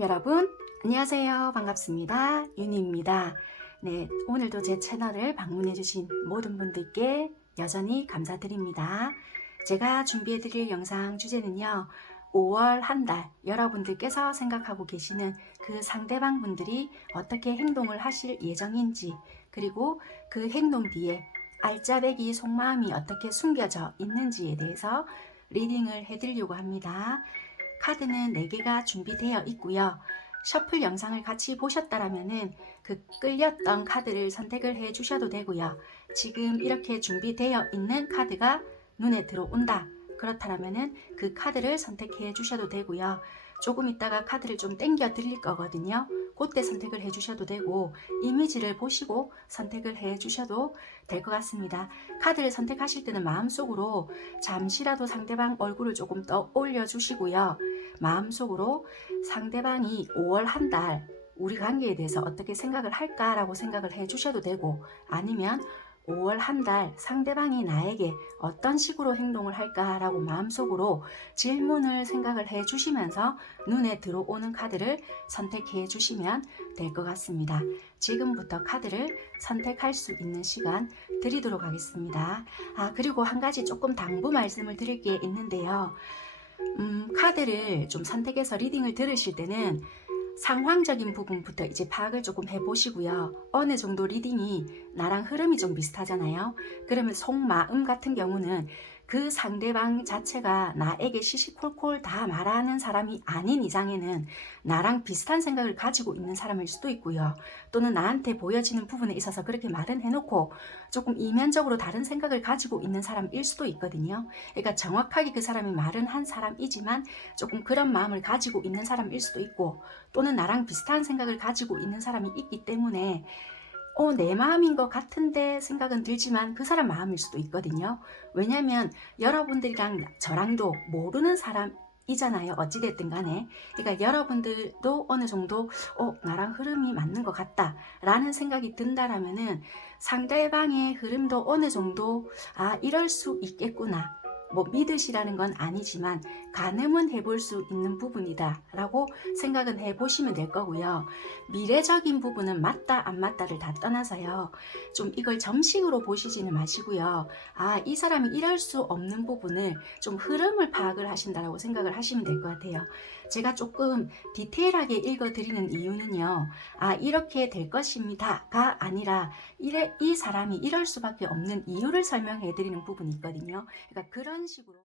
여러분 안녕하세요. 반갑습니다. 윤희입니다. 네, 오늘도 제 채널을 방문해 주신 모든 분들께 여전히 감사드립니다. 제가 준비해 드릴 영상 주제는요, 5월 한 달 여러분들께서 생각하고 계시는 그 상대방 분들이 어떻게 행동을 하실 예정인지, 그리고 그 행동 뒤에 알짜배기 속마음이 어떻게 숨겨져 있는지에 대해서 리딩을 해드리려고 합니다. 카드는 4개가 준비되어 있고요. 셔플 영상을 같이 보셨다라면은 그 끌렸던 카드를 선택을 해 주셔도 되고요. 지금 이렇게 준비되어 있는 카드가 눈에 들어온다, 그렇다면은 그 카드를 선택해 주셔도 되고요. 조금 있다가 카드를 좀 당겨 드릴 거거든요. 그때 선택을 해 주셔도 되고, 이미지를 보시고 선택을 해 주셔도 될 것 같습니다. 카드를 선택하실 때는 마음속으로 잠시라도 상대방 얼굴을 조금 떠올려 주시고요. 마음속으로 상대방이 5월 한 달 우리 관계에 대해서 어떻게 생각을 할까라고 생각을 해 주셔도 되고, 아니면 5월 한 달 상대방이 나에게 어떤 식으로 행동을 할까라고 마음속으로 질문을 생각을 해 주시면서 눈에 들어오는 카드를 선택해 주시면 될 것 같습니다. 지금부터 카드를 선택할 수 있는 시간 드리도록 하겠습니다. 그리고 한 가지 조금 당부 말씀을 드릴 게 있는데요. 카드를 좀 선택해서 리딩을 들으실 때는 상황적인 부분부터 이제 파악을 조금 해보시고요. 어느 정도 리딩이 나랑 흐름이 좀 비슷하잖아요. 그러면 속마음 같은 경우는 그 상대방 자체가 나에게 시시콜콜 다 말하는 사람이 아닌 이상에는 나랑 비슷한 생각을 가지고 있는 사람일 수도 있고요. 또는 나한테 보여지는 부분에 있어서 그렇게 말은 해놓고 조금 이면적으로 다른 생각을 가지고 있는 사람일 수도 있거든요. 그러니까 정확하게 그 사람이 말은 한 사람이지만 조금 그런 마음을 가지고 있는 사람일 수도 있고, 또는 나랑 비슷한 생각을 가지고 있는 사람이 있기 때문에 내 마음인 것 같은데 생각은 들지만 그 사람 마음일 수도 있거든요. 왜냐면 여러분들이랑 저랑도 모르는 사람이잖아요. 어찌됐든 간에. 그러니까 여러분들도 어느 정도 나랑 흐름이 맞는 것 같다 라는 생각이 든다라면은 상대방의 흐름도 어느 정도 이럴 수 있겠구나, 뭐 믿으시라는 건 아니지만 가늠은 해볼 수 있는 부분이다 라고 생각은 해보시면 될 거고요. 미래적인 부분은 맞다 안 맞다를 다 떠나서요, 좀 이걸 점식으로 보시지는 마시고요. 이 사람이 이럴 수 없는 부분을 좀 흐름을 파악을 하신다라고 생각을 하시면 될 것 같아요. 제가 조금 디테일하게 읽어드리는 이유는요, 이렇게 될 것입니다가 아니라 이 사람이 이럴 수밖에 없는 이유를 설명해 드리는 부분이 있거든요. 그러니까 그런 식으로.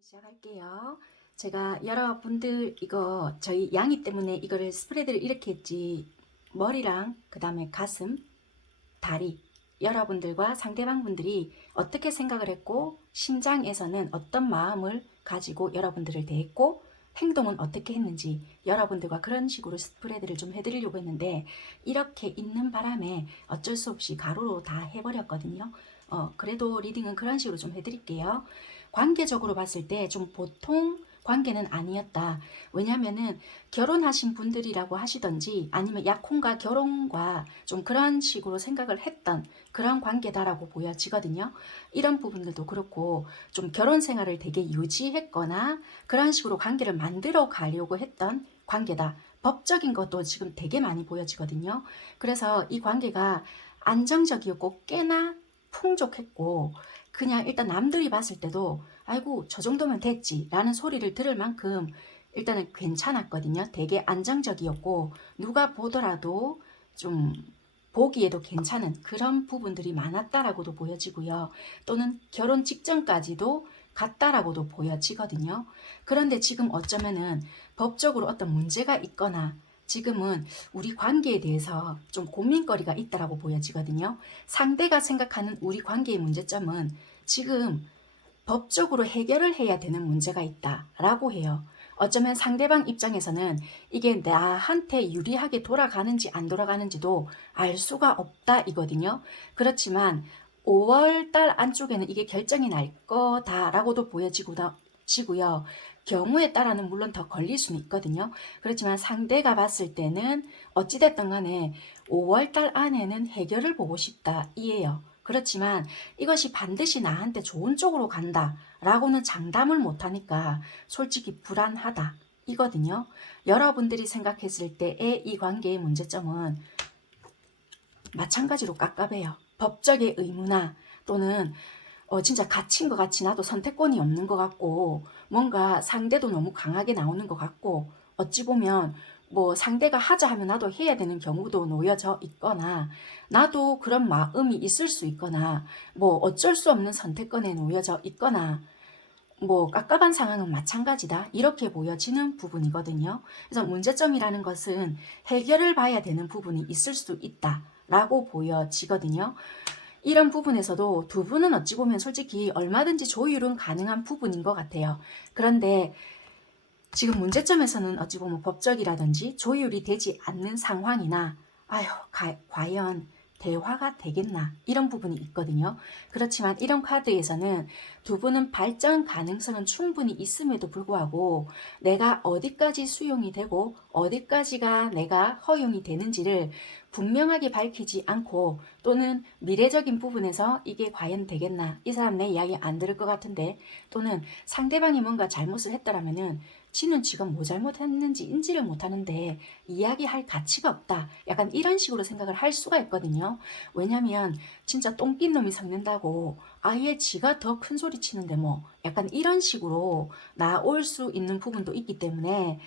시작할게요. 제가 여러분들 이거 저희 양이 때문에 이거를 스프레드를 이렇게 했지, 머리랑 그 다음에 가슴, 다리, 여러분들과 상대방 분들이 어떻게 생각을 했고 심장에서는 어떤 마음을 가지고 여러분들을 대했고 행동은 어떻게 했는지 여러분들과 그런 식으로 스프레드를 좀 해드리려고 했는데, 이렇게 있는 바람에 어쩔 수 없이 가로로 다 해버렸거든요. 그래도 리딩은 그런 식으로 좀 해드릴게요. 관계적으로 봤을 때 좀 보통 관계는 아니었다. 왜냐하면은 결혼하신 분들이라고 하시던지 아니면 약혼과 결혼과 좀 그런 식으로 생각을 했던 그런 관계다라고 보여지거든요. 이런 부분들도 그렇고 좀 결혼 생활을 되게 유지했거나 그런 식으로 관계를 만들어 가려고 했던 관계다. 법적인 것도 지금 되게 많이 보여지거든요. 그래서 이 관계가 안정적이었고 꽤나 풍족했고 그냥 일단 남들이 봤을 때도 아이고 저 정도면 됐지 라는 소리를 들을 만큼 일단은 괜찮았거든요. 되게 안정적이었고 누가 보더라도 좀 보기에도 괜찮은 그런 부분들이 많았다라고도 보여지고요. 또는 결혼 직전까지도 갔다라고도 보여지거든요. 그런데 지금 어쩌면은 법적으로 어떤 문제가 있거나 지금은 우리 관계에 대해서 좀 고민거리가 있다라고 보여지거든요. 상대가 생각하는 우리 관계의 문제점은 지금 법적으로 해결을 해야 되는 문제가 있다라고 해요. 어쩌면 상대방 입장에서는 이게 나한테 유리하게 돌아가는지 안 돌아가는지도 알 수가 없다 이거든요. 그렇지만 5월 달 안쪽에는 이게 결정이 날 거다라고도 보여지고요. 경우에 따라는 물론 더 걸릴 수는 있거든요. 그렇지만 상대가 봤을 때는 어찌됐든 간에 5월 달 안에는 해결을 보고 싶다 이에요. 그렇지만 이것이 반드시 나한테 좋은 쪽으로 간다 라고는 장담을 못하니까 솔직히 불안하다 이거든요. 여러분들이 생각했을 때의 이 관계의 문제점은 마찬가지로 깝깝해요. 법적의 의무나 또는 진짜 갇힌 것 같이 나도 선택권이 없는 것 같고 뭔가 상대도 너무 강하게 나오는 것 같고 어찌 보면 뭐 상대가 하자 하면 나도 해야 되는 경우도 놓여져 있거나 나도 그런 마음이 있을 수 있거나 뭐 어쩔 수 없는 선택권에 놓여져 있거나 뭐 깝깝한 상황은 마찬가지다 이렇게 보여지는 부분이거든요. 그래서 문제점이라는 것은 해결을 봐야 되는 부분이 있을 수 있다 라고 보여지거든요. 이런 부분에서도 두 분은 어찌 보면 솔직히 얼마든지 조율은 가능한 부분인 것 같아요. 그런데 지금 문제점에서는 어찌 보면 법적이라든지 조율이 되지 않는 상황이나 아휴 과연 대화가 되겠나 이런 부분이 있거든요. 그렇지만 이런 카드에서는 두 분은 발전 가능성은 충분히 있음에도 불구하고 내가 어디까지 수용이 되고 어디까지가 내가 허용이 되는지를 분명하게 밝히지 않고 또는 미래적인 부분에서 이게 과연 되겠나 이 사람 내 이야기 안 들을 것 같은데 또는 상대방이 뭔가 잘못을 했더라면은 지는 지금 뭐 잘못했는지 인지를 못하는데 이야기할 가치가 없다. 약간 이런 식으로 생각을 할 수가 있거든요. 왜냐면 진짜 똥낀 놈이 섞는다고 아예 지가 더 큰 소리 치는데 뭐 약간 이런 식으로 나올 수 있는 부분도 있기 때문에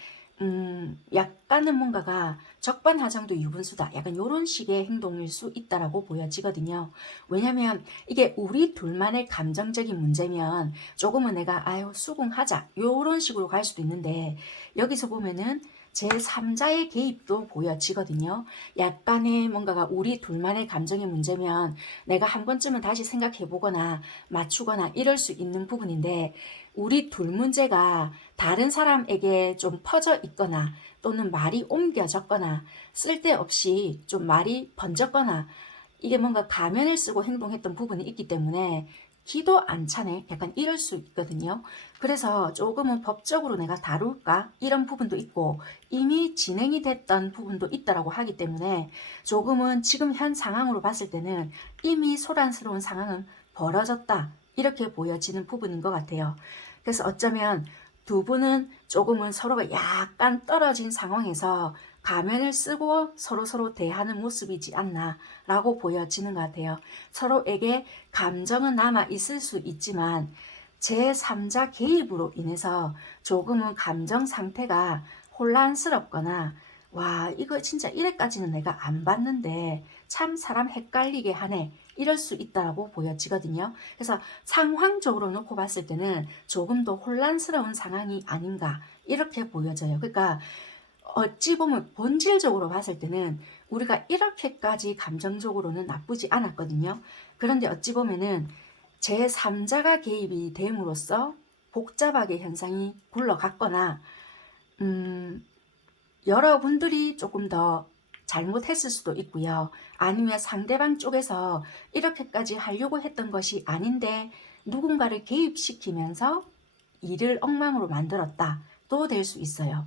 약간은 뭔가가 적반하장도 유분수다. 약간 이런 식의 행동일 수 있다라고 보여지거든요. 왜냐면 이게 우리 둘만의 감정적인 문제면 조금은 내가 아유 수긍하자 이런 식으로 갈 수도 있는데 여기서 보면은 제3자의 개입도 보여지거든요. 약간의 뭔가가 우리 둘만의 감정의 문제면 내가 한 번쯤은 다시 생각해보거나 맞추거나 이럴 수 있는 부분인데 우리 둘 문제가 다른 사람에게 좀 퍼져 있거나 또는 말이 옮겨졌거나 쓸데없이 좀 말이 번졌거나 이게 뭔가 가면을 쓰고 행동했던 부분이 있기 때문에 기도 안 차네 약간 이럴 수 있거든요. 그래서 조금은 법적으로 내가 다룰까 이런 부분도 있고 이미 진행이 됐던 부분도 있다라고 하기 때문에 조금은 지금 현 상황으로 봤을 때는 이미 소란스러운 상황은 벌어졌다 이렇게 보여지는 부분인 것 같아요. 그래서 어쩌면 두 분은 조금은 서로가 약간 떨어진 상황에서 가면을 쓰고 서로 대하는 모습이지 않나 라고 보여지는 것 같아요. 서로에게 감정은 남아 있을 수 있지만 제3자 개입으로 인해서 조금은 감정 상태가 혼란스럽거나 와 이거 진짜 이래까지는 내가 안 봤는데 참 사람 헷갈리게 하네 이럴 수 있다고 보여지거든요. 그래서 상황적으로 놓고 봤을 때는 조금 더 혼란스러운 상황이 아닌가 이렇게 보여져요. 그러니까 어찌 보면 본질적으로 봤을 때는 우리가 이렇게까지 감정적으로는 나쁘지 않았거든요. 그런데 어찌 보면은 제3자가 개입이 됨으로써 복잡하게 현상이 굴러갔거나 여러분들이 조금 더 잘못했을 수도 있고요. 아니면 상대방 쪽에서 이렇게까지 하려고 했던 것이 아닌데 누군가를 개입시키면서 일을 엉망으로 만들었다 또 될 수 있어요.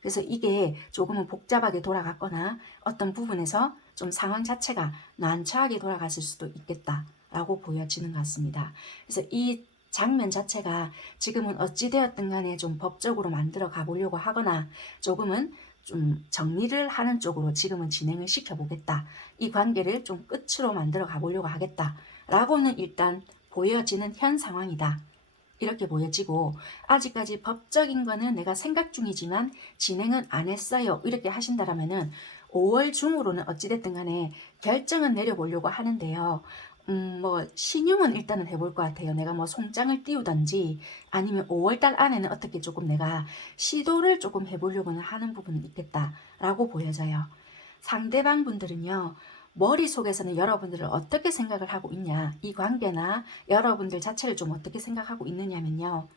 그래서 이게 조금은 복잡하게 돌아갔거나 어떤 부분에서 좀 상황 자체가 난처하게 돌아갔을 수도 있겠다라고 보여지는 것 같습니다. 그래서 이 장면 자체가 지금은 어찌되었든 간에 좀 법적으로 만들어 가보려고 하거나 조금은 좀 정리를 하는 쪽으로 지금은 진행을 시켜보겠다. 이 관계를 좀 끝으로 만들어 가보려고 하겠다. 라고는 일단 보여지는 현 상황이다. 이렇게 보여지고 아직까지 법적인 거는 내가 생각 중이지만 진행은 안 했어요. 이렇게 하신다라면은 5월 중으로는 어찌됐든 간에 결정은 내려보려고 하는데요. 뭐 신용은 일단은 해볼 것 같아요. 내가 뭐 송장을 띄우던지 아니면 5월 달 안에는 어떻게 조금 내가 시도를 조금 해보려고는 하는 부분이 있겠다라고 보여져요. 상대방 분들은요. 머릿속에서는 여러분들을 어떻게 생각을 하고 있냐, 이 관계나 여러분들 자체를 좀 어떻게 생각하고 있느냐면요.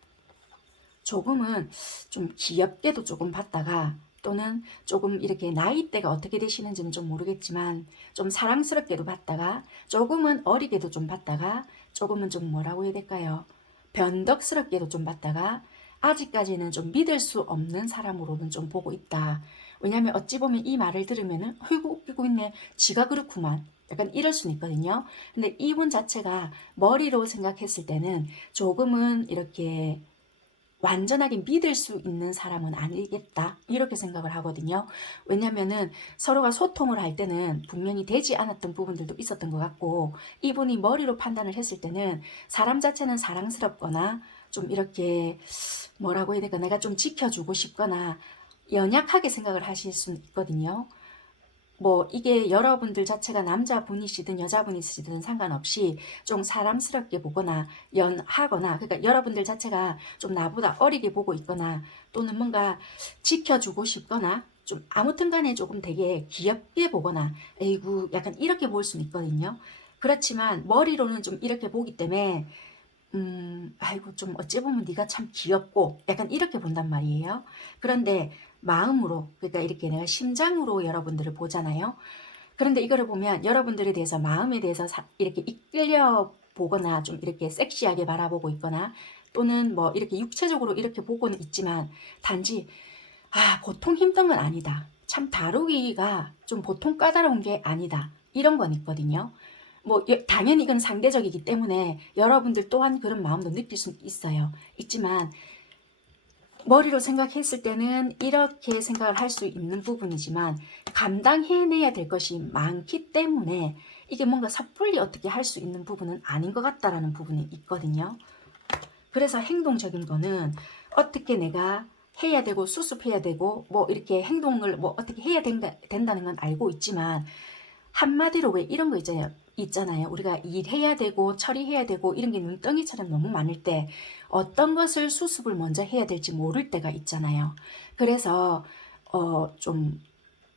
조금은 좀 귀엽게도 조금 봤다가 또는 조금 이렇게 나이대가 어떻게 되시는지는 좀 모르겠지만 좀 사랑스럽게도 봤다가 조금은 어리게도 좀 봤다가 조금은 좀 뭐라고 해야 될까요? 변덕스럽게도 좀 봤다가 아직까지는 좀 믿을 수 없는 사람으로는 좀 보고 있다. 왜냐하면 어찌 보면 이 말을 들으면은 아이고 웃기고 있네. 지가 그렇구만. 약간 이럴 수는 있거든요. 근데 이분 자체가 머리로 생각했을 때는 조금은 이렇게 완전하게 믿을 수 있는 사람은 아니겠다 이렇게 생각을 하거든요. 왜냐면은 서로가 소통을 할 때는 분명히 되지 않았던 부분들도 있었던 것 같고 이분이 머리로 판단을 했을 때는 사람 자체는 사랑스럽거나 좀 이렇게 뭐라고 해야 될까 내가 좀 지켜주고 싶거나 연약하게 생각을 하실 수는 있거든요. 뭐 이게 여러분들 자체가 남자분이시든 여자분이시든 상관없이 좀 사람스럽게 보거나 연하거나 그러니까 여러분들 자체가 좀 나보다 어리게 보고 있거나 또는 뭔가 지켜주고 싶거나 좀 아무튼 간에 조금 되게 귀엽게 보거나 에이구 약간 이렇게 볼 수는 있거든요. 그렇지만 머리로는 좀 이렇게 보기 때문에 아이고 좀 어찌 보면 네가 참 귀엽고 약간 이렇게 본단 말이에요. 그런데 마음으로 그러니까 이렇게 내가 심장으로 여러분들을 보잖아요. 그런데 이거를 보면 여러분들에 대해서 마음에 대해서 이렇게 이끌려 보거나 좀 이렇게 섹시하게 바라보고 있거나 또는 뭐 이렇게 육체적으로 이렇게 보고는 있지만 단지 보통 힘든 건 아니다. 참 다루기가 좀 보통 까다로운 게 아니다. 이런 건 있거든요. 뭐 당연히 이건 상대적이기 때문에 여러분들 또한 그런 마음도 느낄 수 있어요. 있지만 머리로 생각했을 때는 이렇게 생각을 할 수 있는 부분이지만 감당해내야 될 것이 많기 때문에 이게 뭔가 섣불리 어떻게 할 수 있는 부분은 아닌 것 같다라는 부분이 있거든요. 그래서 행동적인 거는 어떻게 내가 해야 되고 수습해야 되고 뭐 이렇게 행동을 뭐 어떻게 해야 된다는 건 알고 있지만 한마디로 왜 이런 거 있잖아요. 우리가 일해야 되고 처리해야 되고 이런 게 눈덩이처럼 너무 많을 때 어떤 것을 수습을 먼저 해야 될지 모를 때가 있잖아요. 그래서 좀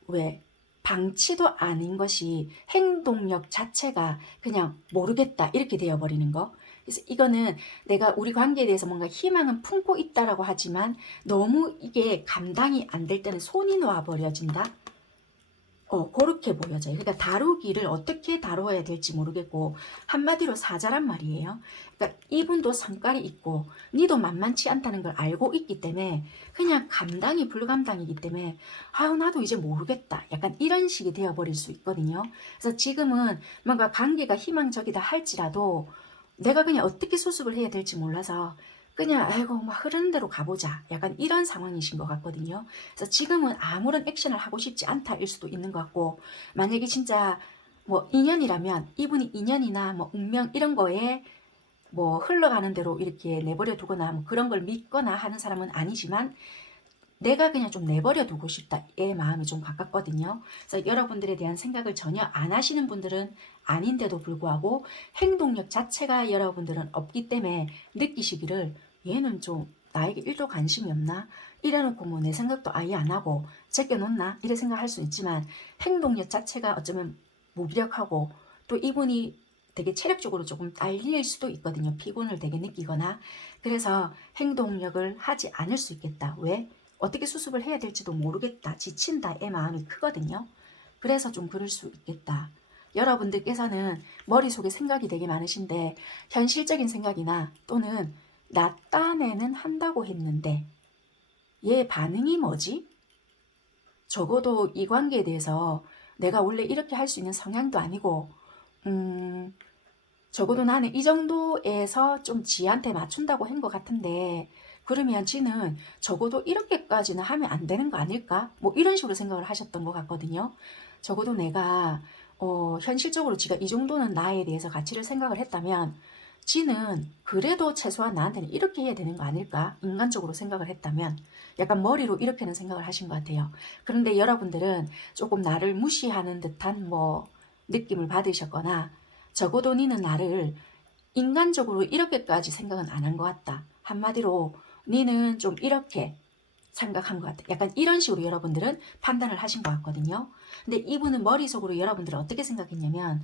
왜 방치도 아닌 것이 행동력 자체가 그냥 모르겠다 이렇게 되어버리는 거. 그래서 이거는 내가 우리 관계에 대해서 뭔가 희망은 품고 있다라고 하지만 너무 이게 감당이 안 될 때는 손이 놓아버려진다. 그렇게 보여져요. 그러니까 다루기를 어떻게 다루어야 될지 모르겠고 한마디로 사자란 말이에요. 그러니까 이분도 성깔이 있고 니도 만만치 않다는 걸 알고 있기 때문에 그냥 감당이 불감당이기 때문에 아유 나도 이제 모르겠다. 약간 이런 식이 되어버릴 수 있거든요. 그래서 지금은 뭔가 관계가 희망적이다 할지라도 내가 그냥 어떻게 수습을 해야 될지 몰라서 그냥 아이고 막 흐르는 대로 가보자 약간 이런 상황이신 것 같거든요. 그래서 지금은 아무런 액션을 하고 싶지 않다일 수도 있는 것 같고 만약에 진짜 뭐 인연이라면 이분이 인연이나 뭐 운명 이런 거에 뭐 흘러가는 대로 이렇게 내버려 두거나 뭐 그런 걸 믿거나 하는 사람은 아니지만 내가 그냥 좀 내버려 두고 싶다의 마음이 좀 가깝거든요. 그래서 여러분들에 대한 생각을 전혀 안 하시는 분들은 아닌데도 불구하고 행동력 자체가 여러분들은 없기 때문에 느끼시기를 얘는 좀 나에게 1도 관심이 없나? 이래놓고 뭐 내 생각도 아예 안 하고 제껴놓나? 이래 생각할 수 있지만 행동력 자체가 어쩌면 무기력하고 또 이분이 되게 체력적으로 조금 딸릴 수도 있거든요. 피곤을 되게 느끼거나. 그래서 행동력을 하지 않을 수 있겠다. 왜? 어떻게 수습을 해야 될지도 모르겠다. 지친다의 마음이 크거든요. 그래서 좀 그럴 수 있겠다. 여러분들께서는 머릿속에 생각이 되게 많으신데 현실적인 생각이나 또는 나 딴에는 한다고 했는데 얘 반응이 뭐지? 적어도 이 관계에 대해서 내가 원래 이렇게 할 수 있는 성향도 아니고 적어도 나는 이 정도에서 좀 지한테 맞춘다고 한 것 같은데 그러면 지는 적어도 이렇게까지는 하면 안 되는 거 아닐까? 뭐 이런 식으로 생각을 하셨던 것 같거든요. 적어도 내가 현실적으로 지가 이 정도는 나에 대해서 가치를 생각을 했다면 지는 그래도 최소한 나한테는 이렇게 해야 되는 거 아닐까? 인간적으로 생각을 했다면 약간 머리로 이렇게는 생각을 하신 것 같아요. 그런데 여러분들은 조금 나를 무시하는 듯한 뭐 느낌을 받으셨거나 적어도 니는 나를 인간적으로 이렇게까지 생각은 안 한 것 같다. 한마디로 니는 좀 이렇게 생각한 것 같아. 약간 이런 식으로 여러분들은 판단을 하신 것 같거든요. 근데 이분은 머릿속으로 여러분들은 어떻게 생각했냐면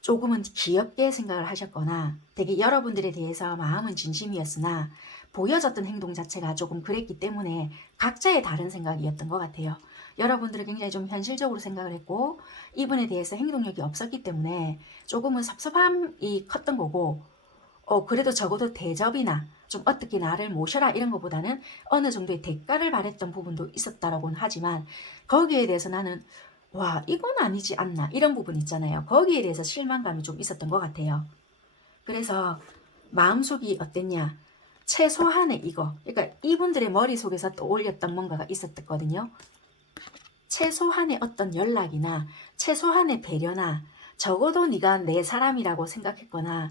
조금은 귀엽게 생각을 하셨거나 되게 여러분들에 대해서 마음은 진심이었으나 보여졌던 행동 자체가 조금 그랬기 때문에 각자의 다른 생각이었던 것 같아요. 여러분들은 굉장히 좀 현실적으로 생각을 했고 이분에 대해서 행동력이 없었기 때문에 조금은 섭섭함이 컸던 거고 그래도 적어도 대접이나 좀 어떻게 나를 모셔라 이런 것보다는 어느 정도의 대가를 바랬던 부분도 있었다라고는 하지만 거기에 대해서 나는 와 이건 아니지 않나 이런 부분 있잖아요. 거기에 대해서 실망감이 좀 있었던 것 같아요. 그래서 마음속이 어땠냐 최소한의 이거 그러니까 이분들의 머릿속에서 떠올렸던 뭔가가 있었거든요. 최소한의 어떤 연락이나 최소한의 배려나 적어도 네가 내 사람이라고 생각했거나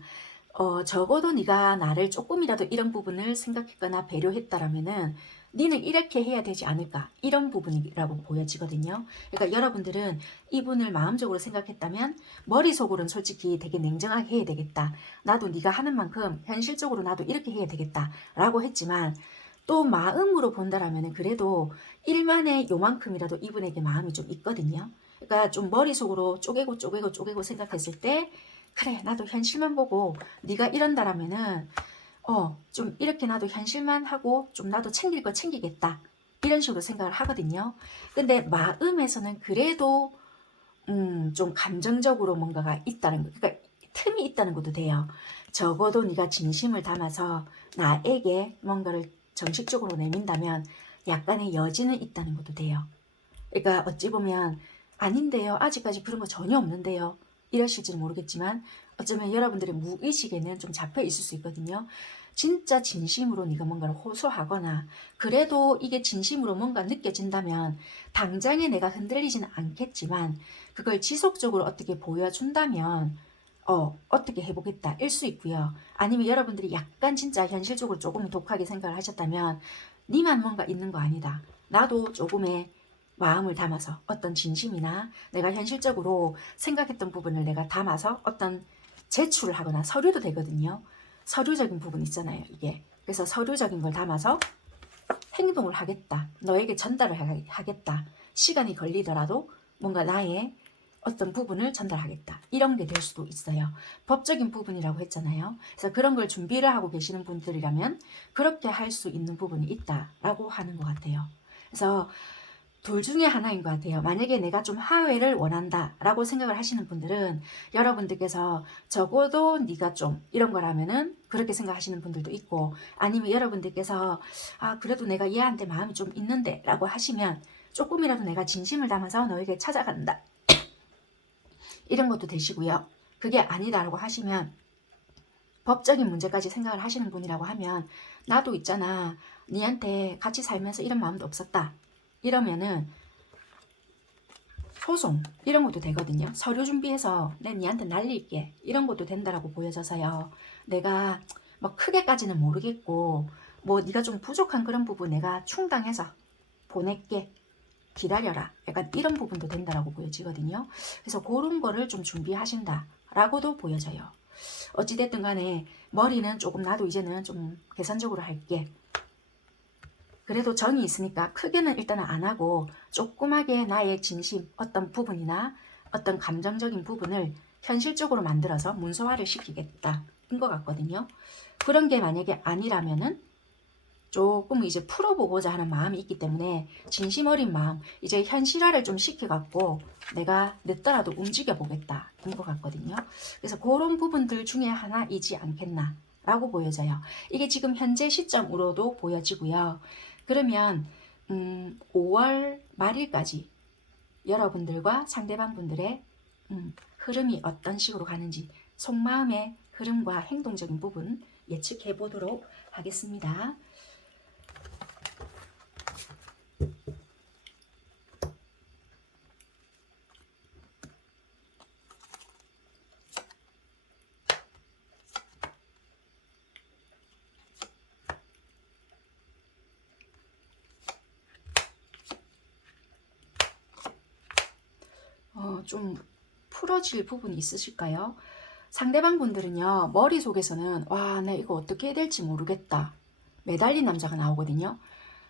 적어도 네가 나를 조금이라도 이런 부분을 생각했거나 배려했다라면은 니는 이렇게 해야 되지 않을까 이런 부분이라고 보여지거든요. 그러니까 여러분들은 이분을 마음적으로 생각했다면 머릿속으로는 솔직히 되게 냉정하게 해야 되겠다. 나도 네가 하는 만큼 현실적으로 나도 이렇게 해야 되겠다 라고 했지만 또 마음으로 본다라면 그래도 일만의 요만큼이라도 이분에게 마음이 좀 있거든요. 그러니까 좀 머릿속으로 쪼개고 생각했을 때 그래 나도 현실만 보고 네가 이런다라면은 좀 이렇게 나도 현실만 하고 좀 나도 챙길 거 챙기겠다 이런 식으로 생각을 하거든요. 근데 마음에서는 그래도 좀 감정적으로 뭔가가 있다는 거 그러니까 틈이 있다는 것도 돼요. 적어도 네가 진심을 담아서 나에게 뭔가를 정식적으로 내민다면 약간의 여지는 있다는 것도 돼요. 그러니까 어찌 보면 아닌데요. 아직까지 그런 거 전혀 없는데요. 이러실지는 모르겠지만 어쩌면 여러분들의 무의식에는 좀 잡혀 있을 수 있거든요. 진짜 진심으로 네가 뭔가를 호소하거나 그래도 이게 진심으로 뭔가 느껴진다면 당장에 내가 흔들리지는 않겠지만 그걸 지속적으로 어떻게 보여준다면 어떻게 해보겠다 일 수 있고요. 아니면 여러분들이 약간 진짜 현실적으로 조금 독하게 생각을 하셨다면 니만 뭔가 있는 거 아니다. 나도 조금의 마음을 담아서 어떤 진심이나 내가 현실적으로 생각했던 부분을 내가 담아서 어떤 제출을 하거나 서류도 되거든요. 서류적인 부분 있잖아요. 이게. 그래서 서류적인 걸 담아서 행동을 하겠다. 너에게 전달을 하겠다. 시간이 걸리더라도 뭔가 나의 어떤 부분을 전달하겠다. 이런 게 될 수도 있어요. 법적인 부분이라고 했잖아요. 그래서 그런 걸 준비를 하고 계시는 분들이라면 그렇게 할 수 있는 부분이 있다라고 하는 것 같아요. 그래서 둘 중에 하나인 것 같아요. 만약에 내가 좀 하회를 원한다 라고 생각을 하시는 분들은 여러분들께서 적어도 네가 좀 이런 거라면은 그렇게 생각하시는 분들도 있고 아니면 여러분들께서 그래도 내가 얘한테 마음이 좀 있는데 라고 하시면 조금이라도 내가 진심을 담아서 너에게 찾아간다 이런 것도 되시고요. 그게 아니다라고 하시면 법적인 문제까지 생각을 하시는 분이라고 하면 나도 있잖아 니한테 같이 살면서 이런 마음도 없었다 이러면은 소송 이런 것도 되거든요. 서류 준비해서 내 니한테 날릴게 이런 것도 된다라고 보여져서요. 내가 뭐 크게까지는 모르겠고 뭐 네가 좀 부족한 그런 부분 내가 충당해서 보낼게 기다려라 약간 이런 부분도 된다라고 보여지거든요. 그래서 그런 거를 좀 준비하신다 라고도 보여져요. 어찌됐든 간에 머리는 조금 나도 이제는 좀 계산적으로 할게 그래도 정이 있으니까 크게는 일단은 안 하고 조그맣게 나의 진심 어떤 부분이나 어떤 감정적인 부분을 현실적으로 만들어서 문서화를 시키겠다 인 것 같거든요. 그런 게 만약에 아니라면은 조금 이제 풀어보고자 하는 마음이 있기 때문에 진심 어린 마음 이제 현실화를 좀 시켜갖고 내가 늦더라도 움직여 보겠다 인 것 같거든요. 그래서 그런 부분들 중에 하나이지 않겠나 라고 보여져요. 이게 지금 현재 시점으로도 보여지고요. 그러면 5월 말일까지 여러분들과 상대방 분들의 흐름이 어떤 식으로 가는지 속마음의 흐름과 행동적인 부분 예측해 보도록 하겠습니다. 좀 풀어질 부분이 있으실까요? 상대방 분들은요, 머릿속에서는 와, 나 이거 어떻게 해야 될지 모르겠다. 매달린 남자가 나오거든요.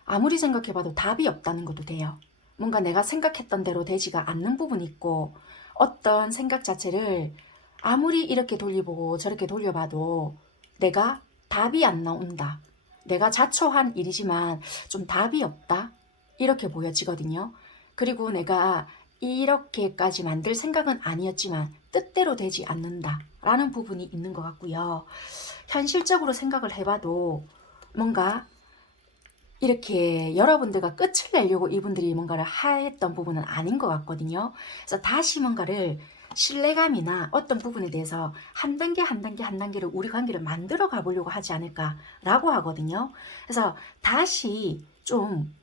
아무리 생각해봐도 답이 없다는 것도 돼요. 뭔가 내가 생각했던 대로 되지가 않는 부분이 있고, 어떤 생각 자체를 아무리 이렇게 돌려보고 저렇게 돌려봐도 내가 답이 안 나온다. 내가 자초한 일이지만 좀 답이 없다. 이렇게 보여지거든요. 그리고 내가 이렇게까지 만들 생각은 아니었지만 뜻대로 되지 않는다 라는 부분이 있는 것 같고요. 현실적으로 생각을 해봐도 뭔가 이렇게 여러분들과 끝을 내려고 이분들이 뭔가를 하였던 부분은 아닌 것 같거든요. 그래서 다시 뭔가를 신뢰감이나 어떤 부분에 대해서 한 단계 한 단계 한 단계를 우리 관계를 만들어 가보려고 하지 않을까라고 하거든요. 그래서 다시 좀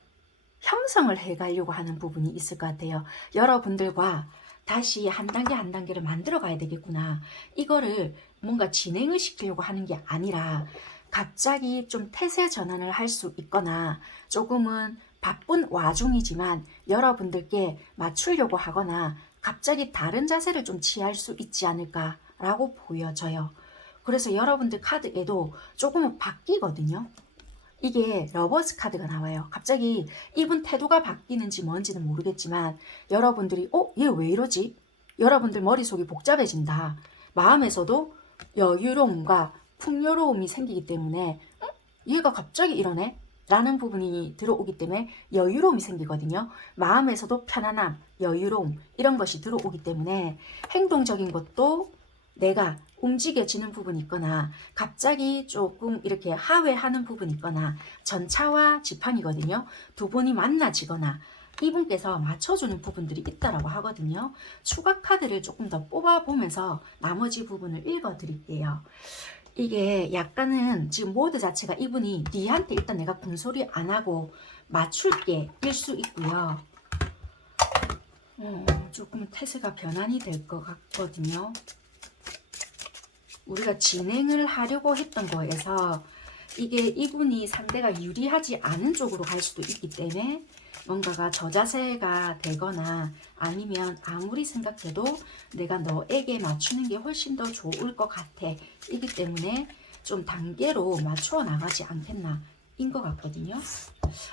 형성을 해가려고 하는 부분이 있을 것 같아요. 여러분들과 다시 한 단계 한 단계를 만들어 가야 되겠구나. 이거를 뭔가 진행을 시키려고 하는 게 아니라 갑자기 좀 태세 전환을 할 수 있거나 조금은 바쁜 와중이지만 여러분들께 맞추려고 하거나 갑자기 다른 자세를 좀 취할 수 있지 않을까라고 보여져요. 그래서 여러분들 카드에도 조금은 바뀌거든요. 이게 러버스 카드가 나와요. 갑자기 이분 태도가 바뀌는지 뭔지는 모르겠지만 여러분들이 얘 왜 이러지? 여러분들 머릿속이 복잡해진다. 마음에서도 여유로움과 풍요로움이 생기기 때문에 얘가 갑자기 이러네? 라는 부분이 들어오기 때문에 여유로움이 생기거든요. 마음에서도 편안함, 여유로움 이런 것이 들어오기 때문에 행동적인 것도 내가 움직여지는 부분이 있거나 갑자기 조금 이렇게 하회하는 부분이 있거나 전차와 지팡이거든요. 두 분이 만나지거나 이분께서 맞춰주는 부분들이 있다라고 하거든요. 추가 카드를 조금 더 뽑아보면서 나머지 부분을 읽어드릴게요. 이게 약간은 지금 모드 자체가 이분이 니한테 일단 내가 군소리 안 하고 맞출게 일 수 있고요. 조금 태세가 변환이 될 것 같거든요. 우리가 진행을 하려고 했던 거에서 이게 이분이 상대가 유리하지 않은 쪽으로 갈 수도 있기 때문에 뭔가가 저자세가 되거나 아니면 아무리 생각해도 내가 너에게 맞추는 게 훨씬 더 좋을 것 같아. 이기 때문에 좀 단계로 맞추어 나가지 않겠나 인 것 같거든요.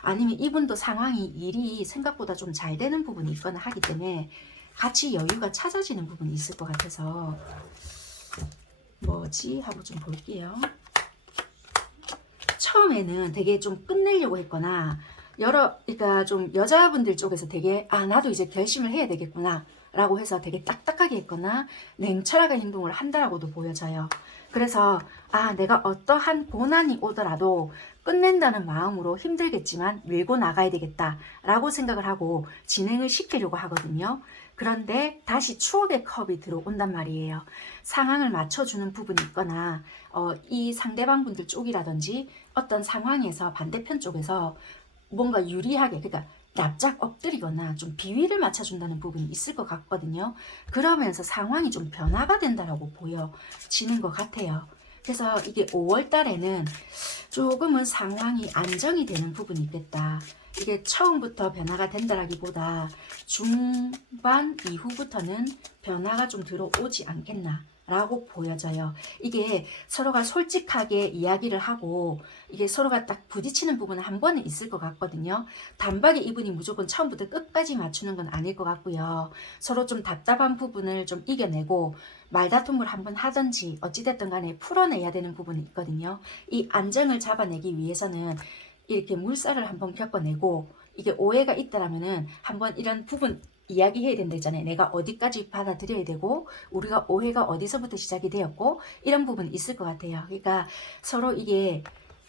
아니면 이분도 상황이 일이 생각보다 좀 잘 되는 부분이 있거나 하기 때문에 같이 여유가 찾아지는 부분이 있을 것 같아서 뭐지 하고 좀 볼게요. 처음에는 되게 좀 끝내려고 했거나 그러니까 좀 여자분들 쪽에서 되게 나도 이제 결심을 해야 되겠구나 라고 해서 되게 딱딱하게 했거나 냉철하게 행동을 한다라고도 보여져요. 그래서 내가 어떠한 고난이 오더라도 끝낸다는 마음으로 힘들겠지만 밀고 나가야 되겠다 라고 생각을 하고 진행을 시키려고 하거든요. 그런데 다시 추억의 컵이 들어온단 말이에요. 상황을 맞춰주는 부분이 있거나 이 상대방 분들 쪽이라든지 어떤 상황에서 반대편 쪽에서 뭔가 유리하게 그러니까 납작 엎드리거나 좀 비위를 맞춰준다는 부분이 있을 것 같거든요. 그러면서 상황이 좀 변화가 된다라고 보여지는 것 같아요. 그래서 이게 5월 달에는 조금은 상황이 안정이 되는 부분이 있겠다. 이게 처음부터 변화가 된다라기보다 중반 이후부터는 변화가 좀 들어오지 않겠나 라고 보여져요. 이게 서로가 솔직하게 이야기를 하고 이게 서로가 딱 부딪히는 부분은 한 번은 있을 것 같거든요. 단박에 이분이 무조건 처음부터 끝까지 맞추는 건 아닐 것 같고요. 서로 좀 답답한 부분을 좀 이겨내고 말다툼을 한번 하든지 어찌됐든 간에 풀어내야 되는 부분이 있거든요. 이 안정을 잡아내기 위해서는 이렇게 물살을 한번 겪어내고 이게 오해가 있다라면은 한번 이런 부분 이야기해야 된다 했잖아요. 내가 어디까지 받아들여야 되고 우리가 오해가 어디서부터 시작이 되었고 이런 부분이 있을 것 같아요. 그러니까 서로 이게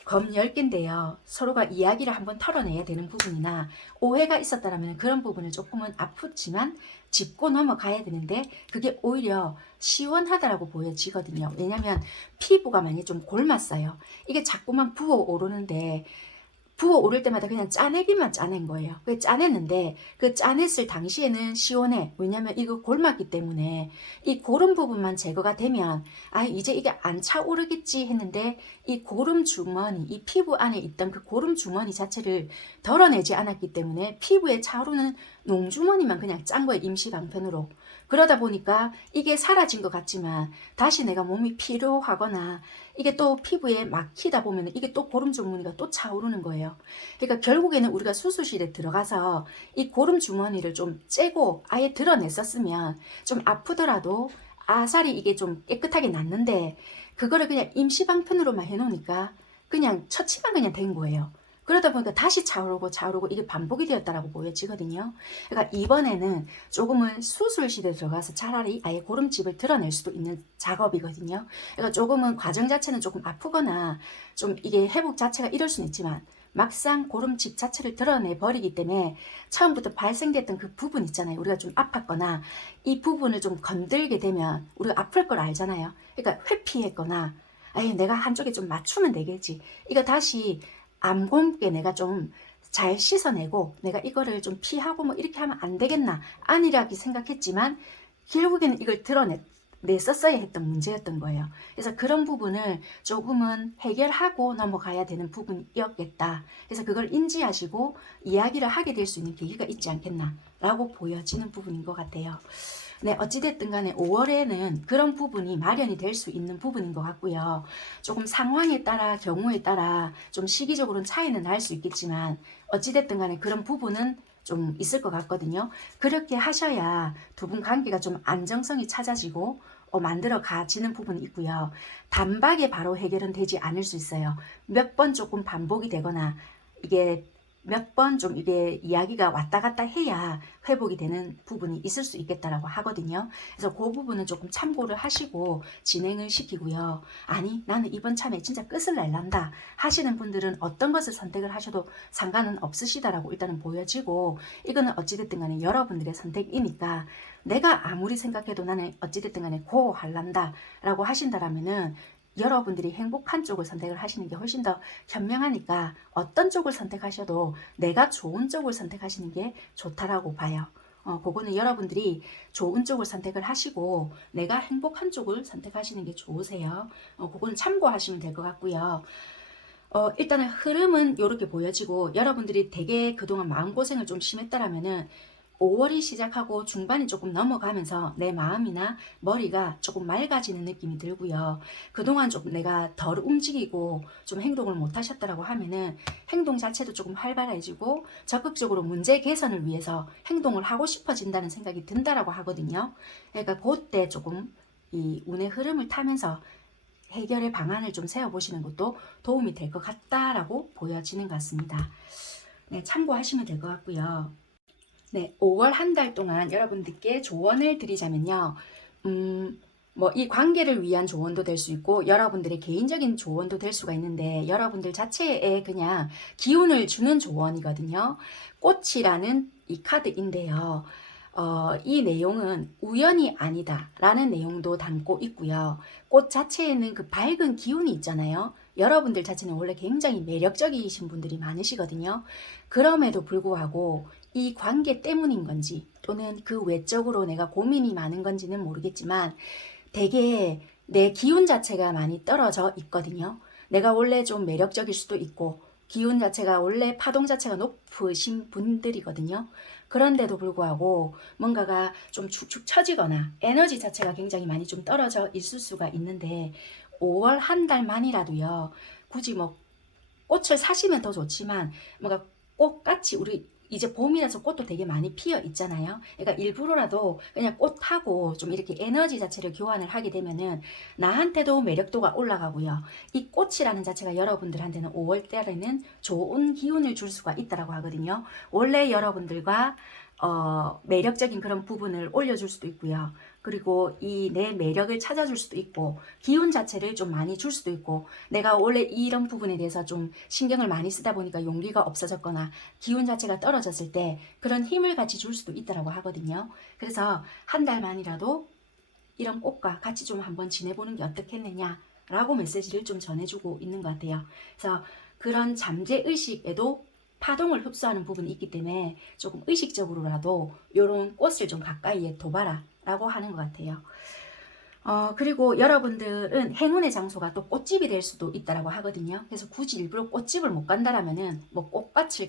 검 10개인데요. 서로가 이야기를 한번 털어내야 되는 부분이나 오해가 있었다면 그런 부분을 조금은 아프지만 짚고 넘어가야 되는데 그게 오히려 시원하다라고 보여지거든요. 왜냐하면 피부가 많이 좀 골랐어요. 이게 자꾸만 부어오르는데 부어오를 때마다 그냥 짜내기만 짜낸 거예요. 그 짜냈는데 그 짜냈을 당시에는 시원해. 왜냐면 이거 골맞기 때문에 이 고름 부분만 제거가 되면 아 이제 이게 안 차오르겠지 했는데 이 고름 주머니, 이 피부 안에 있던 그 고름 주머니 자체를 덜어내지 않았기 때문에 피부에 차오르는 농주머니만 그냥 짠 거예요. 임시 방편으로. 그러다 보니까 이게 사라진 것 같지만 다시 내가 몸이 피로하거나 이게 또 피부에 막히다 보면 이게 또 고름 주머니가 또 차오르는 거예요. 그러니까 결국에는 우리가 수술실에 들어가서 이 고름 주머니를 좀 째고 아예 드러냈었으면 좀 아프더라도 아살이 이게 좀 깨끗하게 났는데 그거를 그냥 임시 방편으로만 해놓으니까 그냥 처치만 그냥 된 거예요. 그러다 보니까 다시 차오르고 이게 반복이 되었다라고 보여지거든요. 그러니까 이번에는 조금은 수술실에 들어가서 차라리 아예 고름집을 드러낼 수도 있는 작업이거든요. 그러니까 조금은 과정 자체는 조금 아프거나 좀 이게 회복 자체가 이럴 수는 있지만 막상 고름집 자체를 드러내 버리기 때문에 처음부터 발생됐던 그 부분 있잖아요. 우리가 좀 아팠거나 이 부분을 좀 건들게 되면 우리가 아플 걸 알잖아요. 그러니까 회피했거나 아예 내가 한쪽에 좀 맞추면 되겠지. 이거 다시 안 곰게 내가 좀 잘 씻어내고 내가 이거를 좀 피하고 뭐 이렇게 하면 안 되겠나 안일하게 생각했지만 결국에는 이걸 냈었어야 했던 문제였던 거예요. 그래서 그런 부분을 조금은 해결하고 넘어가야 되는 부분이었겠다. 그래서 그걸 인지하시고 이야기를 하게 될 수 있는 계기가 있지 않겠나 라고 보여지는 부분인 것 같아요. 네, 어찌됐든 간에 5월에는 그런 부분이 마련이 될 수 있는 부분인 것 같고요. 조금 상황에 따라 경우에 따라 좀 시기적으로는 차이는 날 수 있겠지만 어찌됐든 간에 그런 부분은 좀 있을 것 같거든요. 그렇게 하셔야 두 분 관계가 좀 안정성이 찾아지고 만들어 가지는 부분이 있고요. 단박에 바로 해결은 되지 않을 수 있어요. 몇 번 조금 반복이 되거나 이게 몇 번 좀 이게 이야기가 왔다 갔다 해야 회복이 되는 부분이 있을 수 있겠다라고 하거든요. 그래서 그 부분은 조금 참고를 하시고 진행을 시키고요. 아니 나는 이번 참에 진짜 끝을 낼란다 하시는 분들은 어떤 것을 선택을 하셔도 상관은 없으시다라고 일단은 보여지고 이거는 어찌됐든 간에 여러분들의 선택이니까 내가 아무리 생각해도 나는 어찌됐든 간에 고 할란다 라고 하신다라면은 여러분들이 행복한 쪽을 선택을 하시는 게 훨씬 더 현명하니까 어떤 쪽을 선택하셔도 내가 좋은 쪽을 선택하시는 게 좋다라고 봐요. 그거는 여러분들이 좋은 쪽을 선택을 하시고 내가 행복한 쪽을 선택하시는 게 좋으세요. 그거는 참고하시면 될 것 같고요. 일단은 흐름은 이렇게 보여지고 여러분들이 되게 그동안 마음고생을 좀 심했다라면은 5월이 시작하고 중반이 조금 넘어가면서 내 마음이나 머리가 조금 맑아지는 느낌이 들고요. 그동안 조금 내가 덜 움직이고 좀 행동을 못 하셨다라고 하면은 행동 자체도 조금 활발해지고 적극적으로 문제 개선을 위해서 행동을 하고 싶어진다는 생각이 든다라고 하거든요. 그러니까 그때 조금 이 운의 흐름을 타면서 해결의 방안을 좀 세워보시는 것도 도움이 될 것 같다라고 보여지는 것 같습니다. 네, 참고하시면 될 것 같고요. 네, 5월 한 달 동안 여러분들께 조언을 드리자면요. 뭐 이 관계를 위한 조언도 될 수 있고 여러분들의 개인적인 조언도 될 수가 있는데 여러분들 자체에 그냥 기운을 주는 조언이거든요. 꽃이라는 이 카드인데요. 이 내용은 우연이 아니다 라는 내용도 담고 있고요. 꽃 자체에는 그 밝은 기운이 있잖아요. 여러분들 자체는 원래 굉장히 매력적이신 분들이 많으시거든요. 그럼에도 불구하고 이 관계 때문인 건지 또는 그 외적으로 내가 고민이 많은 건지는 모르겠지만 되게 내 기운 자체가 많이 떨어져 있거든요. 내가 원래 좀 매력적일 수도 있고 기운 자체가 원래 파동 자체가 높으신 분들이거든요. 그런데도 불구하고 뭔가가 좀 축축 처지거나 에너지 자체가 굉장히 많이 좀 떨어져 있을 수가 있는데 5월 한 달만이라도요. 굳이 뭐 꽃을 사시면 더 좋지만 뭔가 꽃같이 우리 이제 봄이라서 꽃도 되게 많이 피어 있잖아요. 그러니까 일부러라도 그냥 꽃하고 좀 이렇게 에너지 자체를 교환을 하게 되면은 나한테도 매력도가 올라가고요. 이 꽃이라는 자체가 여러분들한테는 5월 달에는 좋은 기운을 줄 수가 있다라고 하거든요. 원래 여러분들과 매력적인 그런 부분을 올려줄 수도 있고요. 그리고 이 내 매력을 찾아줄 수도 있고, 기운 자체를 좀 많이 줄 수도 있고, 내가 원래 이런 부분에 대해서 좀 신경을 많이 쓰다 보니까 용기가 없어졌거나 기운 자체가 떨어졌을 때 그런 힘을 같이 줄 수도 있다고 하거든요. 그래서 한 달만이라도 이런 꽃과 같이 좀 한번 지내보는 게 어떻겠느냐라고 메시지를 좀 전해주고 있는 것 같아요. 그래서 그런 잠재의식에도 파동을 흡수하는 부분이 있기 때문에 조금 의식적으로라도 이런 꽃을 좀 가까이에 둬봐라 라고 하는 것 같아요. 그리고 여러분들은 행운의 장소가 또 꽃집이 될 수도 있다고 하거든요. 그래서 굳이 일부러 꽃집을 못 간다라면은 뭐 꽃밭을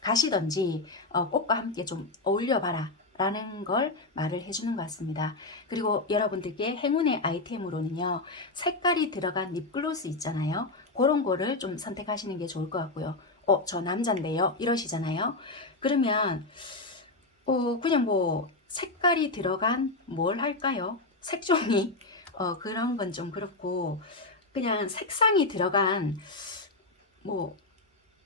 가시던지 꽃과 함께 좀 어울려봐라 라는 걸 말을 해주는 것 같습니다. 그리고 여러분들께 행운의 아이템으로는요, 색깔이 들어간 립글로스 있잖아요. 그런 거를 좀 선택하시는 게 좋을 것 같고요. 저 남잔데요 이러시잖아요. 그러면 그냥 뭐 색깔이 들어간 뭘 할까요? 색종이 그런 건 좀 그렇고, 그냥 색상이 들어간 뭐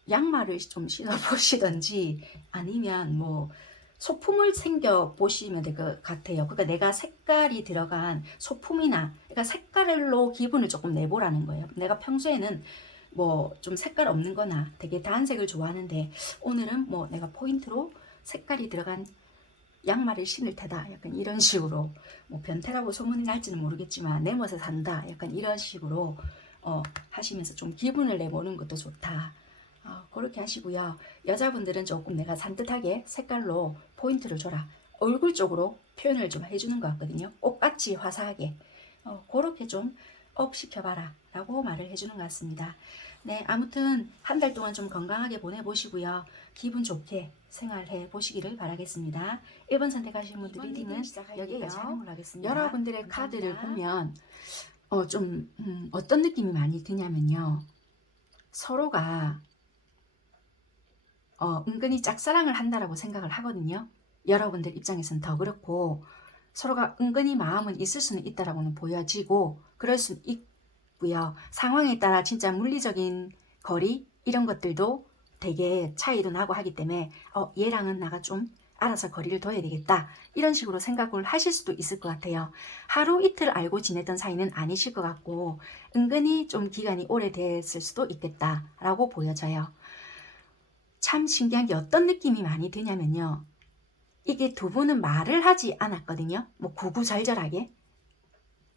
양말을 좀 신어 보시던지, 아니면 뭐 소품을 챙겨 보시면 될 것 같아요. 그러니까 내가 색깔이 들어간 소품이나, 그러니까 색깔로 기분을 조금 내보라는 거예요. 내가 평소에는 뭐 좀 색깔 없는 거나 되게 단색을 좋아하는데, 오늘은 뭐 내가 포인트로 색깔이 들어간 양말을 신을 테다, 약간 이런 식으로, 뭐 변태라고 소문이 날지는 모르겠지만 내 멋에 산다, 약간 이런 식으로 하시면서 좀 기분을 내보는 것도 좋다. 그렇게 하시고요. 여자분들은 조금 내가 산뜻하게 색깔로 포인트를 줘라, 얼굴 쪽으로 표현을 좀 해주는 것 같거든요. 꽃같이 화사하게 그렇게 좀 업 시켜봐라 라고 말을 해주는 것 같습니다. 네, 아무튼 한 달 동안 좀 건강하게 보내보시고요. 기분 좋게 생활해 보시기를 바라겠습니다. 1번 선택하신 분들 리딩은 여기까지 활용을 하겠습니다. 여러분들의 카드를 보면 좀 어떤 느낌이 많이 드냐면요, 서로가 은근히 짝사랑을 한다라고 생각을 하거든요. 여러분들 입장에서는 더 그렇고, 서로가 은근히 마음은 있을 수는 있다라고는 보여지고, 그럴 수 있고요. 상황에 따라 진짜 물리적인 거리 이런 것들도 되게 차이도 나고 하기 때문에 얘랑은 나가 좀 알아서 거리를 둬야 되겠다, 이런 식으로 생각을 하실 수도 있을 것 같아요. 하루 이틀 알고 지냈던 사이는 아니실 것 같고, 은근히 좀 기간이 오래됐을 수도 있겠다라고 보여져요. 참 신기한 게 어떤 느낌이 많이 드냐면요, 이게 두 분은 말을 하지 않았거든요. 뭐 구구절절하게.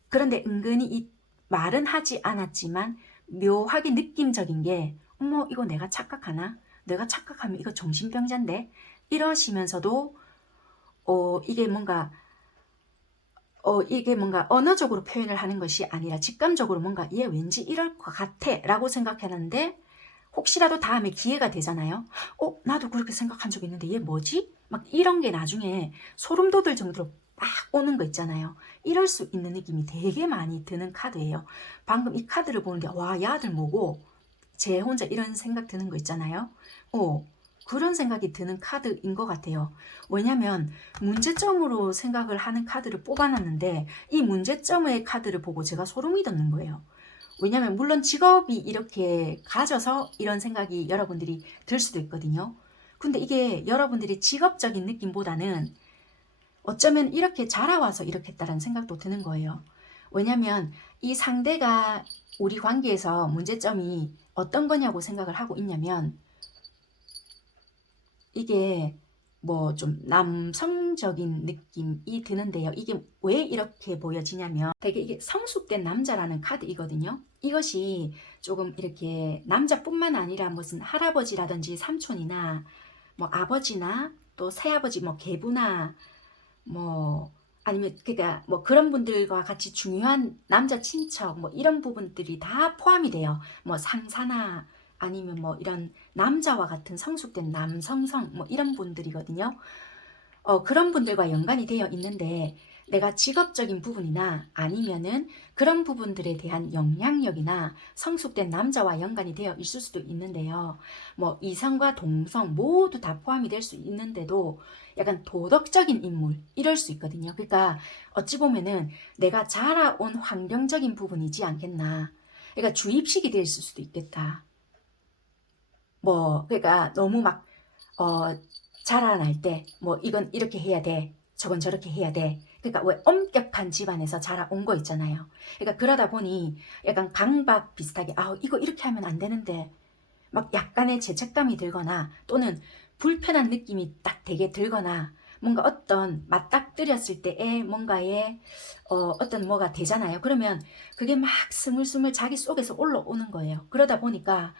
그런데 은근히 이 말은 하지 않았지만 묘하게 느낌적인 게, 어머 이거 내가 착각하나? 내가 착각하면 이거 정신병자인데? 이러시면서도 이게 뭔가 언어적으로 표현을 하는 것이 아니라 직감적으로 뭔가 얘 왠지 이럴 것 같아 라고 생각했는데, 혹시라도 다음에 기회가 되잖아요. 나도 그렇게 생각한 적 있는데 얘 뭐지? 막 이런 게 나중에 소름 돋을 정도로 막 오는 거 있잖아요. 이럴 수 있는 느낌이 되게 많이 드는 카드예요. 방금 이 카드를 보는데 와, 야들 뭐고 제 혼자 이런 생각 드는 거 있잖아요. 그런 생각이 드는 카드인 것 같아요. 왜냐면 문제점으로 생각을 하는 카드를 뽑아놨는데, 이 문제점의 카드를 보고 제가 소름이 돋는 거예요. 왜냐면 물론 직업이 이렇게 가져서 이런 생각이 여러분들이 들 수도 있거든요. 근데 이게 여러분들이 직업적인 느낌보다는 어쩌면 이렇게 자라와서 이렇게 했다라는 생각도 드는 거예요. 왜냐면 이 상대가 우리 관계에서 문제점이 어떤 거냐고 생각을 하고 있냐면, 이게 뭐 좀 남성적인 느낌이 드는데요. 이게 왜 이렇게 보여지냐면, 되게 이게 성숙된 남자라는 카드이거든요. 이것이 조금 이렇게 남자뿐만 아니라 무슨 할아버지라든지 삼촌이나 뭐 아버지나 또 새아버지, 뭐 계부나 뭐 아니면 그러니까 뭐 그런 분들과 같이 중요한 남자 친척, 뭐 이런 부분들이 다 포함이 돼요. 뭐 상사나 아니면 뭐 이런 남자와 같은 성숙된 남성성, 뭐 이런 분들이거든요. 그런 분들과 연관이 되어 있는데, 내가 직업적인 부분이나 아니면은 그런 부분들에 대한 영향력이나 성숙된 남자와 연관이 되어 있을 수도 있는데요. 뭐 이성과 동성 모두 다 포함이 될 수 있는데도 약간 도덕적인 인물 이럴 수 있거든요. 그러니까 어찌 보면은 내가 자라온 환경적인 부분이지 않겠나. 그러니까 주입식이 될 수도 있겠다. 뭐 그러니까 너무 막 자라날 때 뭐 이건 이렇게 해야 돼, 저건 저렇게 해야 돼. 그러니까 왜 엄격한 집안에서 자라온 거 있잖아요. 그러니까 그러다 보니 약간 강박 비슷하게 이거 이렇게 하면 안 되는데 막 약간의 죄책감이 들거나 또는 불편한 느낌이 딱 되게 들거나 뭔가 어떤 맞닥뜨렸을 때에 뭔가에 어떤 뭐가 되잖아요. 그러면 그게 막 스물스물 자기 속에서 올라오는 거예요. 그러다 보니까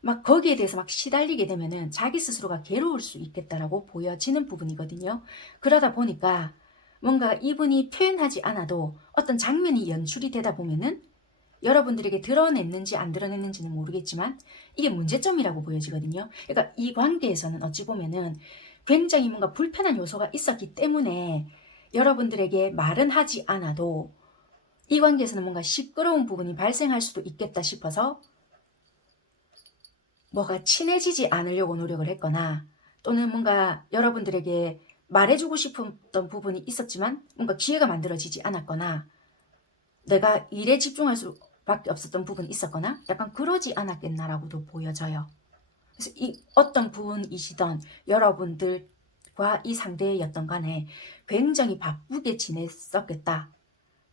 막 거기에 대해서 막 시달리게 되면은 자기 스스로가 괴로울 수 있겠다라고 보여지는 부분이거든요. 그러다 보니까 뭔가 이분이 표현하지 않아도 어떤 장면이 연출이 되다 보면은 여러분들에게 드러냈는지 안 드러냈는지는 모르겠지만 이게 문제점이라고 보여지거든요. 그러니까 이 관계에서는 어찌 보면은 굉장히 뭔가 불편한 요소가 있었기 때문에 여러분들에게 말은 하지 않아도 이 관계에서는 뭔가 시끄러운 부분이 발생할 수도 있겠다 싶어서 뭐가 친해지지 않으려고 노력을 했거나 또는 뭔가 여러분들에게 말해주고 싶었던 부분이 있었지만 뭔가 기회가 만들어지지 않았거나 내가 일에 집중할 수밖에 없었던 부분이 있었거나 약간 그러지 않았겠나라고도 보여져요. 그래서 이 어떤 부분이시던 여러분들과 이 상대였던 간에 굉장히 바쁘게 지냈었겠다.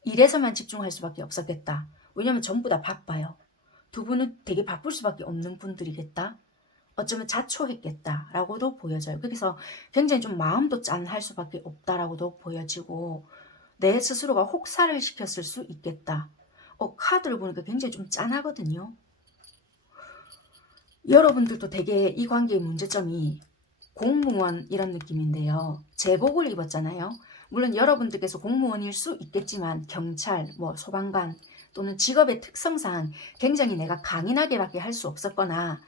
일에서만 집중할 수밖에 없었겠다. 왜냐면 전부 다 바빠요. 두 분은 되게 바쁠 수밖에 없는 분들이겠다. 어쩌면 자초했겠다라고도 보여져요. 그래서 굉장히 좀 마음도 짠할 수밖에 없다라고도 보여지고 내 스스로가 혹사를 시켰을 수 있겠다. 카드를 보니까 굉장히 좀 짠하거든요. 여러분들도 되게 이 관계의 문제점이 공무원 이런 느낌인데요. 제복을 입었잖아요. 물론 여러분들께서 공무원일 수 있겠지만 경찰, 뭐 소방관 또는 직업의 특성상 굉장히 내가 강인하게밖에 할 수 없었거나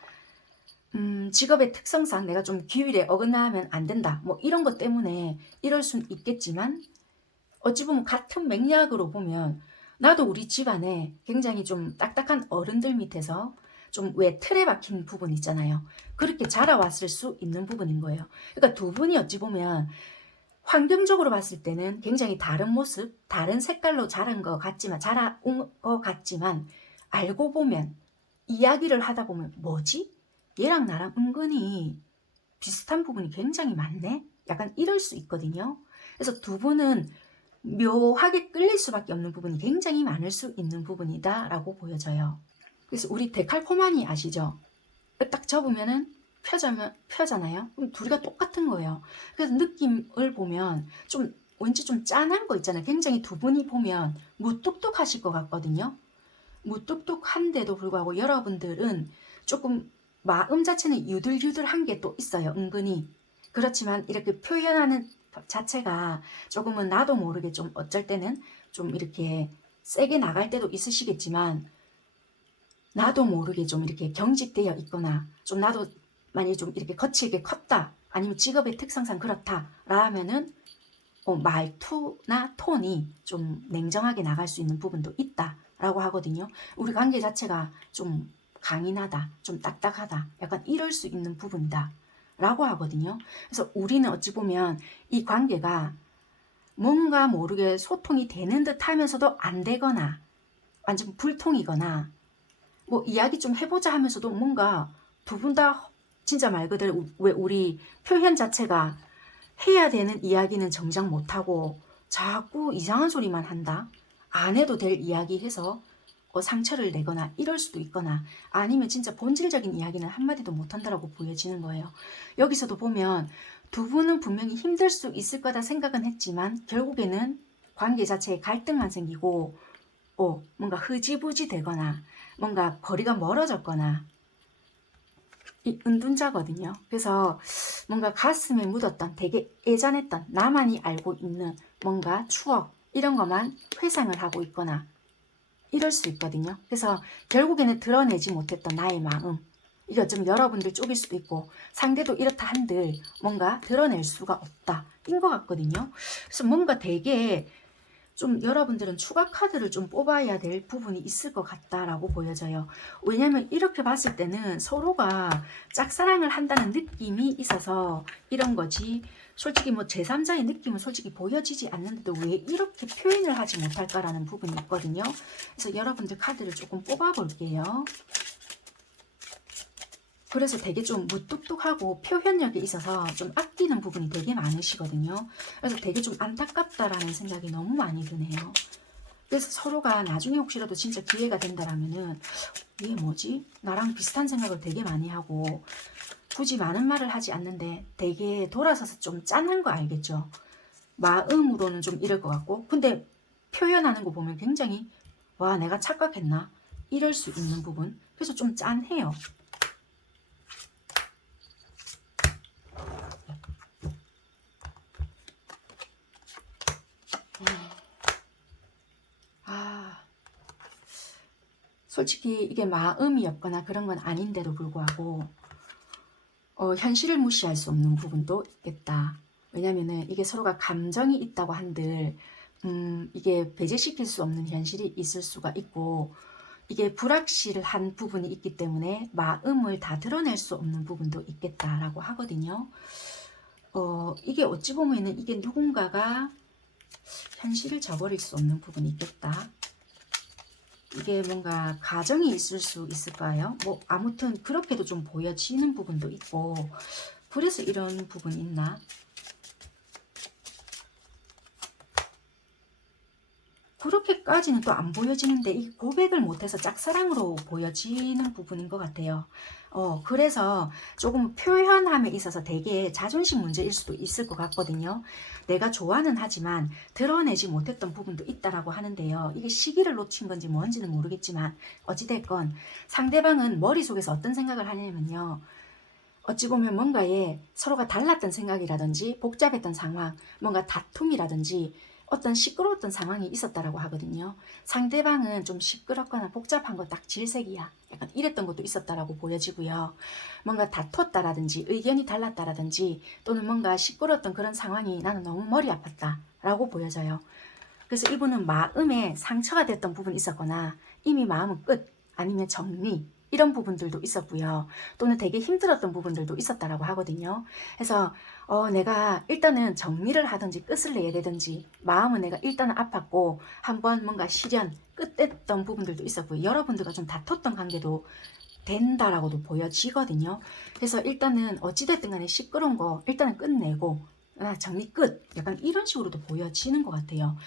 직업의 특성상 내가 좀 규율에 어긋나면 안 된다. 뭐 이런 것 때문에 이럴 수는 있겠지만 어찌 보면 같은 맥락으로 보면 나도 우리 집안에 굉장히 좀 딱딱한 어른들 밑에서 좀 왜 틀에 박힌 부분 있잖아요. 그렇게 자라왔을 수 있는 부분인 거예요. 그러니까 두 분이 어찌 보면 환경적으로 봤을 때는 굉장히 다른 모습, 다른 색깔로 자란 것 같지만, 자라온 것 같지만 알고 보면 이야기를 하다 보면 뭐지? 얘랑 나랑 은근히 비슷한 부분이 굉장히 많네? 약간 이럴 수 있거든요. 그래서 두 분은 묘하게 끌릴 수밖에 없는 부분이 굉장히 많을 수 있는 부분이다 라고 보여져요. 그래서 우리 데칼코마니 아시죠? 딱 접으면은 펴잖아요. 그럼 둘이가 똑같은 거예요. 그래서 느낌을 보면 좀 왠지 좀 짠한 거 있잖아요. 굉장히 두 분이 보면 무뚝뚝하실 것 같거든요. 무뚝뚝한데도 불구하고 여러분들은 조금 마음 자체는 유들유들한 게 또 있어요. 은근히. 그렇지만 이렇게 표현하는 자체가 조금은 나도 모르게 좀 어쩔 때는 좀 이렇게 세게 나갈 때도 있으시겠지만 나도 모르게 좀 이렇게 경직되어 있거나 좀 나도 만약에 좀 이렇게 거칠게 컸다 아니면 직업의 특성상 그렇다 라면은 말투나 톤이 좀 냉정하게 나갈 수 있는 부분도 있다 라고 하거든요. 우리 관계 자체가 좀 강인하다, 좀 딱딱하다, 약간 이럴 수 있는 부분이다 라고 하거든요. 그래서 우리는 어찌 보면 이 관계가 뭔가 모르게 소통이 되는 듯 하면서도 안 되거나 완전 불통이거나 뭐 이야기 좀 해보자 하면서도 뭔가 두 분 다 진짜 말 그대로 왜 우리 표현 자체가 해야 되는 이야기는 정작 못하고 자꾸 이상한 소리만 한다. 안 해도 될 이야기 해서 상처를 내거나 이럴 수도 있거나 아니면 진짜 본질적인 이야기는 한마디도 못한다라고 보여지는 거예요. 여기서도 보면 두 분은 분명히 힘들 수 있을 거다 생각은 했지만 결국에는 관계 자체에 갈등만 생기고 뭔가 흐지부지 되거나 뭔가 거리가 멀어졌거나 이 은둔자거든요. 그래서 뭔가 가슴에 묻었던 되게 애잔했던 나만이 알고 있는 뭔가 추억 이런 것만 회상을 하고 있거나 이럴 수 있거든요. 그래서 결국에는 드러내지 못했던 나의 마음 이게 어쩌면 여러분들 쪽일 수도 있고 상대도 이렇다 한들 뭔가 드러낼 수가 없다 인 것 같거든요. 그래서 뭔가 되게 좀 여러분들은 추가 카드를 좀 뽑아야 될 부분이 있을 것 같다라고 보여져요. 왜냐면 이렇게 봤을 때는 서로가 짝사랑을 한다는 느낌이 있어서 이런 거지 솔직히 뭐 제3자의 느낌은 솔직히 보여지지 않는데도 왜 이렇게 표현을 하지 못할까라는 부분이 있거든요. 그래서 여러분들 카드를 조금 뽑아 볼게요. 그래서 되게 좀 무뚝뚝하고 표현력이 있어서 좀 아끼는 부분이 되게 많으시거든요. 그래서 되게 좀 안타깝다라는 생각이 너무 많이 드네요. 그래서 서로가 나중에 혹시라도 진짜 기회가 된다라면은 이게 뭐지? 나랑 비슷한 생각을 되게 많이 하고 굳이 많은 말을 하지 않는데 되게 돌아서서 좀 짠한 거 알겠죠? 마음으로는 좀 이럴 것 같고 근데 표현하는 거 보면 굉장히 와 내가 착각했나? 이럴 수 있는 부분 그래서 좀 짠해요. 솔직히 이게 마음이었거나 그런 건 아닌데도 불구하고 현실을 무시할 수 없는 부분도 있겠다. 왜냐면은 이게 서로가 감정이 있다고 한들 이게 배제시킬 수 없는 현실이 있을 수가 있고 이게 불확실한 부분이 있기 때문에 마음을 다 드러낼 수 없는 부분도 있겠다라고 하거든요. 이게 어찌 보면은 이게 누군가가 현실을 저버릴 수 없는 부분이 있겠다. 이게 뭔가 가정이 있을 수 있을까요? 뭐 아무튼 그렇게도 좀 보여지는 부분도 있고 그래서 이런 부분이 있나? 그렇게까지는 또 안 보여지는데 이 고백을 못해서 짝사랑으로 보여지는 부분인 것 같아요. 그래서 조금 표현함에 있어서 되게 자존심 문제일 수도 있을 것 같거든요. 내가 좋아는 하지만 드러내지 못했던 부분도 있다라고 하는데요. 이게 시기를 놓친 건지 뭔지는 모르겠지만 어찌됐건 상대방은 머릿속에서 어떤 생각을 하냐면요. 어찌 보면 뭔가에 서로가 달랐던 생각이라든지 복잡했던 상황, 뭔가 다툼이라든지 어떤 시끄러웠던 상황이 있었다라고 하거든요. 상대방은 좀 시끄럽거나 복잡한 거 딱 질색이야. 약간 이랬던 것도 있었다라고 보여지고요. 뭔가 다퉜다라든지 의견이 달랐다라든지 또는 뭔가 시끄러웠던 그런 상황이 나는 너무 머리 아팠다라고 보여져요. 그래서 이분은 마음에 상처가 됐던 부분이 있었거나 이미 마음은 끝 아니면 정리 이런 부분들도 있었고요. 또는 되게 힘들었던 부분들도 있었다라고 하거든요. 그래서 내가 일단은 정리를 하든지 끝을 내야 되든지 마음은 내가 일단은 아팠고 한번 뭔가 시련 끝냈던 부분들도 있었고요. 여러분들과 좀 다퉜던 관계도 된다라고도 보여지거든요. 그래서 일단은 어찌됐든 간에 시끄러운 거 일단은 끝내고 정리 끝 약간 이런 식으로도 보여지는 것 같아요.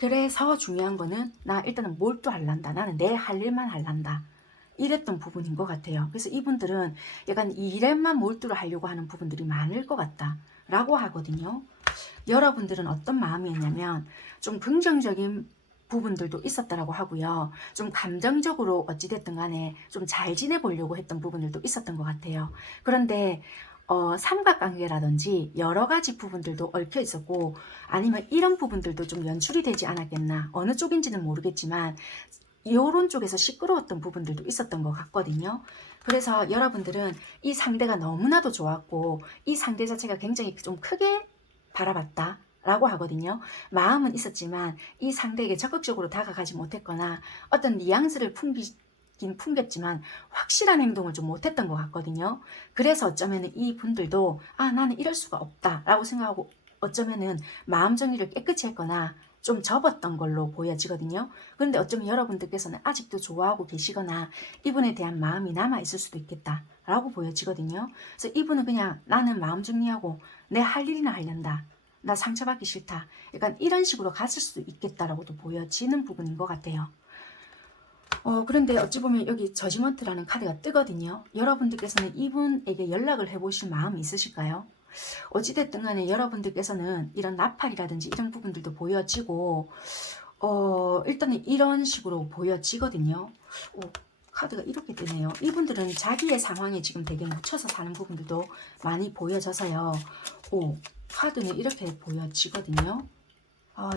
그래서 중요한 거는 나 일단은 몰두할란다. 나는 내 할 일만 할란다. 이랬던 부분인 것 같아요. 그래서 이분들은 약간 이 일에만 몰두를 하려고 하는 부분들이 많을 것 같다. 라고 하거든요. 여러분들은 어떤 마음이었냐면 좀 긍정적인 부분들도 있었다라고 하고요. 좀 감정적으로 어찌됐든 간에 좀 잘 지내보려고 했던 부분들도 있었던 것 같아요. 그런데 삼각관계라든지 여러 가지 부분들도 얽혀 있었고 아니면 이런 부분들도 좀 연출이 되지 않았겠나. 어느 쪽인지는 모르겠지만 요런 쪽에서 시끄러웠던 부분들도 있었던 것 같거든요. 그래서 여러분들은 이 상대가 너무나도 좋았고 이 상대 자체가 굉장히 좀 크게 바라봤다 라고 하거든요. 마음은 있었지만 이 상대에게 적극적으로 다가가지 못했거나 어떤 뉘앙스를 풍기긴 풍겼지만 확실한 행동을 좀 못했던 것 같거든요. 그래서 어쩌면 이 분들도 나는 이럴 수가 없다 라고 생각하고 어쩌면은 마음 정리를 깨끗이 했거나 좀 접었던 걸로 보여지거든요. 그런데 어쩌면 여러분들께서는 아직도 좋아하고 계시거나 이분에 대한 마음이 남아있을 수도 있겠다 라고 보여지거든요. 그래서 이분은 그냥 나는 마음 정리하고 내 할 일이나 하련다. 나 상처받기 싫다. 약간 이런 식으로 갔을 수도 있겠다라고도 보여지는 부분인 것 같아요. 그런데 어찌 보면 여기 저지먼트라는 카드가 뜨거든요. 여러분들께서는 이분에게 연락을 해보실 마음이 있으실까요? 어찌됐든 간에 여러분들께서는 이런 나팔이라든지 이런 부분들도 보여지고 일단은 이런 식으로 보여지거든요. 카드가 이렇게 뜨네요. 이분들은 자기의 상황에 지금 되게 묻혀서 사는 부분들도 많이 보여져서요. 카드는 이렇게 보여지거든요.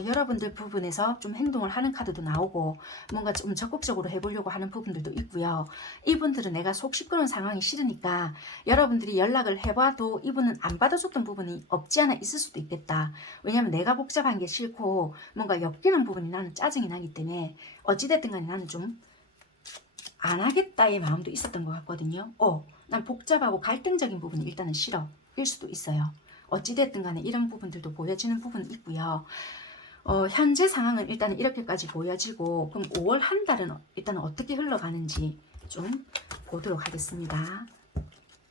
여러분들 부분에서 좀 행동을 하는 카드도 나오고 뭔가 좀 적극적으로 해보려고 하는 부분들도 있고요. 이분들은 내가 속 시끄러운 상황이 싫으니까 여러분들이 연락을 해봐도 이분은 안 받아줬던 부분이 없지 않아 있을 수도 있겠다. 왜냐면 내가 복잡한 게 싫고 뭔가 엮이는 부분이 나는 짜증이 나기 때문에 어찌됐든 간에 나는 좀 안 하겠다의 마음도 있었던 것 같거든요. 난 복잡하고 갈등적인 부분이 일단은 싫어 일 수도 있어요. 어찌됐든 간에 이런 부분들도 보여지는 부분이 있고요. 현재 상황은 일단 이렇게까지 보여지고 그럼 5월 한 달은 일단 어떻게 흘러가는지 좀 보도록 하겠습니다.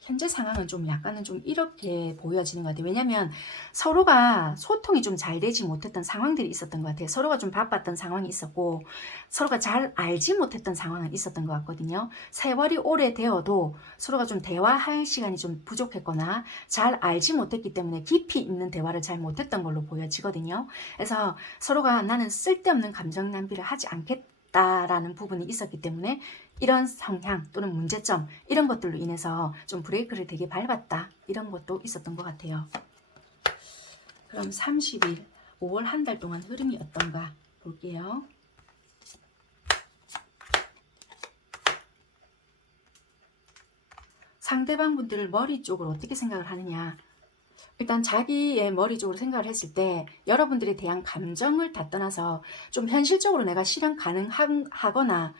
현재 상황은 좀 약간은 좀 이렇게 보여지는 것 같아요. 왜냐면 서로가 소통이 좀 잘 되지 못했던 상황들이 있었던 것 같아요. 서로가 좀 바빴던 상황이 있었고 서로가 잘 알지 못했던 상황은 있었던 것 같거든요. 세월이 오래되어도 서로가 좀 대화할 시간이 좀 부족했거나 잘 알지 못했기 때문에 깊이 있는 대화를 잘 못했던 걸로 보여지거든요. 그래서 서로가 나는 쓸데없는 감정 낭비를 하지 않겠다라는 부분이 있었기 때문에 이런 성향 또는 문제점 이런 것들로 인해서 좀 브레이크를 되게 밟았다 이런 것도 있었던 것 같아요. 그럼 30일 5월 한 달 동안 흐름이 어떤가 볼게요. 상대방 분들을 머리 쪽으로 어떻게 생각을 하느냐. 일단 자기의 머리 쪽으로 생각을 했을 때 여러분들에 대한 감정을 다 떠나서 좀 현실적으로 내가 실현 가능하거나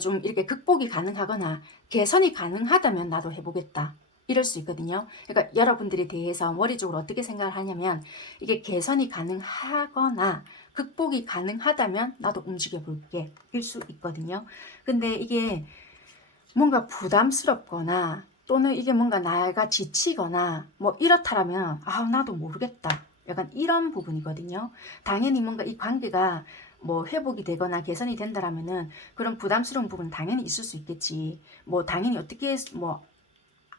좀 이렇게 극복이 가능하거나 개선이 가능하다면 나도 해보겠다. 이럴 수 있거든요. 그러니까 여러분들에 대해서 머리적으로 어떻게 생각을 하냐면 이게 개선이 가능하거나 극복이 가능하다면 나도 움직여 볼게 일 수 있거든요. 근데 이게 뭔가 부담스럽거나 또는 이게 뭔가 나가 지치거나 뭐 이렇다라면 나도 모르겠다. 약간 이런 부분이거든요. 당연히 뭔가 이 관계가 뭐 회복이 되거나 개선이 된다라면은 그런 부담스러운 부분 당연히 있을 수 있겠지. 뭐 당연히 어떻게 뭐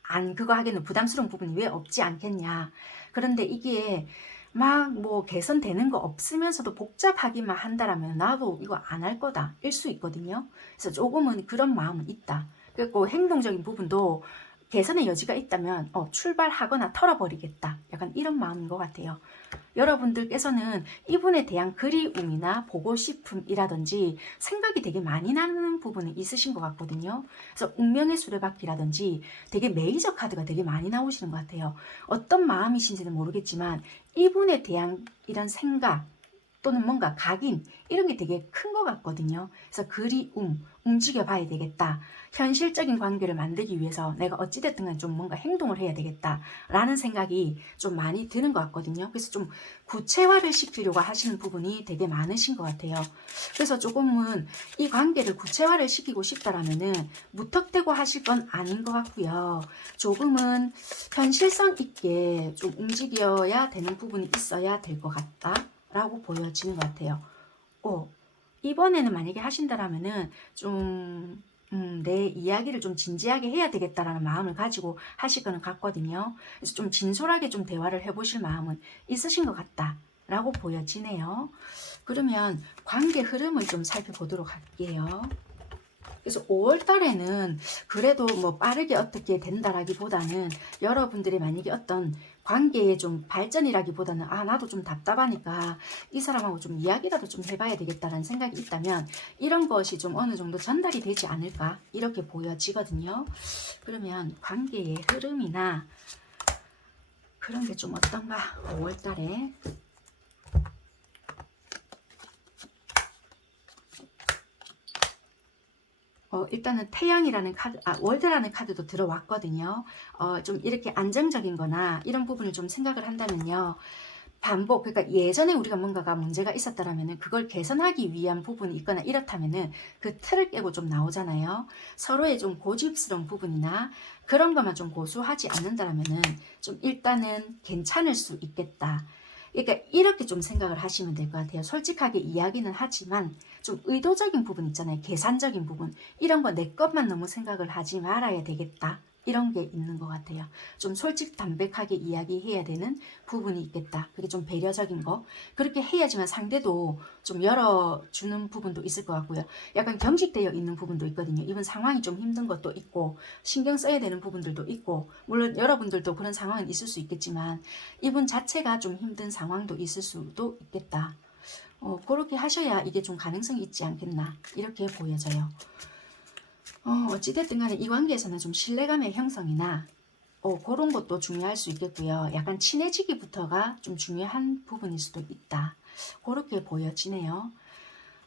안 그거 하기에는 부담스러운 부분이 왜 없지 않겠냐. 그런데 이게 막 뭐 개선되는 거 없으면서도 복잡하기만 한다라면 나도 이거 안 할 거다 일 수 있거든요. 그래서 조금은 그런 마음은 있다. 그리고 행동적인 부분도 개선의 여지가 있다면 출발하거나 털어버리겠다. 약간 이런 마음인 것 같아요. 여러분들께서는 이분에 대한 그리움이나 보고 싶음이라든지 생각이 되게 많이 나는 부분이 있으신 것 같거든요. 그래서 운명의 수레바퀴라든지 되게 메이저 카드가 되게 많이 나오시는 것 같아요. 어떤 마음이신지는 모르겠지만 이분에 대한 이런 생각 또는 뭔가 각인 이런 게 되게 큰 것 같거든요. 그래서 그리움, 움직여 봐야 되겠다. 현실적인 관계를 만들기 위해서 내가 어찌됐든 간에 좀 뭔가 행동을 해야 되겠다라는 생각이 좀 많이 드는 것 같거든요. 그래서 좀 구체화를 시키려고 하시는 부분이 되게 많으신 것 같아요. 그래서 조금은 이 관계를 구체화를 시키고 싶다라면은 무턱대고 하실 건 아닌 것 같고요. 조금은 현실성 있게 좀 움직여야 되는 부분이 있어야 될 것 같다. 라고 보여지는 것 같아요. 이번에는 만약에 하신다라면은 좀 내 이야기를 좀 진지하게 해야 되겠다라는 마음을 가지고 하실 거는 같거든요. 그래서 좀 진솔하게 좀 대화를 해보실 마음은 있으신 것 같다라고 보여지네요. 그러면 관계 흐름을 좀 살펴보도록 할게요. 그래서 5월 달에는 그래도 뭐 빠르게 어떻게 된다라기보다는 여러분들이 만약에 어떤 관계의 좀 발전이라기보다는 나도 좀 답답하니까 이 사람하고 좀 이야기라도 좀 해봐야 되겠다라는 생각이 있다면 이런 것이 좀 어느 정도 전달이 되지 않을까 이렇게 보여지거든요. 그러면 관계의 흐름이나 그런 게 좀 어떤가 5월 달에 일단은 태양이라는 카드, 월드라는 카드도 들어왔거든요. 좀 이렇게 안정적인 거나 이런 부분을 좀 생각을 한다면요. 반복, 그러니까 예전에 우리가 뭔가가 문제가 있었다라면은 그걸 개선하기 위한 부분이 있거나 이렇다면은 그 틀을 깨고 좀 나오잖아요. 서로의 좀 고집스러운 부분이나 그런 것만 좀 고수하지 않는다라면은 좀 일단은 괜찮을 수 있겠다. 그러니까 이렇게 좀 생각을 하시면 될 것 같아요. 솔직하게 이야기는 하지만 좀 의도적인 부분 있잖아요. 계산적인 부분. 이런 거 내 것만 너무 생각을 하지 말아야 되겠다. 이런 게 있는 것 같아요. 좀 솔직담백하게 이야기해야 되는 부분이 있겠다. 그게 좀 배려적인 거. 그렇게 해야지만 상대도 좀 열어주는 부분도 있을 것 같고요. 약간 경직되어 있는 부분도 있거든요. 이번 상황이 좀 힘든 것도 있고 신경 써야 되는 부분들도 있고 물론 여러분들도 그런 상황은 있을 수 있겠지만 이분 자체가 좀 힘든 상황도 있을 수도 있겠다. 그렇게 하셔야 이게 좀 가능성이 있지 않겠나 이렇게 보여져요. 어찌됐든 간에 이 관계에서는 좀 신뢰감의 형성이나 그런 것도 중요할 수 있겠고요. 약간 친해지기부터가 좀 중요한 부분일 수도 있다. 그렇게 보여지네요.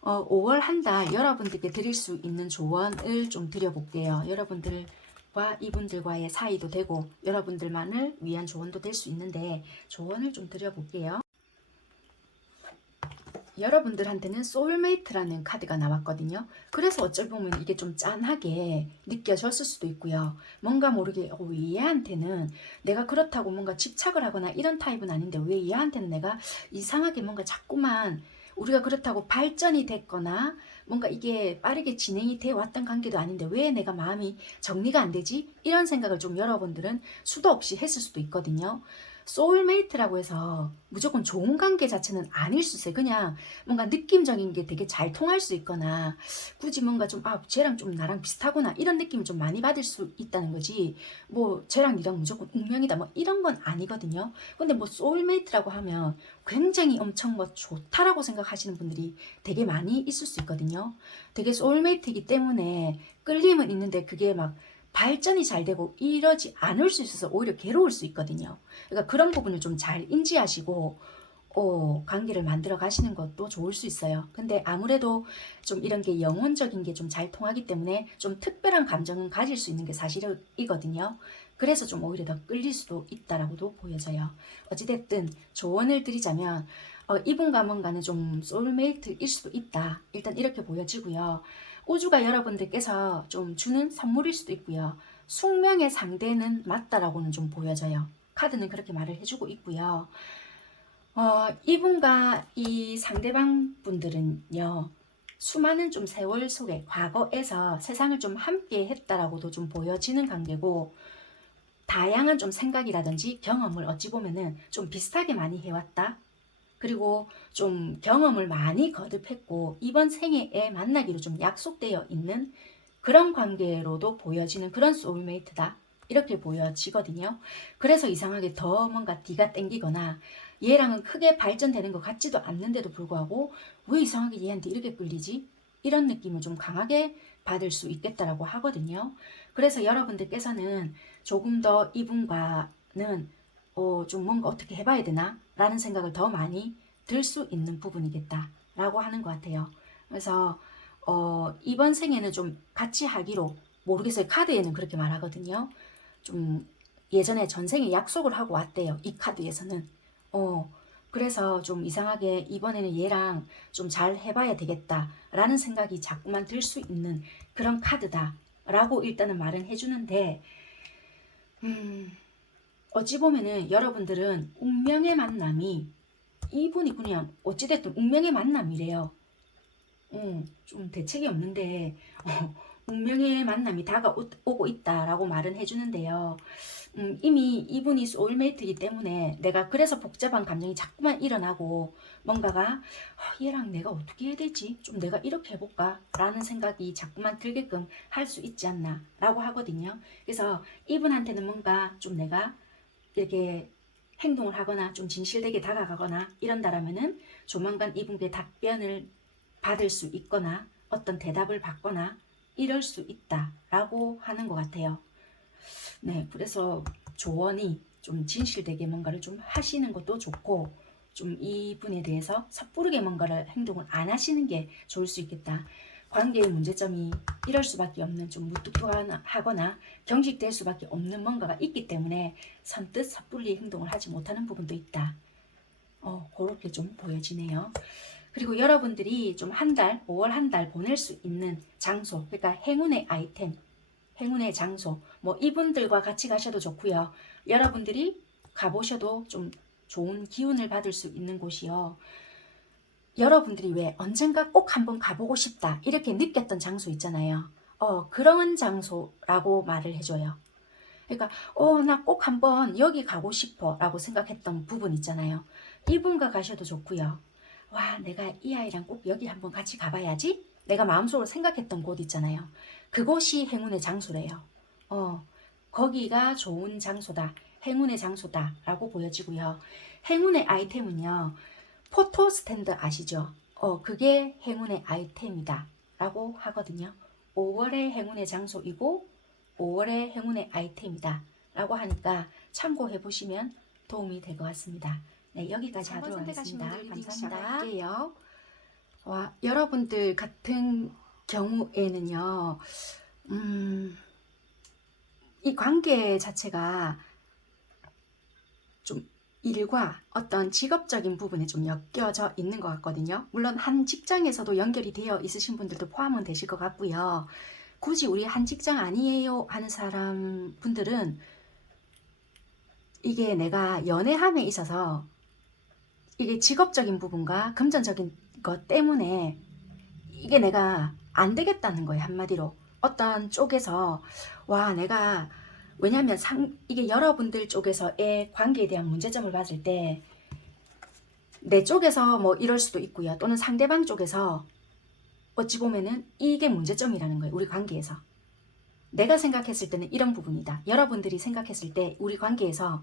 5월 한 달 여러분들께 드릴 수 있는 조언을 좀 드려볼게요. 여러분들과 이분들과의 사이도 되고 여러분들만을 위한 조언도 될 수 있는데 조언을 좀 드려볼게요. 여러분들한테는 소울메이트라는 카드가 나왔거든요. 그래서 어쩔 보면 이게 좀 짠하게 느껴졌을 수도 있고요. 뭔가 모르게 얘한테는 내가 그렇다고 뭔가 집착을 하거나 이런 타입은 아닌데 왜 얘한테는 내가 이상하게 뭔가 자꾸만 우리가 그렇다고 발전이 됐거나 뭔가 이게 빠르게 진행이 돼 왔던 관계도 아닌데 왜 내가 마음이 정리가 안 되지? 이런 생각을 좀 여러분들은 수도 없이 했을 수도 있거든요. 소울메이트라고 해서 무조건 좋은 관계 자체는 아닐 수 있어요. 그냥 뭔가 느낌적인 게 되게 잘 통할 수 있거나 굳이 뭔가 좀 쟤랑 좀 나랑 비슷하구나 이런 느낌을 좀 많이 받을 수 있다는 거지, 뭐 쟤랑 니랑 무조건 운명이다 뭐 이런 건 아니거든요. 근데 뭐 소울메이트라고 하면 굉장히 엄청 뭐 좋다라고 생각하시는 분들이 되게 많이 있을 수 있거든요. 되게 소울메이트이기 때문에 끌림은 있는데 그게 막 발전이 잘 되고 이러지 않을 수 있어서 오히려 괴로울 수 있거든요. 그러니까 그런 부분을 좀 잘 인지하시고 관계를 만들어 가시는 것도 좋을 수 있어요. 근데 아무래도 좀 이런 게 영혼적인 게 좀 잘 통하기 때문에 좀 특별한 감정은 가질 수 있는 게 사실이거든요. 그래서 좀 오히려 더 끌릴 수도 있다라고도 보여져요. 어찌됐든 조언을 드리자면 이분과 뭔가는 좀 소울메이트일 수도 있다. 일단 이렇게 보여지고요. 우주가 여러분들께서 좀 주는 선물일 수도 있고요. 숙명의 상대는 맞다라고는 좀 보여져요. 카드는 그렇게 말을 해주고 있고요. 이분과 이 상대방 분들은요, 수많은 좀 세월 속에 과거에서 세상을 좀 함께 했다라고도 좀 보여지는 관계고, 다양한 좀 생각이라든지 경험을 어찌 보면은 좀 비슷하게 많이 해왔다. 그리고 좀 경험을 많이 거듭했고, 이번 생애에 만나기로 좀 약속되어 있는 그런 관계로도 보여지는 그런 소울메이트다. 이렇게 보여지거든요. 그래서 이상하게 더 뭔가 D가 땡기거나 얘랑은 크게 발전되는 것 같지도 않는데도 불구하고 왜 이상하게 얘한테 이렇게 끌리지? 이런 느낌을 좀 강하게 받을 수 있겠다라고 하거든요. 그래서 여러분들께서는 조금 더 이분과는 좀 뭔가 어떻게 해봐야 되나? 라는 생각을 더 많이 들 수 있는 부분이겠다 라고 하는 것 같아요. 그래서 이번 생에는 좀 같이 하기로, 모르겠어요. 카드에는 그렇게 말하거든요. 좀 예전에 전생에 약속을 하고 왔대요. 이 카드에서는. 그래서 좀 이상하게 이번에는 얘랑 좀 잘 해봐야 되겠다 라는 생각이 자꾸만 들 수 있는 그런 카드다 라고 일단은 말은 해주는데, 어찌 보면은 여러분들은 운명의 만남이, 이분이 그냥 어찌됐든 운명의 만남이래요. 좀 대책이 없는데 운명의 만남이 다가오고 있다라고 말은 해주는데요. 이미 이분이 소울메이트이기 때문에 내가 그래서 복잡한 감정이 자꾸만 일어나고 뭔가가 얘랑 내가 어떻게 해야 되지? 좀 내가 이렇게 해볼까? 라는 생각이 자꾸만 들게끔 할 수 있지 않나 라고 하거든요. 그래서 이분한테는 뭔가 좀 내가 이렇게 행동을 하거나 좀 진실되게 다가가거나 이런다라면은 조만간 이분께 답변을 받을 수 있거나 어떤 대답을 받거나 이럴 수 있다라고 하는 것 같아요. 네, 그래서 조언이 좀 진실되게 뭔가를 좀 하시는 것도 좋고, 좀 이분에 대해서 섣부르게 뭔가를 행동을 안 하시는 게 좋을 수 있겠다. 관계의 문제점이 이럴 수밖에 없는 좀 무뚝뚝하거나 경직될 수밖에 없는 뭔가가 있기 때문에 선뜻 섣불리 행동을 하지 못하는 부분도 있다. 그렇게 좀 보여지네요. 그리고 여러분들이 좀 한 달, 5월 한 달 보낼 수 있는 장소, 그러니까 행운의 아이템, 행운의 장소, 뭐 이분들과 같이 가셔도 좋고요. 여러분들이 가보셔도 좀 좋은 기운을 받을 수 있는 곳이요. 여러분들이 왜 언젠가 꼭 한번 가보고 싶다 이렇게 느꼈던 장소 있잖아요. 그런 장소라고 말을 해줘요. 그러니까 나 꼭 한번 여기 가고 싶어 라고 생각했던 부분 있잖아요. 이분과 가셔도 좋고요. 와, 내가 이 아이랑 꼭 여기 한번 같이 가봐야지, 내가 마음속으로 생각했던 곳 있잖아요. 그곳이 행운의 장소래요. 거기가 좋은 장소다, 행운의 장소다 라고 보여지고요. 행운의 아이템은요, 포토 스탠드 아시죠? 그게 행운의 아이템이다 라고 하거든요. 5월의 행운의 장소이고 5월의 행운의 아이템이다 라고 하니까 참고해 보시면 도움이 될 것 같습니다. 네, 여기까지 하도록 하겠습니다. 감사합니다. 여러분들 같은 경우에는요, 이 관계 자체가 좀 일과 어떤 직업적인 부분에 좀 엮여져 있는 것 같거든요. 물론 한 직장에서도 연결이 되어 있으신 분들도 포함은 되실 것 같고요. 굳이 우리 한 직장 아니에요 하는 사람 분들은 이게 내가 연애함에 있어서 이게 직업적인 부분과 금전적인 것 때문에 이게 내가 안 되겠다는 거예요. 한마디로 어떤 쪽에서 와 내가 왜냐하면 이게 여러분들 쪽에서의 관계에 대한 문제점을 봤을 때 내 쪽에서 뭐 이럴 수도 있고요. 또는 상대방 쪽에서 어찌 보면은 이게 문제점이라는 거예요. 우리 관계에서. 내가 생각했을 때는 이런 부분이다. 여러분들이 생각했을 때 우리 관계에서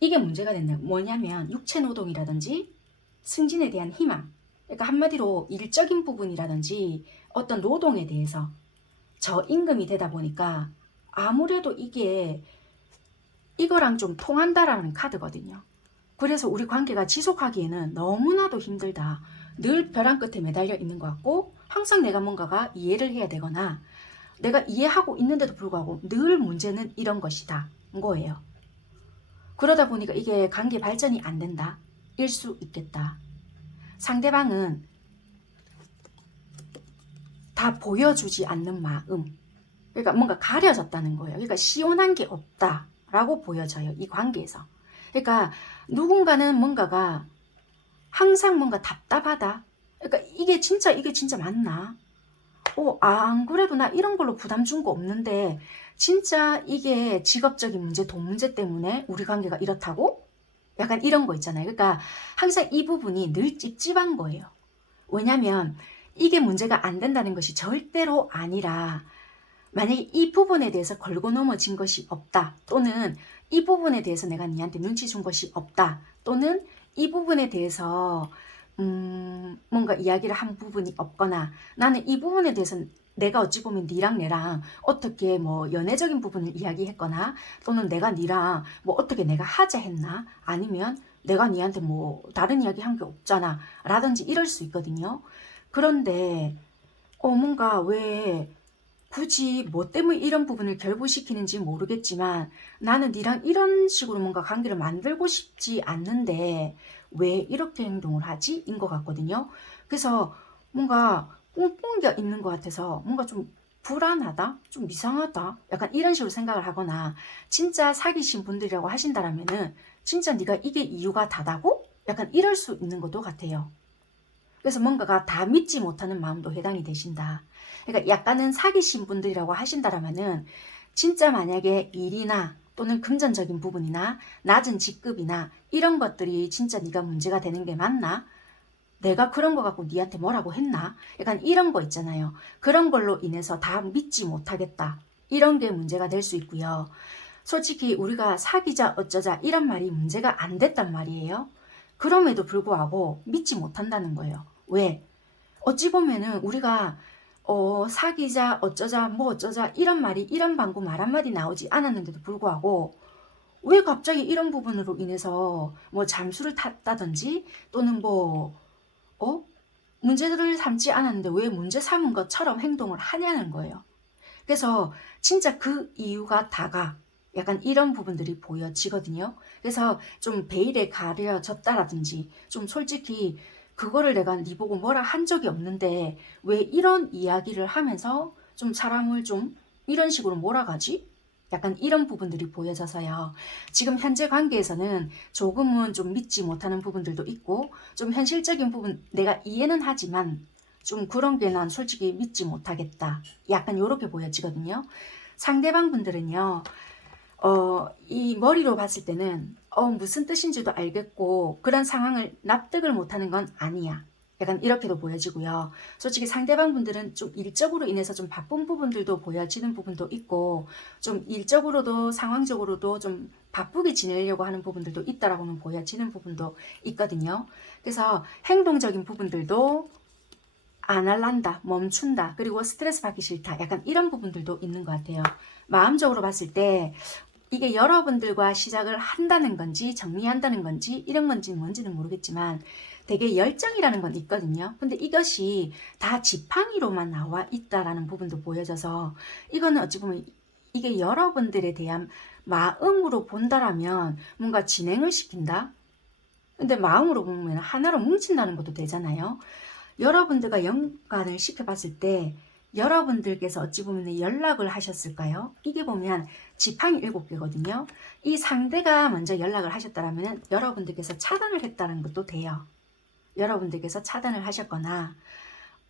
이게 문제가 됐네요. 뭐냐면 육체노동이라든지 승진에 대한 희망. 그러니까 한마디로 일적인 부분이라든지 어떤 노동에 대해서 저임금이 되다 보니까 아무래도 이게 이거랑 좀 통한다라는 카드거든요. 그래서 우리 관계가 지속하기에는 너무나도 힘들다. 늘 벼랑 끝에 매달려 있는 것 같고 항상 내가 뭔가가 이해를 해야 되거나 내가 이해하고 있는데도 불구하고 늘 문제는 이런 것이다. 거예요. 그러다 보니까 이게 관계 발전이 안 된다. 일 수 있겠다. 상대방은 다 보여주지 않는 마음. 그러니까 뭔가 가려졌다는 거예요. 그러니까 시원한 게 없다라고 보여져요. 이 관계에서. 그러니까 누군가는 뭔가가 항상 뭔가 답답하다. 그러니까 이게 진짜 맞나? 안 그래도 나 이런 걸로 부담 준 거 없는데 진짜 이게 직업적인 문제, 돈 문제 때문에 우리 관계가 이렇다고? 약간 이런 거 있잖아요. 그러니까 항상 이 부분이 늘 찝찝한 거예요. 왜냐면 이게 문제가 안 된다는 것이 절대로 아니라 만약에 이 부분에 대해서 걸고 넘어진 것이 없다. 또는 이 부분에 대해서 내가 니한테 눈치 준 것이 없다. 또는 이 부분에 대해서 뭔가 이야기를 한 부분이 없거나 나는 이 부분에 대해서 내가 어찌 보면 니랑 내랑 어떻게 뭐 연애적인 부분을 이야기했거나 또는 내가 니랑 뭐 어떻게 내가 하자했나 아니면 내가 니한테 뭐 다른 이야기 한 게 없잖아 라든지 이럴 수 있거든요. 그런데 뭔가 왜 굳이 뭐 때문에 이런 부분을 결부시키는지 모르겠지만 나는 니랑 이런 식으로 뭔가 관계를 만들고 싶지 않는데 왜 이렇게 행동을 하지? 인 것 같거든요. 그래서 뭔가 꿍꿍이가 있는 것 같아서 뭔가 좀 불안하다? 좀 이상하다? 약간 이런 식으로 생각을 하거나 진짜 사귀신 분들이라고 하신다라면은 진짜 네가 이게 이유가 다다고? 약간 이럴 수 있는 것도 같아요. 그래서 뭔가가 다 믿지 못하는 마음도 해당이 되신다. 그러니까 약간은 사귀신 분들이라고 하신다라면은 진짜 만약에 일이나 또는 금전적인 부분이나 낮은 직급이나 이런 것들이 진짜 네가 문제가 되는 게 맞나? 내가 그런 거 갖고 니한테 뭐라고 했나? 약간 이런 거 있잖아요. 그런 걸로 인해서 다 믿지 못하겠다. 이런 게 문제가 될 수 있고요. 솔직히 우리가 사귀자 어쩌자 이런 말이 문제가 안 됐단 말이에요. 그럼에도 불구하고 믿지 못한다는 거예요. 왜? 어찌 보면은 우리가 사귀자 어쩌자 뭐 어쩌자 이런 말이 이런 방구 말 한마디 나오지 않았는데도 불구하고 왜 갑자기 이런 부분으로 인해서 뭐 잠수를 탔다든지 또는 뭐 문제들을 삼지 않았는데 왜 문제 삼은 것처럼 행동을 하냐는 거예요. 그래서 진짜 그 이유가 다가 약간 이런 부분들이 보여지거든요. 그래서 좀 베일에 가려졌다라든지 좀 솔직히 그거를 내가 네 보고 뭐라 한 적이 없는데 왜 이런 이야기를 하면서 좀 사람을 좀 이런 식으로 몰아가지? 약간 이런 부분들이 보여져서요. 지금 현재 관계에서는 조금은 좀 믿지 못하는 부분들도 있고 좀 현실적인 부분 내가 이해는 하지만 좀 그런 게 난 솔직히 믿지 못하겠다. 약간 이렇게 보여지거든요. 상대방 분들은요. 이 머리로 봤을 때는 무슨 뜻인지도 알겠고 그런 상황을 납득을 못하는 건 아니야. 약간 이렇게도 보여지고요. 솔직히 상대방 분들은 좀 일적으로 인해서 좀 바쁜 부분들도 보여지는 부분도 있고 좀 일적으로도 상황적으로도 좀 바쁘게 지내려고 하는 부분들도 있다라고는 보여지는 부분도 있거든요. 그래서 행동적인 부분들도 안 할란다, 멈춘다, 그리고 스트레스 받기 싫다. 약간 이런 부분들도 있는 것 같아요. 마음적으로 봤을 때 이게 여러분들과 시작을 한다는 건지 정리한다는 건지 이런 건지 뭔지는 모르겠지만 되게 열정이라는 건 있거든요. 근데 이것이 다 지팡이로만 나와 있다라는 부분도 보여져서 이거는 어찌 보면 이게 여러분들에 대한 마음으로 본다라면 뭔가 진행을 시킨다. 근데 마음으로 보면 하나로 뭉친다는 것도 되잖아요. 여러분들과 연관을 시켜봤을 때 여러분들께서 어찌 보면 연락을 하셨을까요? 이게 보면 지팡이 7개거든요. 이 상대가 먼저 연락을 하셨다면 여러분들께서 차단을 했다는 것도 돼요. 여러분들께서 차단을 하셨거나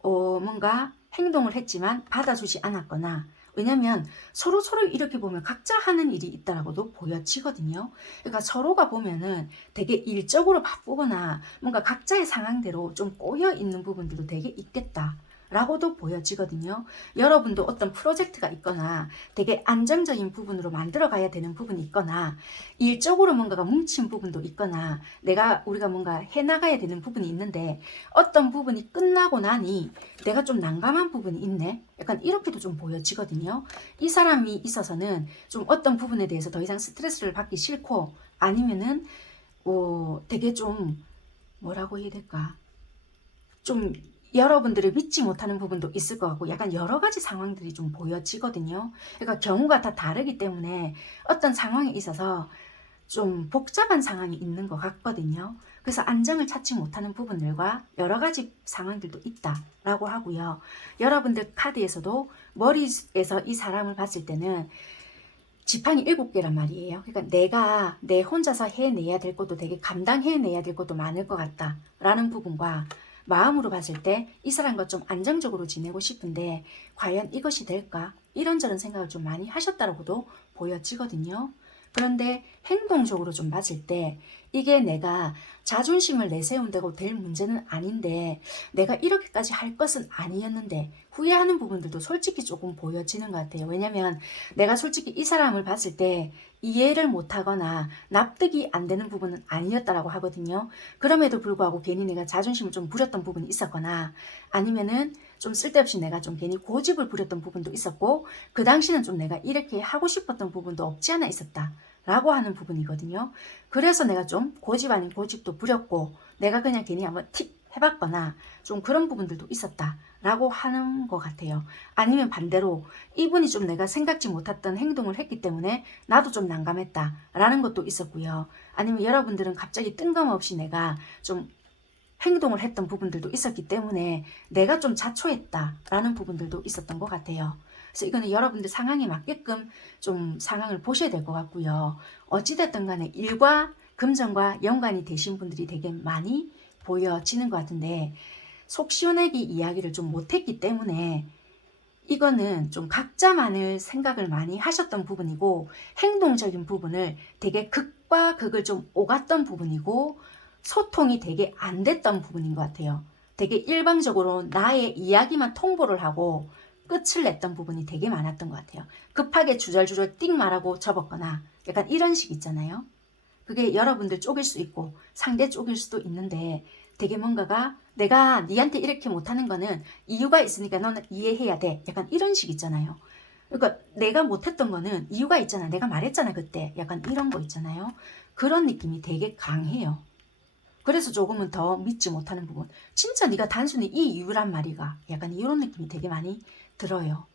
뭔가 행동을 했지만 받아주지 않았거나, 왜냐면 서로 이렇게 보면 각자 하는 일이 있다라고도 보여지거든요. 그러니까 서로가 보면은 되게 일적으로 바쁘거나 뭔가 각자의 상황대로 좀 꼬여 있는 부분들도 되게 있겠다 라고도 보여지거든요. 여러분도 어떤 프로젝트가 있거나 되게 안정적인 부분으로 만들어 가야 되는 부분이 있거나 일적으로 뭔가가 뭉친 부분도 있거나 우리가 뭔가 해나가야 되는 부분이 있는데 어떤 부분이 끝나고 나니 내가 좀 난감한 부분이 있네, 약간 이렇게도 좀 보여지거든요. 이 사람이 있어서는 좀 어떤 부분에 대해서 더 이상 스트레스를 받기 싫고, 아니면은 되게 좀 뭐라고 해야 될까, 좀 여러분들을 믿지 못하는 부분도 있을 것 같고, 약간 여러 가지 상황들이 좀 보여지거든요. 그러니까 경우가 다 다르기 때문에 어떤 상황에 있어서 좀 복잡한 상황이 있는 것 같거든요. 그래서 안정을 찾지 못하는 부분들과 여러 가지 상황들도 있다라고 하고요. 여러분들 카드에서도 머리에서 이 사람을 봤을 때는 지팡이 7개란 말이에요. 그러니까 내 혼자서 해내야 될 것도 되게 감당해내야 될 것도 많을 것 같다라는 부분과, 마음으로 봤을 때 이 사람과 좀 안정적으로 지내고 싶은데 과연 이것이 될까? 이런저런 생각을 좀 많이 하셨다고도 보여지거든요. 그런데 행동적으로 좀 봤을 때 이게 내가 자존심을 내세운다고 될 문제는 아닌데, 내가 이렇게까지 할 것은 아니었는데 후회하는 부분들도 솔직히 조금 보여지는 것 같아요. 왜냐면 내가 솔직히 이 사람을 봤을 때 이해를 못하거나 납득이 안 되는 부분은 아니었다라고 하거든요. 그럼에도 불구하고 괜히 내가 자존심을 좀 부렸던 부분이 있었거나, 아니면은 좀 쓸데없이 내가 좀 괜히 고집을 부렸던 부분도 있었고, 그 당시는 좀 내가 이렇게 하고 싶었던 부분도 없지 않아 있었다 라고 하는 부분이거든요. 그래서 내가 좀 고집 아닌 고집도 부렸고, 내가 그냥 괜히 한번 틱 해봤거나 좀 그런 부분들도 있었다 라고 하는 것 같아요. 아니면 반대로 이분이 좀 내가 생각지 못했던 행동을 했기 때문에 나도 좀 난감했다 라는 것도 있었고요. 아니면 여러분들은 갑자기 뜬금없이 내가 좀 행동을 했던 부분들도 있었기 때문에 내가 좀 자초했다 라는 부분들도 있었던 것 같아요. 그래서 이거는 여러분들 상황에 맞게끔 좀 상황을 보셔야 될 것 같고요. 어찌됐든 간에 일과 금전과 연관이 되신 분들이 되게 많이 보여지는 것 같은데, 속 시원하게 이야기를 좀 못했기 때문에 이거는 좀 각자만을 생각을 많이 하셨던 부분이고, 행동적인 부분을 되게 극과 극을 좀 오갔던 부분이고, 소통이 되게 안 됐던 부분인 것 같아요. 되게 일방적으로 나의 이야기만 통보를 하고 끝을 냈던 부분이 되게 많았던 것 같아요. 급하게 주절주절 띵 말하고 접었거나 약간 이런 식 있잖아요. 그게 여러분들 쪽일 수 있고 상대 쪽일 수도 있는데, 되게 뭔가가 내가 니한테 이렇게 못하는 거는 이유가 있으니까 너는 이해해야 돼, 약간 이런 식 있잖아요. 그러니까 내가 못했던 거는 이유가 있잖아, 내가 말했잖아 그때, 약간 이런 거 있잖아요. 그런 느낌이 되게 강해요. 그래서 조금은 더 믿지 못하는 부분, 진짜 네가 단순히 이 이유란 말이가, 약간 이런 느낌이 되게 많이 들어요.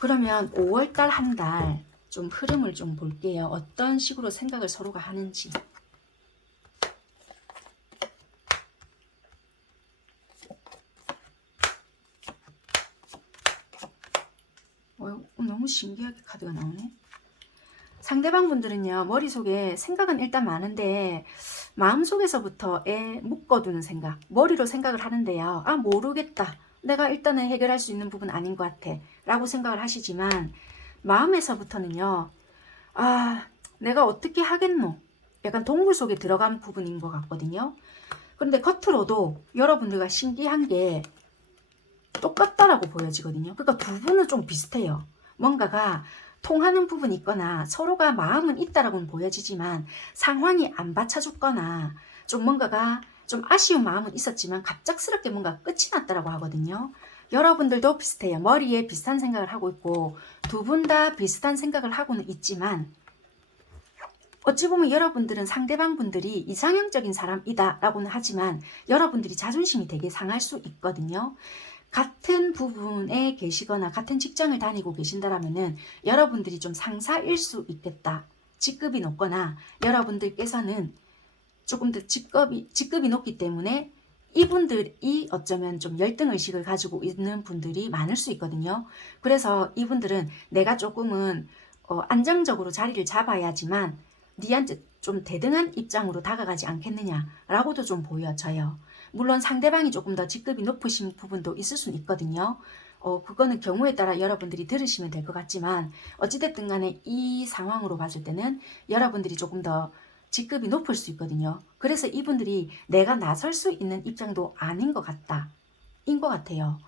그러면 5월달 한 달 좀 흐름을 좀 볼게요. 어떤 식으로 생각을 서로가 하는지. 너무 신기하게 카드가 나오네. 상대방 분들은요, 머릿속에 생각은 일단 많은데 마음속에서부터에 묶어두는 생각, 머리로 생각을 하는데요, 모르겠다, 내가 일단은 해결할 수 있는 부분 아닌 것 같아 라고 생각을 하시지만, 마음에서부터는요, 내가 어떻게 하겠노, 약간 동물 속에 들어간 부분인 것 같거든요. 그런데 겉으로도 여러분들과 신기한 게 똑같다라고 보여지거든요. 그러니까 두 분은 좀 비슷해요. 뭔가가 통하는 부분이 있거나 서로가 마음은 있다라고는 보여지지만 상황이 안 받쳐줬거나 좀 뭔가가 좀 아쉬운 마음은 있었지만 갑작스럽게 뭔가 끝이 났다라고 하거든요. 여러분들도 비슷해요. 머리에 비슷한 생각을 하고 있고 두 분 다 비슷한 생각을 하고는 있지만, 어찌 보면 여러분들은 상대방 분들이 이상형적인 사람이다 라고는 하지만 여러분들이 자존심이 되게 상할 수 있거든요. 같은 부분에 계시거나 같은 직장을 다니고 계신다라면은 여러분들이 좀 상사일 수 있겠다. 직급이 높거나 여러분들께서는 조금 더 직급이 높기 때문에 이분들이 어쩌면 좀 열등의식을 가지고 있는 분들이 많을 수 있거든요. 그래서 이분들은 내가 조금은 안정적으로 자리를 잡아야지만 니한테 좀 대등한 입장으로 다가가지 않겠느냐라고도 좀 보여져요. 물론 상대방이 조금 더 직급이 높으신 부분도 있을 수는 있거든요. 그거는 경우에 따라 여러분들이 들으시면 될 것 같지만 어찌됐든 간에 이 상황으로 봤을 때는 여러분들이 조금 더 직급이 높을 수 있거든요. 그래서 이분들이 내가 나설 수 있는 입장도 아닌 것 같다. 인 것 같아요.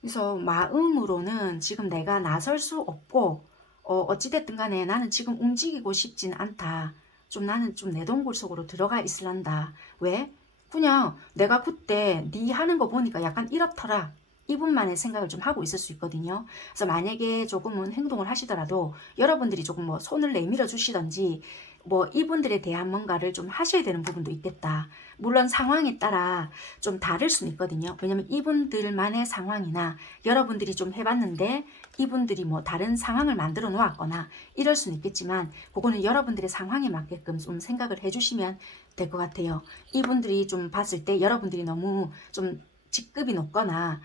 그래서 마음으로는 지금 내가 나설 수 없고 어찌됐든 간에 나는 지금 움직이고 싶진 않다. 좀 나는 좀 내 동굴 속으로 들어가 있을란다. 왜? 그냥 내가 그때 네 하는 거 보니까 약간 이렇더라. 이분만의 생각을 좀 하고 있을 수 있거든요. 그래서 만약에 조금은 행동을 하시더라도 여러분들이 조금 뭐 손을 내밀어 주시던지 뭐 이분들에 대한 뭔가를 좀 하셔야 되는 부분도 있겠다. 물론 상황에 따라 좀 다를 수는 있거든요. 왜냐면 이분들만의 상황이나 여러분들이 좀 해봤는데 이분들이 뭐 다른 상황을 만들어 놓았거나 이럴 수는 있겠지만 그거는 여러분들의 상황에 맞게끔 좀 생각을 해주시면 될 것 같아요. 이분들이 좀 봤을 때 여러분들이 너무 좀 직급이 높거나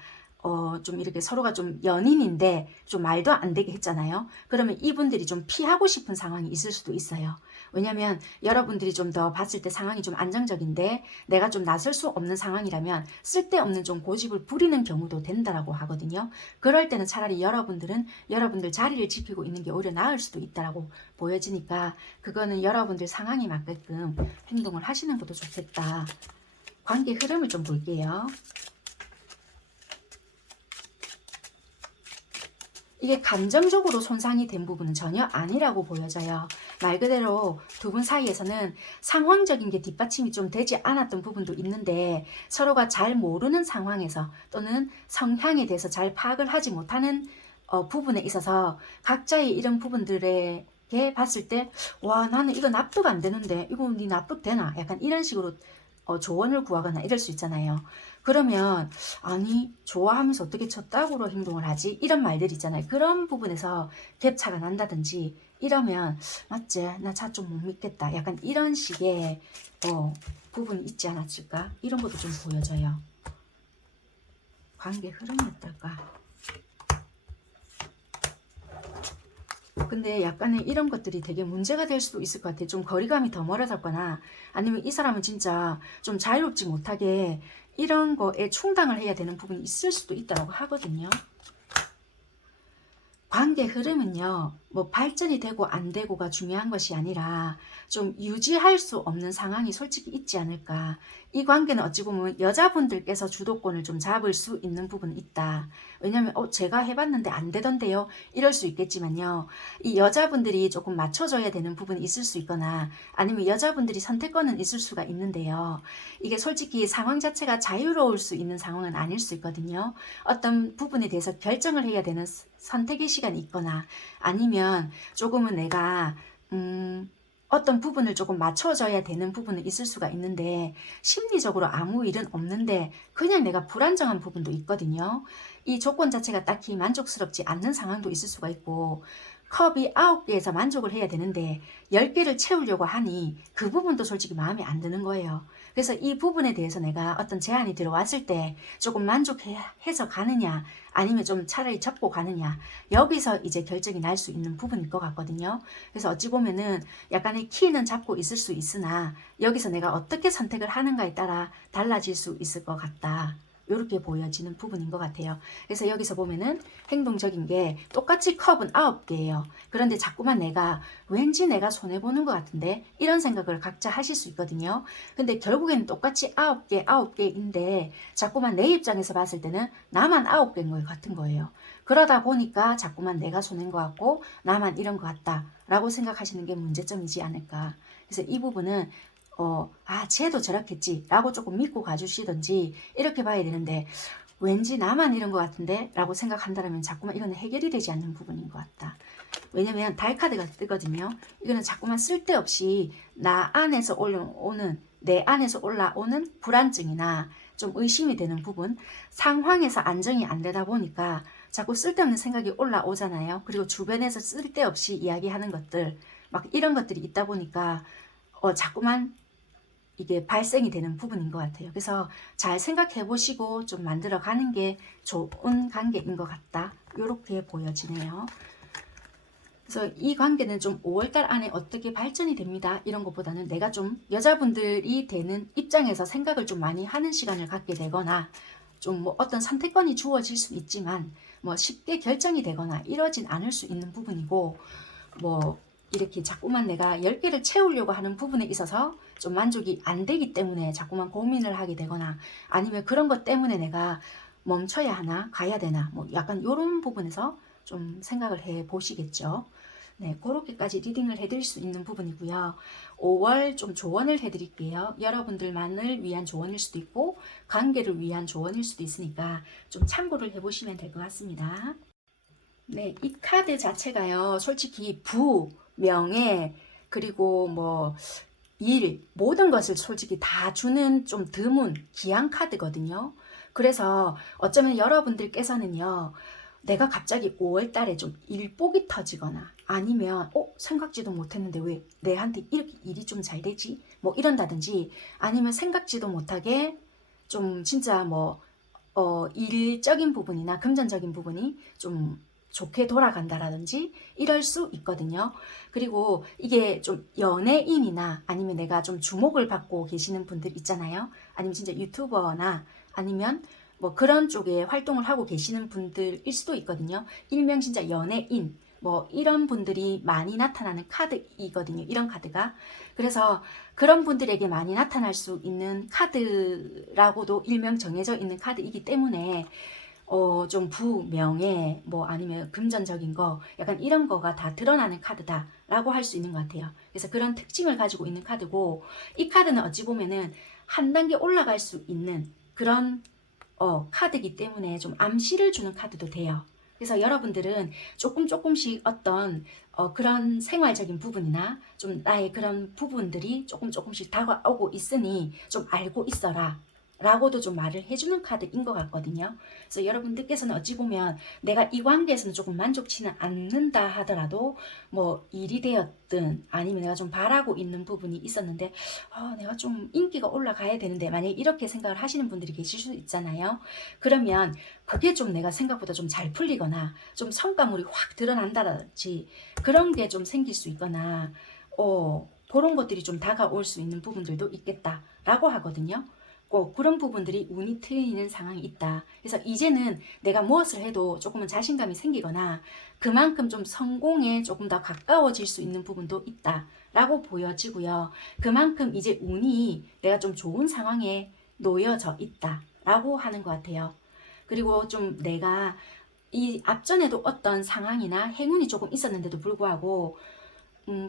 좀 이렇게 서로가 좀 연인인데 좀 말도 안 되게 했잖아요. 그러면 이분들이 좀 피하고 싶은 상황이 있을 수도 있어요. 왜냐면 여러분들이 좀 더 봤을 때 상황이 좀 안정적인데 내가 좀 나설 수 없는 상황이라면 쓸데없는 좀 고집을 부리는 경우도 된다라고 하거든요. 그럴 때는 차라리 여러분들은 여러분들 자리를 지키고 있는 게 오히려 나을 수도 있다라고 보여지니까 그거는 여러분들 상황에 맞게끔 행동을 하시는 것도 좋겠다. 관계 흐름을 좀 볼게요. 이게 감정적으로 손상이 된 부분은 전혀 아니라고 보여져요. 말 그대로 두 분 사이에서는 상황적인 게 뒷받침이 좀 되지 않았던 부분도 있는데 서로가 잘 모르는 상황에서 또는 성향에 대해서 잘 파악을 하지 못하는 부분에 있어서 각자의 이런 부분들에 봤을 때 와 나는 이거 납득 안 되는데 이거 니 납득되나? 약간 이런 식으로 조언을 구하거나 이럴 수 있잖아요. 그러면 아니 좋아하면서 어떻게 저따구로 행동을 하지? 이런 말들 있잖아요. 그런 부분에서 갭차가 난다든지 이러면 맞지? 나 차 좀 못 믿겠다. 약간 이런 식의 부분이 있지 않았을까? 이런 것도 좀 보여져요. 관계 흐름이 어떨까? 근데 약간의 이런 것들이 되게 문제가 될 수도 있을 것 같아요. 좀 거리감이 더 멀어졌거나 아니면 이 사람은 진짜 좀 자유롭지 못하게 이런 거에 충당을 해야 되는 부분이 있을 수도 있다고 하거든요. 관계 흐름은요, 뭐 발전이 되고 안 되고가 중요한 것이 아니라 좀 유지할 수 없는 상황이 솔직히 있지 않을까. 이 관계는 어찌 보면 여자분들께서 주도권을 좀 잡을 수 있는 부분이 있다. 왜냐면 제가 해봤는데 안 되던데요. 이럴 수 있겠지만요. 이 여자분들이 조금 맞춰줘야 되는 부분이 있을 수 있거나 아니면 여자분들이 선택권은 있을 수가 있는데요. 이게 솔직히 상황 자체가 자유로울 수 있는 상황은 아닐 수 있거든요. 어떤 부분에 대해서 결정을 해야 되는 선택의 시간이 있거나 아니면 조금은 내가 어떤 부분을 조금 맞춰줘야 되는 부분은 있을 수가 있는데 심리적으로 아무 일은 없는데 그냥 내가 불안정한 부분도 있거든요. 이 조건 자체가 딱히 만족스럽지 않는 상황도 있을 수가 있고 컵이 9개에서 만족을 해야 되는데 10개를 채우려고 하니 그 부분도 솔직히 마음에 안 드는 거예요. 그래서 이 부분에 대해서 내가 어떤 제안이 들어왔을 때 조금 만족해서 가느냐 아니면 좀 차라리 접고 가느냐 여기서 이제 결정이 날 수 있는 부분일 것 같거든요. 그래서 어찌 보면은 약간의 키는 잡고 있을 수 있으나 여기서 내가 어떻게 선택을 하는가에 따라 달라질 수 있을 것 같다. 이렇게 보여지는 부분인 것 같아요. 그래서 여기서 보면은 행동적인 게 똑같이 컵은 9개예요. 그런데 자꾸만 왠지 내가 손해보는 것 같은데 이런 생각을 각자 하실 수 있거든요. 근데 결국에는 똑같이 9개인데 자꾸만 내 입장에서 봤을 때는 나만 9개인 것 같은 거예요. 그러다 보니까 자꾸만 내가 손해인 것 같고 나만 이런 것 같다 라고 생각하시는 게 문제점이지 않을까. 그래서 이 부분은 쟤도 저렇겠지 라고 조금 믿고 가주시던지 이렇게 봐야 되는데 왠지 나만 이런 것 같은데 라고 생각한다면 자꾸만 이거는 해결이 되지 않는 부분인 것 같다. 왜냐면 달카드가 뜨거든요. 이거는 자꾸만 쓸데없이 내 안에서 올라오는 불안증이나 좀 의심이 되는 부분, 상황에서 안정이 안 되다 보니까 자꾸 쓸데없는 생각이 올라오잖아요. 그리고 주변에서 쓸데없이 이야기하는 것들, 막 이런 것들이 있다 보니까 자꾸만 이게 발생이 되는 부분인 것 같아요. 그래서 잘 생각해 보시고 좀 만들어 가는 게 좋은 관계인 것 같다. 이렇게 보여지네요. 그래서 이 관계는 좀 5월달 안에 어떻게 발전이 됩니다. 이런 것보다는 내가 좀 여자분들이 되는 입장에서 생각을 좀 많이 하는 시간을 갖게 되거나 좀 뭐 어떤 선택권이 주어질 수 있지만 뭐 쉽게 결정이 되거나 이러진 않을 수 있는 부분이고, 뭐 이렇게 자꾸만 내가 10개를 채우려고 하는 부분에 있어서 좀 만족이 안 되기 때문에 자꾸만 고민을 하게 되거나, 아니면 그런 것 때문에 내가 멈춰야 하나 가야 되나 뭐 약간 이런 부분에서 좀 생각을 해 보시겠죠. 네, 그렇게까지 리딩을 해드릴 수 있는 부분이고요. 5월 좀 조언을 해드릴게요. 여러분들만을 위한 조언일 수도 있고 관계를 위한 조언일 수도 있으니까 좀 참고를 해보시면 될 것 같습니다. 네, 이 카드 자체가요, 솔직히 부, 명예, 그리고 뭐 일, 모든 것을 솔직히 다 주는 좀 드문 귀한 카드거든요. 그래서 어쩌면 여러분들께서는요, 내가 갑자기 5월 달에 좀 일복이 터지거나 아니면 생각지도 못했는데 왜 내한테 이렇게 일이 좀 잘 되지? 뭐 이런다든지, 아니면 생각지도 못하게 좀 진짜 뭐 일적인 부분이나 금전적인 부분이 좀 좋게 돌아간다라든지 이럴 수 있거든요. 그리고 이게 좀 연예인이나 아니면 내가 좀 주목을 받고 계시는 분들 있잖아요. 아니면 진짜 유튜버나 아니면 뭐 그런 쪽에 활동을 하고 계시는 분들일 수도 있거든요. 일명 진짜 연예인 뭐 이런 분들이 많이 나타나는 카드이거든요. 이런 카드가. 그래서 그런 분들에게 많이 나타날 수 있는 카드라고도 일명 정해져 있는 카드이기 때문에 좀 부명예 뭐 아니면 금전적인 거 약간 이런 거가 다 드러나는 카드다 라고 할 수 있는 것 같아요. 그래서 그런 특징을 가지고 있는 카드고, 이 카드는 어찌 보면은 한 단계 올라갈 수 있는 그런 카드이기 때문에 좀 암시를 주는 카드도 돼요. 그래서 여러분들은 조금씩 어떤 그런 생활적인 부분이나 좀 나의 그런 부분들이 조금씩 다가오고 있으니 좀 알고 있어라 라고도 좀 말을 해주는 카드인 것 같거든요. 그래서 여러분들께서는 어찌 보면 내가 이 관계에서는 조금 만족치는 않는다 하더라도 뭐 일이 되었든 아니면 내가 좀 바라고 있는 부분이 있었는데 내가 좀 인기가 올라가야 되는데, 만약에 이렇게 생각을 하시는 분들이 계실 수 있잖아요. 그러면 그게 좀 내가 생각보다 좀 잘 풀리거나 좀 성과물이 확 드러난다든지 그런 게 좀 생길 수 있거나 그런 것들이 좀 다가올 수 있는 부분들도 있겠다라고 하거든요. 꼭 그런 부분들이 운이 트이는 상황이 있다. 그래서 이제는 내가 무엇을 해도 조금은 자신감이 생기거나 그만큼 좀 성공에 조금 더 가까워질 수 있는 부분도 있다 라고 보여지고요. 그만큼 이제 운이 내가 좀 좋은 상황에 놓여져 있다 라고 하는 것 같아요. 그리고 좀 내가 이 앞전에도 어떤 상황이나 행운이 조금 있었는데도 불구하고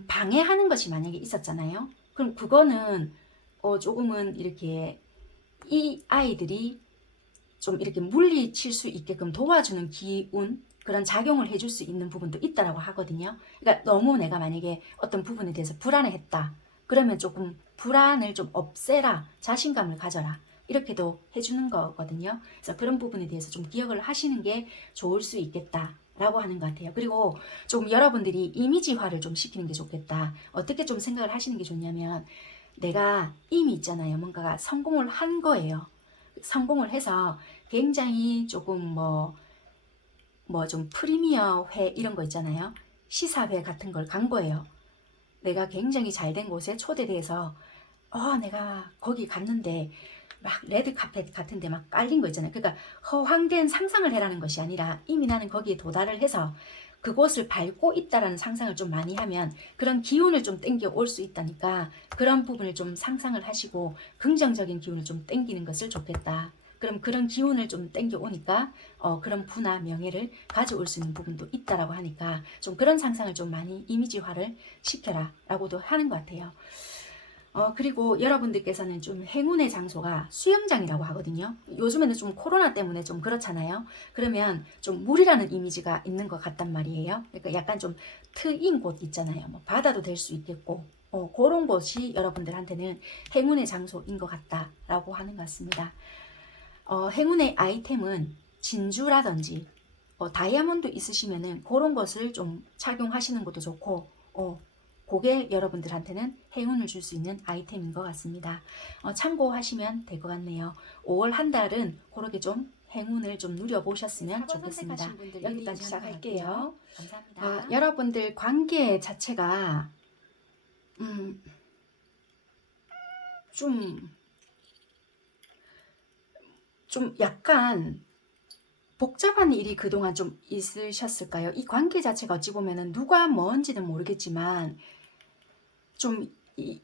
방해하는 것이 만약에 있었잖아요. 그럼 그거는 조금은 이렇게 이 아이들이 좀 이렇게 물리칠 수 있게끔 도와주는 기운, 그런 작용을 해줄 수 있는 부분도 있다라고 하거든요. 그러니까 너무 내가 만약에 어떤 부분에 대해서 불안해했다. 그러면 조금 불안을 좀 없애라, 자신감을 가져라. 이렇게도 해주는 거거든요. 그래서 그런 부분에 대해서 좀 기억을 하시는 게 좋을 수 있겠다. 라고 하는 것 같아요. 그리고 좀 여러분들이 이미지화를 좀 시키는 게 좋겠다. 어떻게 좀 생각을 하시는 게 좋냐면, 내가 이미 있잖아요. 뭔가가 성공을 한 거예요. 성공을 해서 굉장히 조금 뭐 좀 프리미어 회 이런 거 있잖아요. 시사회 같은 걸 간 거예요. 내가 굉장히 잘 된 곳에 초대돼서 내가 거기 갔는데 막 레드카펫 같은데 막 깔린 거 있잖아요. 그러니까 허황된 상상을 해라는 것이 아니라 이미 나는 거기에 도달을 해서 그곳을 밟고 있다라는 상상을 좀 많이 하면 그런 기운을 좀 땡겨 올 수 있다니까, 그런 부분을 좀 상상을 하시고 긍정적인 기운을 좀 땡기는 것을 좋겠다. 그럼 그런 기운을 좀 땡겨 오니까 그런 부나 명예를 가져올 수 있는 부분도 있다라고 하니까 좀 그런 상상을 좀 많이 이미지화를 시켜라 라고도 하는 것 같아요. 그리고 여러분들께서는 좀 행운의 장소가 수영장이라고 하거든요. 요즘에는 좀 코로나 때문에 좀 그렇잖아요. 그러면 좀 물이라는 이미지가 있는 것 같단 말이에요. 그러니까 약간 좀 트인 곳 있잖아요. 뭐 바다도 될 수 있겠고, 그런 곳이 여러분들한테는 행운의 장소인 것 같다라고 하는 것 같습니다. 행운의 아이템은 진주라든지 다이아몬드 있으시면은 그런 것을 좀 착용하시는 것도 좋고, 그게 여러분들한테는 행운을 줄 수 있는 아이템인 것 같습니다. 참고하시면 될 것 같네요. 5월 한 달은 그렇게 좀 행운을 좀 누려보셨으면 좋겠습니다. 여기까지 시작할게요. 감사합니다. 여러분들 관계 자체가 좀 약간 복잡한 일이 그동안 좀 있으셨을까요? 이 관계 자체가 어찌 보면은 누가 뭔지는 모르겠지만 좀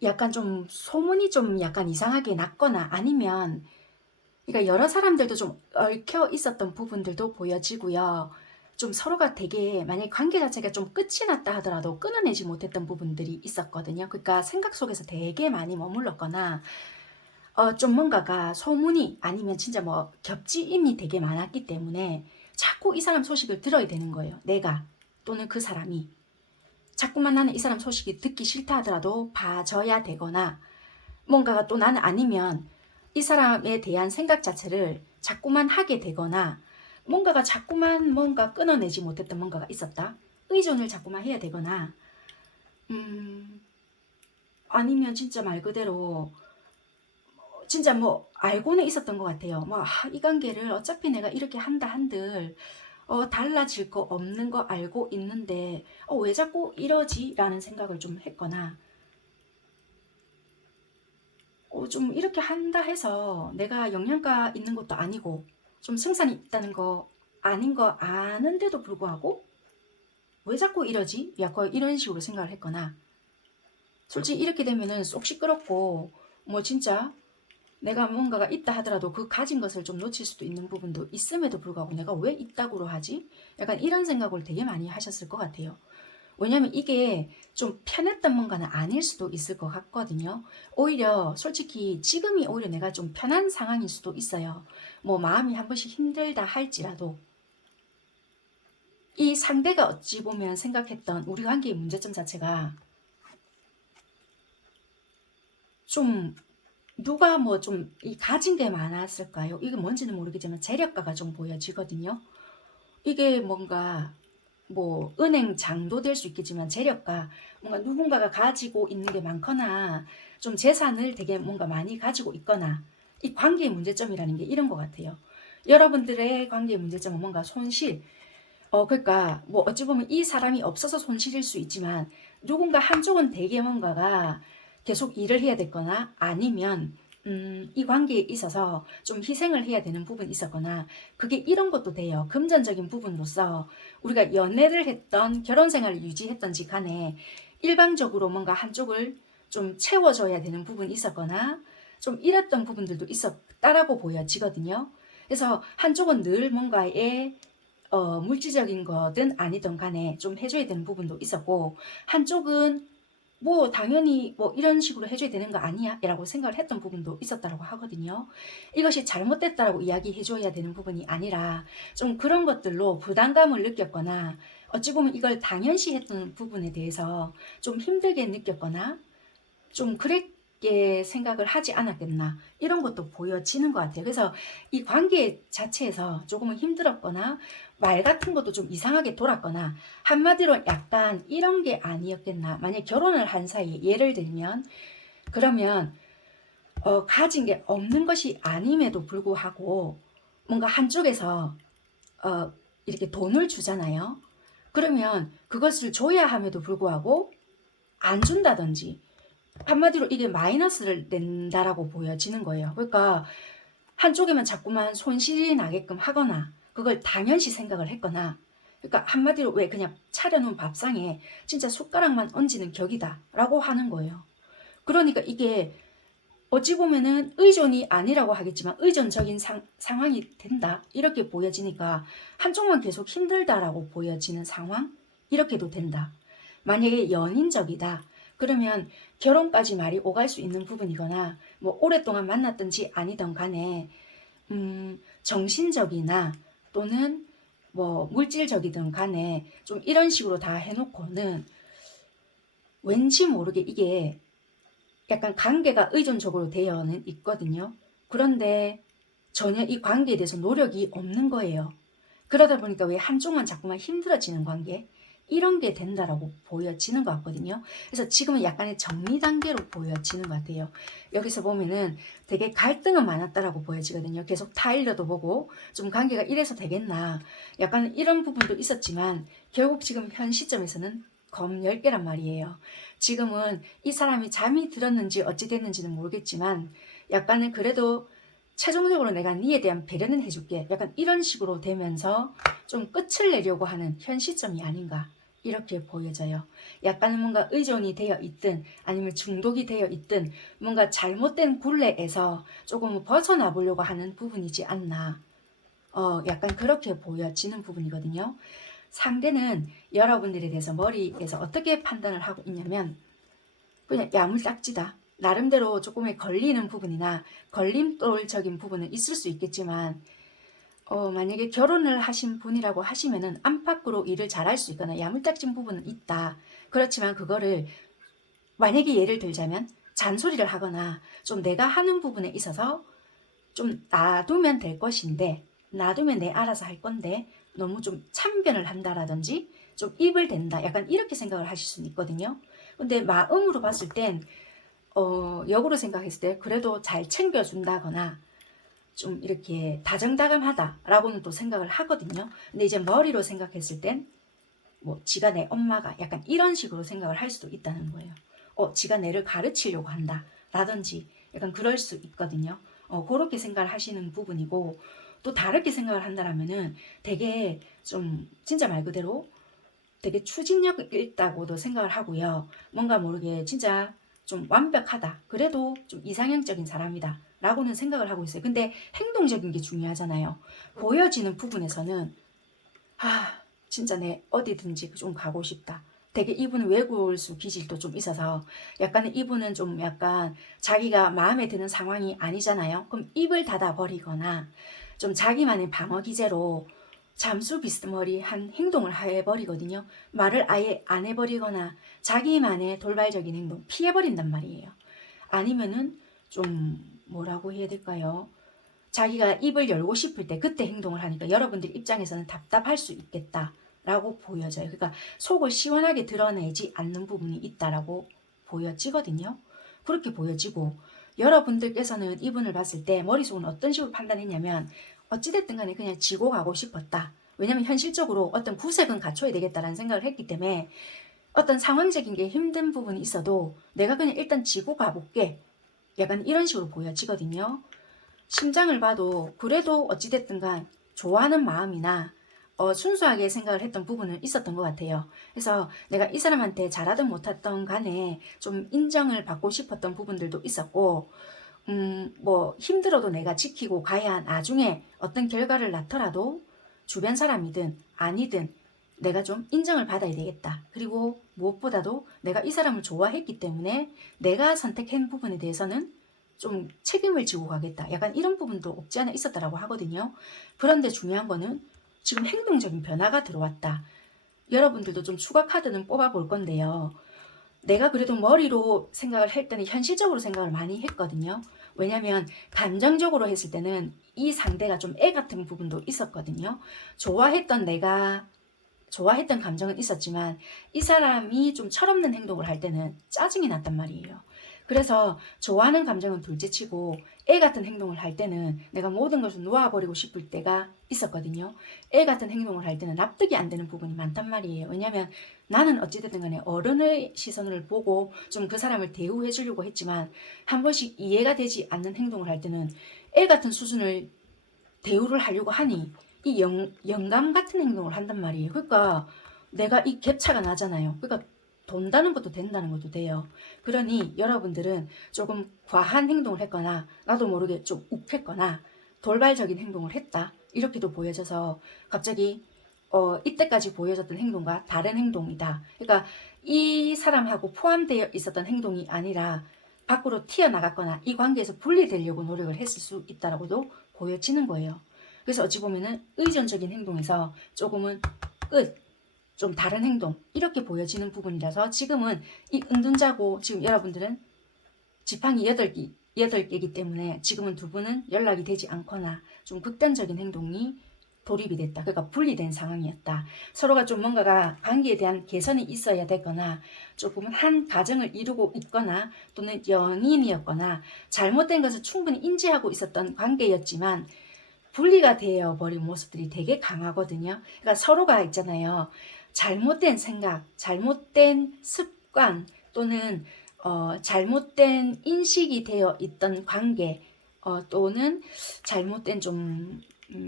약간 좀 소문이 좀 약간 이상하게 났거나 아니면 그러니까 여러 사람들도 좀 얽혀 있었던 부분들도 보여지고요. 좀 서로가 되게 만약에 관계 자체가 좀 끝이 났다 하더라도 끊어내지 못했던 부분들이 있었거든요. 그러니까 생각 속에서 되게 많이 머물렀거나 좀 뭔가가 소문이 아니면 진짜 뭐 겹지임이 되게 많았기 때문에 자꾸 이 사람 소식을 들어야 되는 거예요. 내가 또는 그 사람이. 자꾸만 나는 이 사람 소식이 듣기 싫다 하더라도 봐줘야 되거나 뭔가가 또 나는 아니면 이 사람에 대한 생각 자체를 자꾸만 하게 되거나 뭔가가 자꾸만 뭔가 끊어내지 못했던 뭔가가 있었다. 의존을 자꾸만 해야 되거나 아니면 진짜 말 그대로 진짜 뭐 알고는 있었던 것 같아요. 뭐 이 관계를 어차피 내가 이렇게 한다 한들 달라질 거 없는 거 알고 있는데 왜 자꾸 이러지? 라는 생각을 좀 했거나 좀 이렇게 한다 해서 내가 영양가 있는 것도 아니고 좀 승산이 있다는 거 아닌 거 아는데도 불구하고 왜 자꾸 이러지? 약간 이런 식으로 생각을 했거나 솔직히 이렇게 되면은 쏙 시끄럽고 뭐 진짜 내가 뭔가가 있다 하더라도 그 가진 것을 좀 놓칠 수도 있는 부분도 있음에도 불구하고 내가 왜 이따구로 하지? 약간 이런 생각을 되게 많이 하셨을 것 같아요. 왜냐면 이게 좀 편했던 뭔가는 아닐 수도 있을 것 같거든요. 오히려 솔직히 지금이 오히려 내가 좀 편한 상황일 수도 있어요. 뭐 마음이 한 번씩 힘들다 할지라도 이 상대가 어찌 보면 생각했던 우리 관계의 문제점 자체가 좀 누가 뭐 좀 가진 게 많았을까요? 이게 뭔지는 모르겠지만 재력가가 좀 보여지거든요. 이게 뭔가 뭐 은행 장도 될 수 있겠지만 재력가 뭔가 누군가가 가지고 있는 게 많거나 좀 재산을 되게 뭔가 많이 가지고 있거나 이 관계의 문제점이라는 게 이런 것 같아요. 여러분들의 관계의 문제점은 뭔가 손실 그러니까 뭐 어찌 보면 이 사람이 없어서 손실일 수 있지만 누군가 한쪽은 되게 뭔가가 계속 일을 해야 됐거나 아니면 이 관계에 있어서 좀 희생을 해야 되는 부분이 있었거나 그게 이런 것도 돼요. 금전적인 부분으로서 우리가 연애를 했던 결혼 생활을 유지했던지 간에 일방적으로 뭔가 한쪽을 좀 채워줘야 되는 부분이 있었거나 좀 이랬던 부분들도 있었다라고 보여지거든요. 그래서 한쪽은 늘 뭔가에 물질적인 거든 아니든 간에 좀 해줘야 되는 부분도 있었고 한쪽은 뭐 당연히 뭐 이런 식으로 해줘야 되는 거 아니야? 라고 생각을 했던 부분도 있었다고 하거든요. 이것이 잘못됐다라고 이야기해줘야 되는 부분이 아니라 좀 그런 것들로 부담감을 느꼈거나 어찌 보면 이걸 당연시 했던 부분에 대해서 좀 힘들게 느꼈거나 좀 그랬게 생각을 하지 않았겠나 이런 것도 보여지는 것 같아요. 그래서 이 관계 자체에서 조금은 힘들었거나 말 같은 것도 좀 이상하게 돌았거나 한마디로 약간 이런 게 아니었겠나. 만약 결혼을 한 사이에 예를 들면 그러면 가진 게 없는 것이 아님에도 불구하고 뭔가 한쪽에서 이렇게 돈을 주잖아요. 그러면 그것을 줘야 함에도 불구하고 안 준다든지 한마디로 이게 마이너스를 낸다라고 보여지는 거예요. 그러니까 한쪽에만 자꾸만 손실이 나게끔 하거나 그걸 당연시 생각을 했거나 그러니까 한마디로 왜 그냥 차려놓은 밥상에 진짜 숟가락만 얹는 격이다 라고 하는 거예요. 그러니까 이게 어찌 보면은 의존이 아니라고 하겠지만 의존적인 상황이 된다 이렇게 보여지니까 한쪽만 계속 힘들다라고 보여지는 상황 이렇게도 된다. 만약에 연인적이다 그러면 결혼까지 말이 오갈 수 있는 부분이거나 뭐 오랫동안 만났든지 아니든 간에 정신적이나 또는 뭐 물질적이든 간에 좀 이런 식으로 다 해놓고는 왠지 모르게 이게 약간 관계가 의존적으로 되어는 있거든요. 그런데 전혀 이 관계에 대해서 노력이 없는 거예요. 그러다 보니까 왜 한쪽만 자꾸만 힘들어지는 관계? 이런 게 된다라고 보여지는 것 같거든요. 그래서 지금은 약간의 정리 단계로 보여지는 것 같아요. 여기서 보면은 되게 갈등은 많았다라고 보여지거든요. 계속 타일러도 보고 좀 관계가 이래서 되겠나. 약간 이런 부분도 있었지만 결국 지금 현 시점에서는 검 10개란 말이에요. 지금은 이 사람이 잠이 들었는지 어찌 됐는지는 모르겠지만 약간은 그래도 최종적으로 내가 니에 대한 배려는 해줄게. 약간 이런 식으로 되면서 좀 끝을 내려고 하는 현 시점이 아닌가. 이렇게 보여져요. 약간은 뭔가 의존이 되어 있든 아니면 중독이 되어 있든 뭔가 잘못된 굴레에서 조금 벗어나 보려고 하는 부분이지 않나. 약간 그렇게 보여지는 부분이거든요. 상대는 여러분들에 대해서 머리에서 어떻게 판단을 하고 있냐면 그냥 야물딱지다. 나름대로 조금의 걸리는 부분이나 걸림돌적인 부분은 있을 수 있겠지만 만약에 결혼을 하신 분이라고 하시면은 안팎으로 일을 잘할 수 있거나 야물딱진 부분은 있다. 그렇지만 그거를 만약에 예를 들자면 잔소리를 하거나 좀 내가 하는 부분에 있어서 좀 놔두면 될 것인데 놔두면 내 알아서 할 건데 너무 좀 참견을 한다라든지 좀 입을 댄다. 약간 이렇게 생각을 하실 수는 있거든요. 근데 마음으로 봤을 땐 역으로 생각했을 때 그래도 잘 챙겨준다거나 좀 이렇게 다정다감하다라고는 또 생각을 하거든요. 근데 이제 머리로 생각했을 땐 뭐 지가 내 엄마가 약간 이런 식으로 생각을 할 수도 있다는 거예요. 지가 내를 가르치려고 한다 라든지 약간 그럴 수 있거든요. 그렇게 생각을 하시는 부분이고 또 다르게 생각을 한다라면은 되게 좀 진짜 말 그대로 되게 추진력 있다고도 생각을 하고요. 뭔가 모르게 진짜 좀 완벽하다. 그래도 좀 이상형적인 사람이다. 라고는 생각을 하고 있어요. 근데 행동적인 게 중요하잖아요. 보여지는 부분에서는 진짜 내 어디든지 좀 가고 싶다. 되게 이분은 외골수 기질도 좀 있어서 약간 이분은 좀 약간 자기가 마음에 드는 상황이 아니잖아요. 그럼 입을 닫아 버리거나 좀 자기만의 방어 기제로 잠수 비스머리한 행동을 해버리거든요. 말을 아예 안 해버리거나 자기만의 돌발적인 행동 피해버린단 말이에요. 아니면은 좀 뭐라고 해야 될까요? 자기가 입을 열고 싶을 때 그때 행동을 하니까 여러분들 입장에서는 답답할 수 있겠다라고 보여져요. 그러니까 속을 시원하게 드러내지 않는 부분이 있다라고 보여지거든요. 그렇게 보여지고 여러분들께서는 이분을 봤을 때 머릿속은 어떤 식으로 판단했냐면 어찌됐든 간에 그냥 지고 가고 싶었다. 왜냐면 현실적으로 어떤 구색은 갖춰야 되겠다라는 생각을 했기 때문에 어떤 상황적인 게 힘든 부분이 있어도 내가 그냥 일단 지고 가볼게. 약간 이런 식으로 보여지거든요. 심장을 봐도 그래도 어찌됐든 간 좋아하는 마음이나 순수하게 생각을 했던 부분은 있었던 것 같아요. 그래서 내가 이 사람한테 잘하든 못하든 간에 좀 인정을 받고 싶었던 부분들도 있었고 뭐 힘들어도 내가 지키고 가야 나중에 어떤 결과를 낳더라도 주변 사람이든 아니든 내가 좀 인정을 받아야 되겠다. 그리고 무엇보다도 내가 이 사람을 좋아했기 때문에 내가 선택한 부분에 대해서는 좀 책임을 지고 가겠다. 약간 이런 부분도 없지 않아 있었다라고 하거든요. 그런데 중요한 거는 지금 행동적인 변화가 들어왔다. 여러분들도 좀 추가 카드는 뽑아 볼 건데요. 내가 그래도 머리로 생각을 할 때는 현실적으로 생각을 많이 했거든요. 왜냐면 감정적으로 했을 때는 이 상대가 좀 애 같은 부분도 있었거든요. 좋아했던 감정은 있었지만 이 사람이 좀 철없는 행동을 할 때는 짜증이 났단 말이에요. 그래서 좋아하는 감정은 둘째치고 애 같은 행동을 할 때는 내가 모든 것을 놓아버리고 싶을 때가 있었거든요. 애 같은 행동을 할 때는 납득이 안 되는 부분이 많단 말이에요. 왜냐하면 나는 어찌됐든 간에 어른의 시선을 보고 좀 그 사람을 대우해 주려고 했지만 한 번씩 이해가 되지 않는 행동을 할 때는 애 같은 수준을 대우를 하려고 하니 이 영감 같은 행동을 한단 말이에요. 그러니까 내가 이 갭차가 나잖아요. 그러니까 돈다는 것도 된다는 것도 돼요. 그러니 여러분들은 조금 과한 행동을 했거나 나도 모르게 좀 욱했거나 돌발적인 행동을 했다. 이렇게도 보여져서 갑자기 이때까지 보여졌던 행동과 다른 행동이다. 그러니까 이 사람하고 포함되어 있었던 행동이 아니라 밖으로 튀어나갔거나 이 관계에서 분리되려고 노력을 했을 수 있다라고도 보여지는 거예요. 그래서 어찌 보면은 의존적인 행동에서 조금은 좀 다른 행동 이렇게 보여지는 부분이라서 지금은 이 은둔자고 지금 여러분들은 지팡이 8개이기 때문에 지금은 두 분은 연락이 되지 않거나 좀 극단적인 행동이 돌입이 됐다. 그러니까 분리된 상황이었다. 서로가 좀 뭔가가 관계에 대한 개선이 있어야 되거나 조금은 한 가정을 이루고 있거나 또는 연인이었거나 잘못된 것을 충분히 인지하고 있었던 관계였지만 분리가 되어버린 모습들이 되게 강하거든요. 그러니까 서로가 있잖아요. 잘못된 생각, 잘못된 습관 또는 잘못된 인식이 되어 있던 관계 또는 잘못된 좀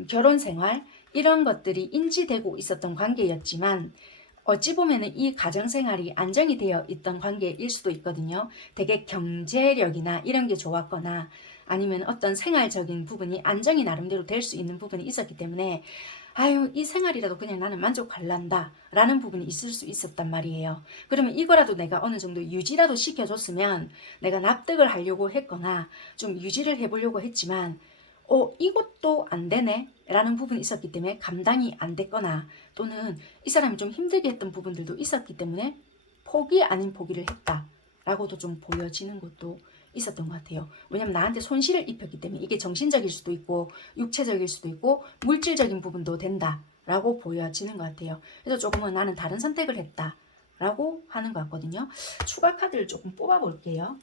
결혼 생활 이런 것들이 인지되고 있었던 관계였지만 어찌 보면은 이 가정생활이 안정이 되어 있던 관계일 수도 있거든요. 되게 경제력이나 이런 게 좋았거나 아니면 어떤 생활적인 부분이 안정이 나름대로 될 수 있는 부분이 있었기 때문에 아유 이 생활이라도 그냥 나는 만족할란다 라는 부분이 있을 수 있었단 말이에요. 그러면 이거라도 내가 어느 정도 유지라도 시켜줬으면 내가 납득을 하려고 했거나 좀 유지를 해보려고 했지만 이것도 안 되네 라는 부분이 있었기 때문에 감당이 안 됐거나 또는 이 사람이 좀 힘들게 했던 부분들도 있었기 때문에 포기 아닌 포기를 했다 라고도 좀 보여지는 것도 있었던 것 같아요. 왜냐면 나한테 손실을 입혔기 때문에 이게 정신적일 수도 있고 육체적일 수도 있고 물질적인 부분도 된다 라고 보여지는 것 같아요. 그래서 조금은 나는 다른 선택을 했다 라고 하는 것 같거든요. 추가 카드를 조금 뽑아 볼게요.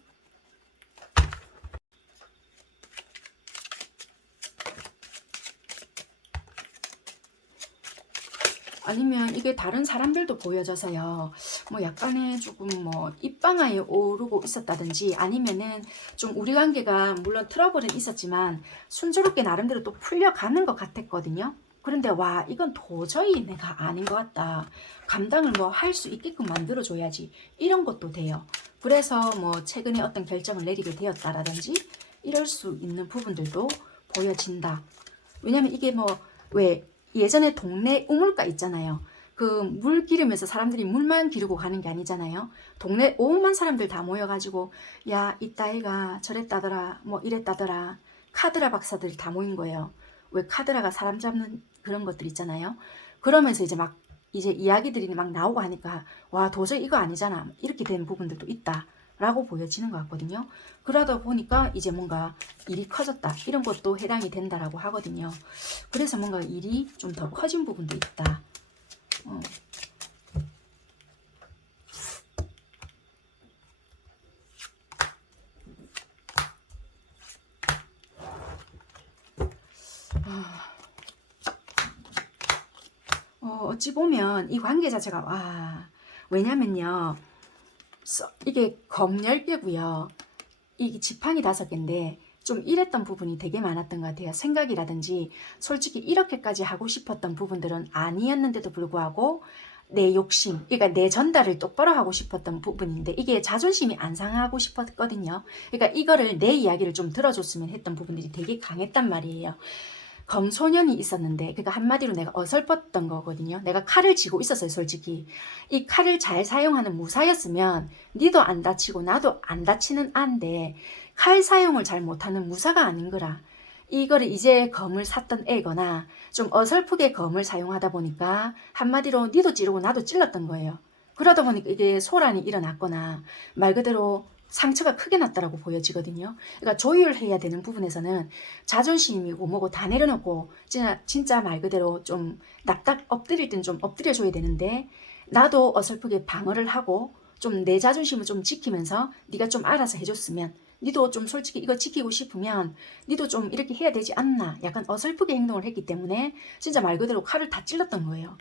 아니면 이게 다른 사람들도 보여져서요. 뭐 약간의 조금 뭐 입방아에 오르고 있었다든지 아니면은 좀 우리 관계가 물론 트러블은 있었지만 순조롭게 나름대로 또 풀려가는 것 같았거든요. 그런데 와 이건 도저히 내가 아닌 것 같다. 감당을 뭐 할 수 있게끔 만들어줘야지. 이런 것도 돼요. 그래서 뭐 최근에 어떤 결정을 내리게 되었다라든지 이럴 수 있는 부분들도 보여진다. 왜냐면 이게 뭐 왜 예전에 동네 우물가 있잖아요. 그 물 기르면서 사람들이 물만 기르고 가는 게 아니잖아요. 동네 오만 사람들 다 모여가지고 야 이따이가 저랬다더라 뭐 이랬다더라 카드라 박사들이 다 모인 거예요. 왜 카드라가 사람 잡는 그런 것들 있잖아요. 그러면서 이제 막 이제 이야기들이 막 나오고 하니까 와 도저히 이거 아니잖아 이렇게 된 부분들도 있다 라고 보여지는 것 같거든요. 그러다 보니까 이제 뭔가 일이 커졌다 이런 것도 해당이 된다라고 하거든요. 그래서 뭔가 일이 좀 더 커진 부분도 있다. 어찌 보면 이 관계 자체가 와 왜냐면요 이게 검 10개고요 이 지팡이 5개인데 좀 이랬던 부분이 되게 많았던 것 같아요. 생각이라든지 솔직히 이렇게까지 하고 싶었던 부분들은 아니었는데도 불구하고 내 욕심, 그러니까 내 전달을 똑바로 하고 싶었던 부분인데 이게 자존심이 안 상하고 싶었거든요. 그러니까 이거를 내 이야기를 좀 들어줬으면 했던 부분들이 되게 강했단 말이에요. 검소년이 있었는데 그러니까 한마디로 내가 어설펐던 거거든요. 내가 칼을 쥐고 있었어요. 솔직히 이 칼을 잘 사용하는 무사였으면 니도 안 다치고 나도 안 다치는 안데 칼 사용을 잘 못하는 무사가 아닌 거라. 이거를 이제 검을 샀던 애거나 좀 어설프게 검을 사용하다 보니까 한마디로 니도 찌르고 나도 찔렀던 거예요. 그러다 보니까 이게 소란이 일어났거나 말 그대로 상처가 크게 났다라고 보여지거든요. 그러니까 조율해야 되는 부분에서는 자존심이고 뭐고 다 내려놓고 진짜 말 그대로 좀 납작 엎드릴 땐 좀 엎드려줘야 되는데 나도 어설프게 방어를 하고 좀 내 자존심을 좀 지키면서 네가 좀 알아서 해줬으면 니도 좀 솔직히 이거 지키고 싶으면 니도 좀 이렇게 해야 되지 않나 약간 어설프게 행동을 했기 때문에 진짜 말 그대로 칼을 다 찔렀던 거예요.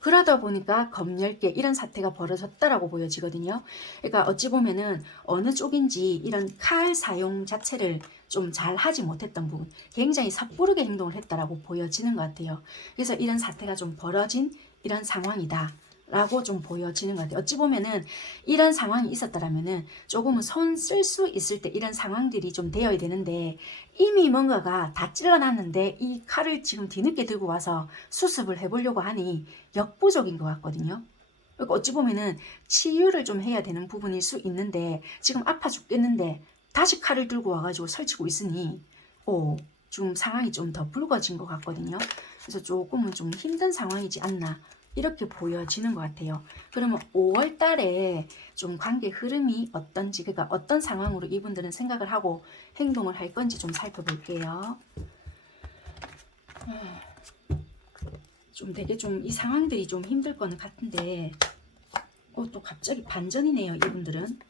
그러다 보니까 검 10개 이런 사태가 벌어졌다라고 보여지거든요. 그러니까 어찌 보면은 어느 쪽인지 이런 칼 사용 자체를 좀 잘 하지 못했던 부분, 굉장히 섣부르게 행동을 했다라고 보여지는 것 같아요. 그래서 이런 사태가 좀 벌어진 이런 상황이다. 라고 좀 보여지는 것 같아요. 어찌 보면은 이런 상황이 있었다라면은 조금은 손 쓸 수 있을 때 이런 상황들이 좀 되어야 되는데 이미 뭔가가 다 찔러놨는데 이 칼을 지금 뒤늦게 들고 와서 수습을 해보려고 하니 역부족인 것 같거든요. 그러니까 어찌 보면은 치유를 좀 해야 되는 부분일 수 있는데 지금 아파 죽겠는데 다시 칼을 들고 와가지고 설치고 있으니 좀 상황이 좀 더 불거진 것 같거든요. 그래서 조금은 좀 힘든 상황이지 않나 이렇게 보여지는 것 같아요. 그러면 5월 달에 좀 관계 흐름이 어떤지, 그러니까 어떤 상황으로 이분들은 생각을 하고 행동을 할 건지 좀 살펴볼게요. 좀 되게 좀 이 상황들이 좀 힘들 거는 같은데, 또 갑자기 반전이네요, 이분들은.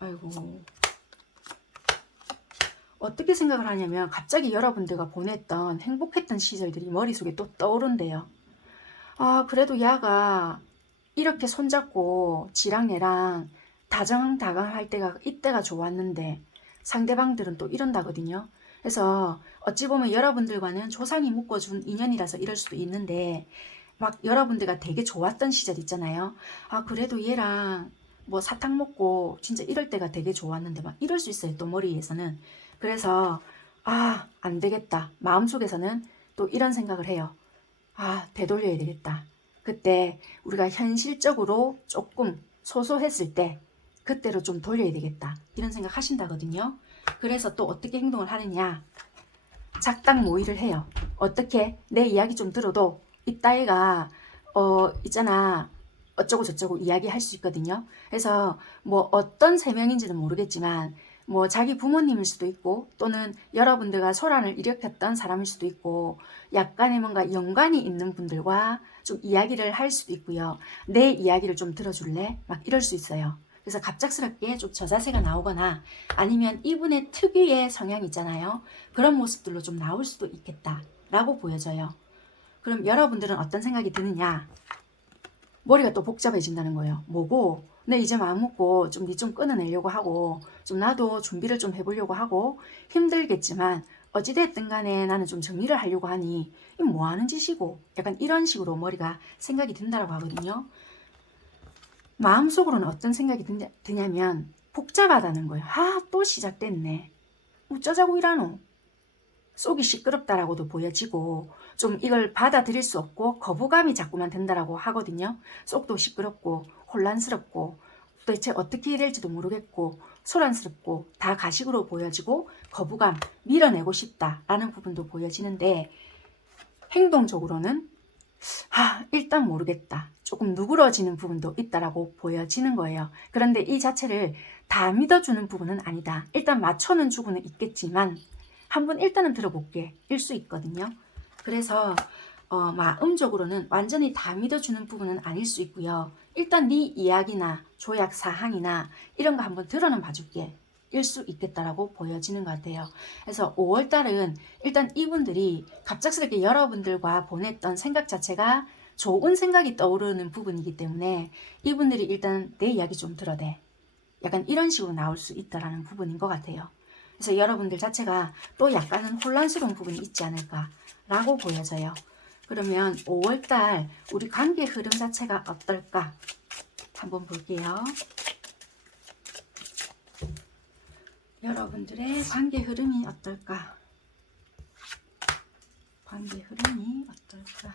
아이고. 어떻게 생각을 하냐면 갑자기 여러분들과 보냈던 행복했던 시절들이 머릿속에 또 떠오른대요. 아, 그래도 야가 이렇게 손잡고 지랑 내랑 다정다감할 때가 이때가 좋았는데 상대방들은 또 이런다거든요. 그래서 어찌 보면 여러분들과는 조상이 묶어준 인연이라서 이럴 수도 있는데 막 여러분들과 되게 좋았던 시절 있잖아요. 아, 그래도 얘랑 뭐 사탕 먹고 진짜 이럴 때가 되게 좋았는데 막 이럴 수 있어요. 또 머리에서는. 그래서 안 되겠다. 마음속에서는 또 이런 생각을 해요. 되돌려야 되겠다. 그때 우리가 현실적으로 조금 소소했을 때 그때로 좀 돌려야 되겠다. 이런 생각 하신다거든요. 그래서 또 어떻게 행동을 하느냐. 작당 모의를 해요. 어떻게? 내 이야기 좀 들어도 이따위가 있잖아. 어쩌고 저쩌고 이야기할 수 있거든요. 그래서 뭐 어떤 세 명인지는 모르겠지만 뭐 자기 부모님일 수도 있고 또는 여러분들과 소란을 일으켰던 사람일 수도 있고 약간의 뭔가 연관이 있는 분들과 좀 이야기를 할 수도 있고요. 내 이야기를 좀 들어줄래? 막 이럴 수 있어요. 그래서 갑작스럽게 좀 저자세가 나오거나 아니면 이분의 특유의 성향 있잖아요. 그런 모습들로 좀 나올 수도 있겠다라고 보여져요. 그럼 여러분들은 어떤 생각이 드느냐? 머리가 또 복잡해진다는 거예요. 뭐고? 내 이제 마음 먹고 좀 니 좀 끊어내려고 하고 좀 나도 준비를 좀 해보려고 하고 힘들겠지만 어찌됐든 간에 나는 좀 정리를 하려고 하니 이 뭐 하는 짓이고 약간 이런 식으로 머리가 생각이 든다라고 하거든요. 마음속으로는 어떤 생각이 드냐면 복잡하다는 거예요. 또 시작됐네. 어쩌자고 이라노. 속이 시끄럽다라고도 보여지고 좀 이걸 받아들일 수 없고 거부감이 자꾸만 든다라고 하거든요. 속도 시끄럽고 혼란스럽고 도대체 어떻게 해야 될지도 모르겠고 소란스럽고 다 가식으로 보여지고 거부감, 밀어내고 싶다라는 부분도 보여지는데 행동적으로는 일단 모르겠다. 조금 누그러지는 부분도 있다라고 보여지는 거예요. 그런데 이 자체를 다 믿어주는 부분은 아니다. 일단 맞춰는 주고는 있겠지만 한번 일단은 들어볼게 일 수 있거든요. 그래서 마음적으로는 완전히 다 믿어주는 부분은 아닐 수 있고요. 일단 네 이야기나 조약 사항이나 이런 거 한번 들어는 봐줄게 일 수 있겠다라고 보여지는 것 같아요. 그래서 5월달은 일단 이분들이 갑작스럽게 여러분들과 보냈던 생각 자체가 좋은 생각이 떠오르는 부분이기 때문에 이분들이 일단 내 이야기 좀 들어대. 약간 이런 식으로 나올 수 있다라는 부분인 것 같아요. 그래서 여러분들 자체가 또 약간은 혼란스러운 부분이 있지 않을까라고 보여져요. 그러면 5월달 우리 관계 흐름 자체가 어떨까? 한번 볼게요. 여러분들의 관계 흐름이 어떨까? 관계 흐름이 어떨까?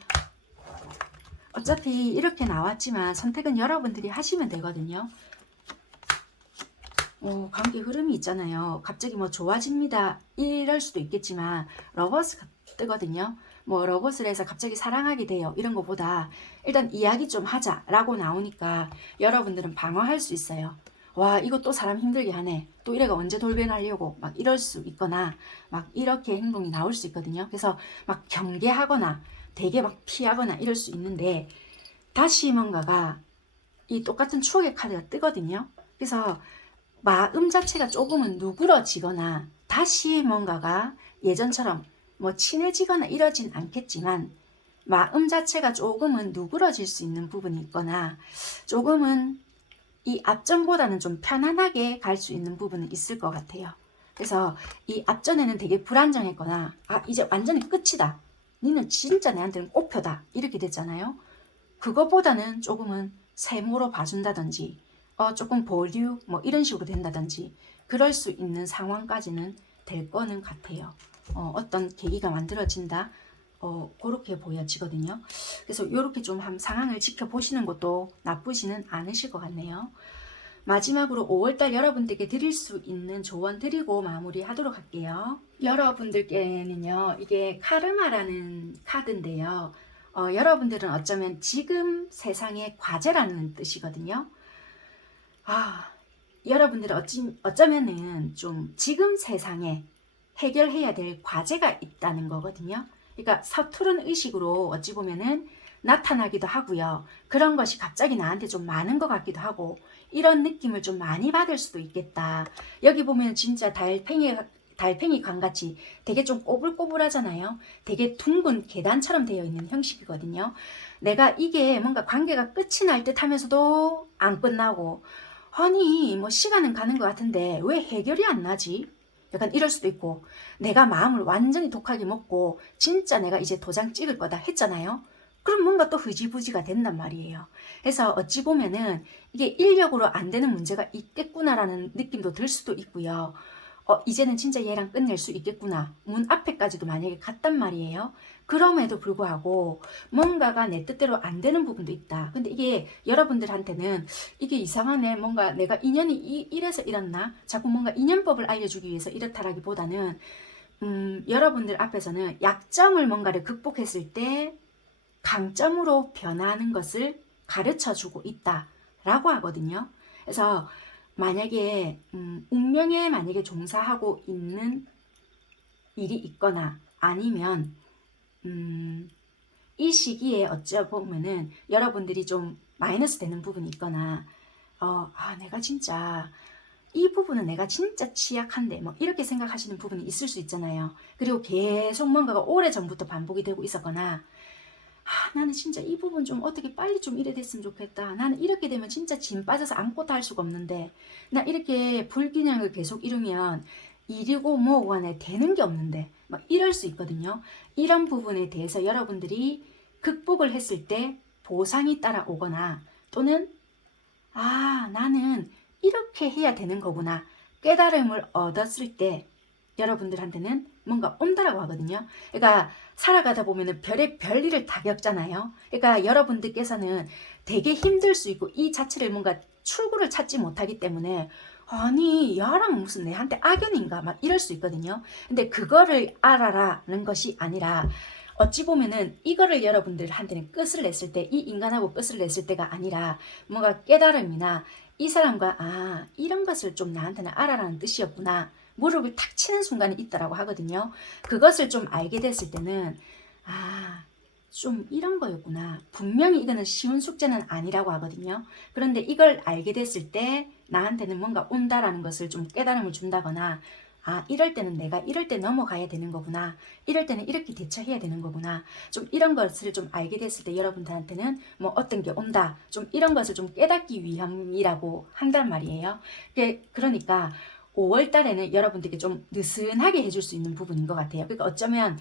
어차피 이렇게 나왔지만 선택은 여러분들이 하시면 되거든요. 관계 흐름이 있잖아요. 갑자기 뭐 좋아집니다 이럴 수도 있겠지만 러버스가 뜨거든요. 뭐 러버스를 해서 갑자기 사랑하게 돼요 이런 거보다 일단 이야기 좀 하자 라고 나오니까 여러분들은 방어할 수 있어요. 와, 이거 또 사람 힘들게 하네. 또 이래가 언제 돌변하려고 막 이럴 수 있거나 막 이렇게 행동이 나올 수 있거든요. 그래서 막 경계하거나 되게 막 피하거나 이럴 수 있는데 다시 뭔가가 이 똑같은 추억의 카드가 뜨거든요. 그래서 마음 자체가 조금은 누그러지거나 다시 뭔가가 예전처럼 뭐 친해지거나 이러진 않겠지만 마음 자체가 조금은 누그러질 수 있는 부분이 있거나 조금은 이 앞전보다는 좀 편안하게 갈 수 있는 부분은 있을 것 같아요. 그래서 이 앞전에는 되게 불안정했거나 이제 완전히 끝이다. 니는 진짜 내한테는 꽃표다. 이렇게 됐잖아요. 그것보다는 조금은 세모로 봐준다든지 조금 보류 뭐 이런 식으로 된다든지 그럴 수 있는 상황까지는 될 거는 같아요. 어떤 계기가 만들어진다. 그렇게 보여지거든요. 그래서 이렇게 좀 한 상황을 지켜보시는 것도 나쁘지는 않으실 것 같네요. 마지막으로 5월달 여러분들께 드릴 수 있는 조언 드리고 마무리하도록 할게요. 여러분들께는요, 이게 카르마라는 카드인데요. 여러분들은 어쩌면 지금 세상의 과제라는 뜻이거든요. 여러분들은 어쩌면은 좀 지금 세상에 해결해야 될 과제가 있다는 거거든요. 그러니까 서투른 의식으로 어찌 보면은 나타나기도 하고요. 그런 것이 갑자기 나한테 좀 많은 것 같기도 하고 이런 느낌을 좀 많이 받을 수도 있겠다. 여기 보면 진짜 달팽이 관같이 되게 좀 꼬불꼬불하잖아요. 되게 둥근 계단처럼 되어 있는 형식이거든요. 내가 이게 뭔가 관계가 끝이 날 듯 하면서도 안 끝나고 아니 뭐 시간은 가는 것 같은데 왜 해결이 안 나지? 약간 이럴 수도 있고 내가 마음을 완전히 독하게 먹고 진짜 내가 이제 도장 찍을 거다 했잖아요. 그럼 뭔가 또 흐지부지가 된단 말이에요. 그래서 어찌 보면은 이게 인력으로 안 되는 문제가 있겠구나라는 느낌도 들 수도 있고요. 이제는 진짜 얘랑 끝낼 수 있겠구나. 문 앞에까지도 만약에 갔단 말이에요. 그럼에도 불구하고 뭔가가 내 뜻대로 안 되는 부분도 있다. 근데 이게 여러분들한테는 이게 이상하네. 뭔가 내가 인연이 이래서 이렇나? 자꾸 뭔가 인연법을 알려주기 위해서 이렇다라기보다는 여러분들 앞에서는 약점을 뭔가를 극복했을 때 강점으로 변하는 것을 가르쳐주고 있다라고 하거든요. 그래서 만약에 운명에 만약에 종사하고 있는 일이 있거나 아니면 이 시기에 어쩌보면은 여러분들이 좀 마이너스 되는 부분이 있거나 내가 진짜 이 부분은 내가 진짜 취약한데 뭐 이렇게 생각하시는 부분이 있을 수 있잖아요. 그리고 계속 뭔가가 오래전부터 반복이 되고 있었거나 나는 진짜 이 부분 좀 어떻게 빨리 좀 이래 됐으면 좋겠다. 나는 이렇게 되면 진짜 짐 빠져서 아무것도 할 수가 없는데 나 이렇게 불균형을 계속 이루면 이리고 뭐고 간에 되는 게 없는데 막 이럴 수 있거든요. 이런 부분에 대해서 여러분들이 극복을 했을 때 보상이 따라오거나 또는 나는 이렇게 해야 되는 거구나 깨달음을 얻었을 때 여러분들한테는 뭔가 온다라고 하거든요. 그러니까 살아가다 보면은 별일을 다 겪잖아요. 그러니까 여러분들께서는 되게 힘들 수 있고 이 자체를 뭔가 출구를 찾지 못하기 때문에 아니 야랑 무슨 내한테 악연인가 막 이럴 수 있거든요. 근데 그거를 알아라는 것이 아니라 어찌 보면은 이거를 여러분들한테는 끝을 냈을 때 이 인간하고 끝을 냈을 때가 아니라 뭔가 깨달음이나 이 사람과 이런 것을 좀 나한테는 알아라는 뜻이었구나. 무릎을 탁 치는 순간이 있다라고 하거든요. 그것을 좀 알게 됐을 때는 좀 이런 거였구나. 분명히 이거는 쉬운 숙제는 아니라고 하거든요. 그런데 이걸 알게 됐을 때 나한테는 뭔가 온다라는 것을 좀 깨달음을 준다거나 이럴 때는 내가 이럴 때 넘어가야 되는 거구나. 이럴 때는 이렇게 대처해야 되는 거구나. 좀 이런 것을 좀 알게 됐을 때 여러분들한테는 뭐 어떤 게 온다. 좀 이런 것을 좀 깨닫기 위함이라고 한단 말이에요. 그러니까 5월 달에는 여러분들께 좀 느슨하게 해줄 수 있는 부분인 것 같아요. 그러니까 어쩌면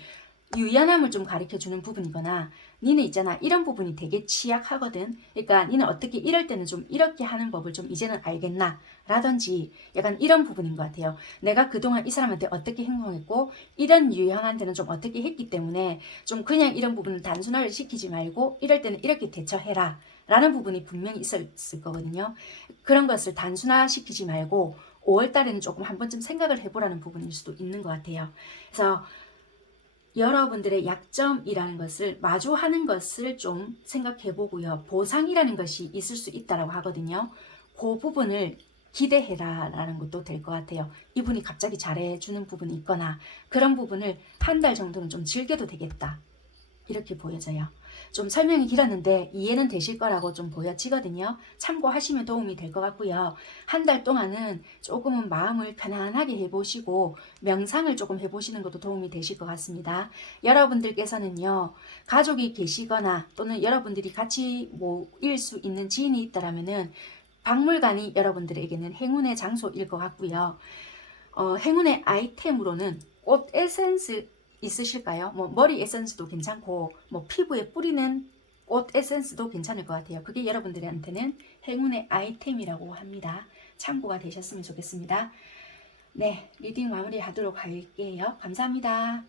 유연함을 좀 가르쳐 주는 부분이거나 니는 있잖아 이런 부분이 되게 취약하거든. 그러니까 니는 어떻게 이럴 때는 좀 이렇게 하는 법을 좀 이제는 알겠나 라든지 약간 이런 부분인 것 같아요. 내가 그동안 이 사람한테 어떻게 행동했고 이런 유형한테는 좀 어떻게 했기 때문에 좀 그냥 이런 부분은 단순화를 시키지 말고 이럴 때는 이렇게 대처해라 라는 부분이 분명히 있었을 거거든요. 그런 것을 단순화시키지 말고 5월 달에는 조금 한 번쯤 생각을 해보라는 부분일 수도 있는 것 같아요. 그래서 여러분들의 약점이라는 것을 마주하는 것을 좀 생각해 보고요. 보상이라는 것이 있을 수 있다고 하거든요. 그 부분을 기대해라 라는 것도 될 것 같아요. 이분이 갑자기 잘해주는 부분이 있거나 그런 부분을 한 달 정도는 좀 즐겨도 되겠다. 이렇게 보여져요. 좀 설명이 길었는데 이해는 되실 거라고 좀 보여지거든요. 참고하시면 도움이 될 것 같고요. 한 달 동안은 조금은 마음을 편안하게 해보시고 명상을 조금 해보시는 것도 도움이 되실 것 같습니다. 여러분들께서는요. 가족이 계시거나 또는 여러분들이 같이 모일 수 있는 지인이 있다라면은 박물관이 여러분들에게는 행운의 장소일 것 같고요. 행운의 아이템으로는 꽃 에센스 있으실까요? 뭐 머리 에센스도 괜찮고 뭐 피부에 뿌리는 꽃 에센스도 괜찮을 것 같아요. 그게 여러분들한테는 행운의 아이템이라고 합니다. 참고가 되셨으면 좋겠습니다. 네, 리딩 마무리하도록 할게요. 감사합니다.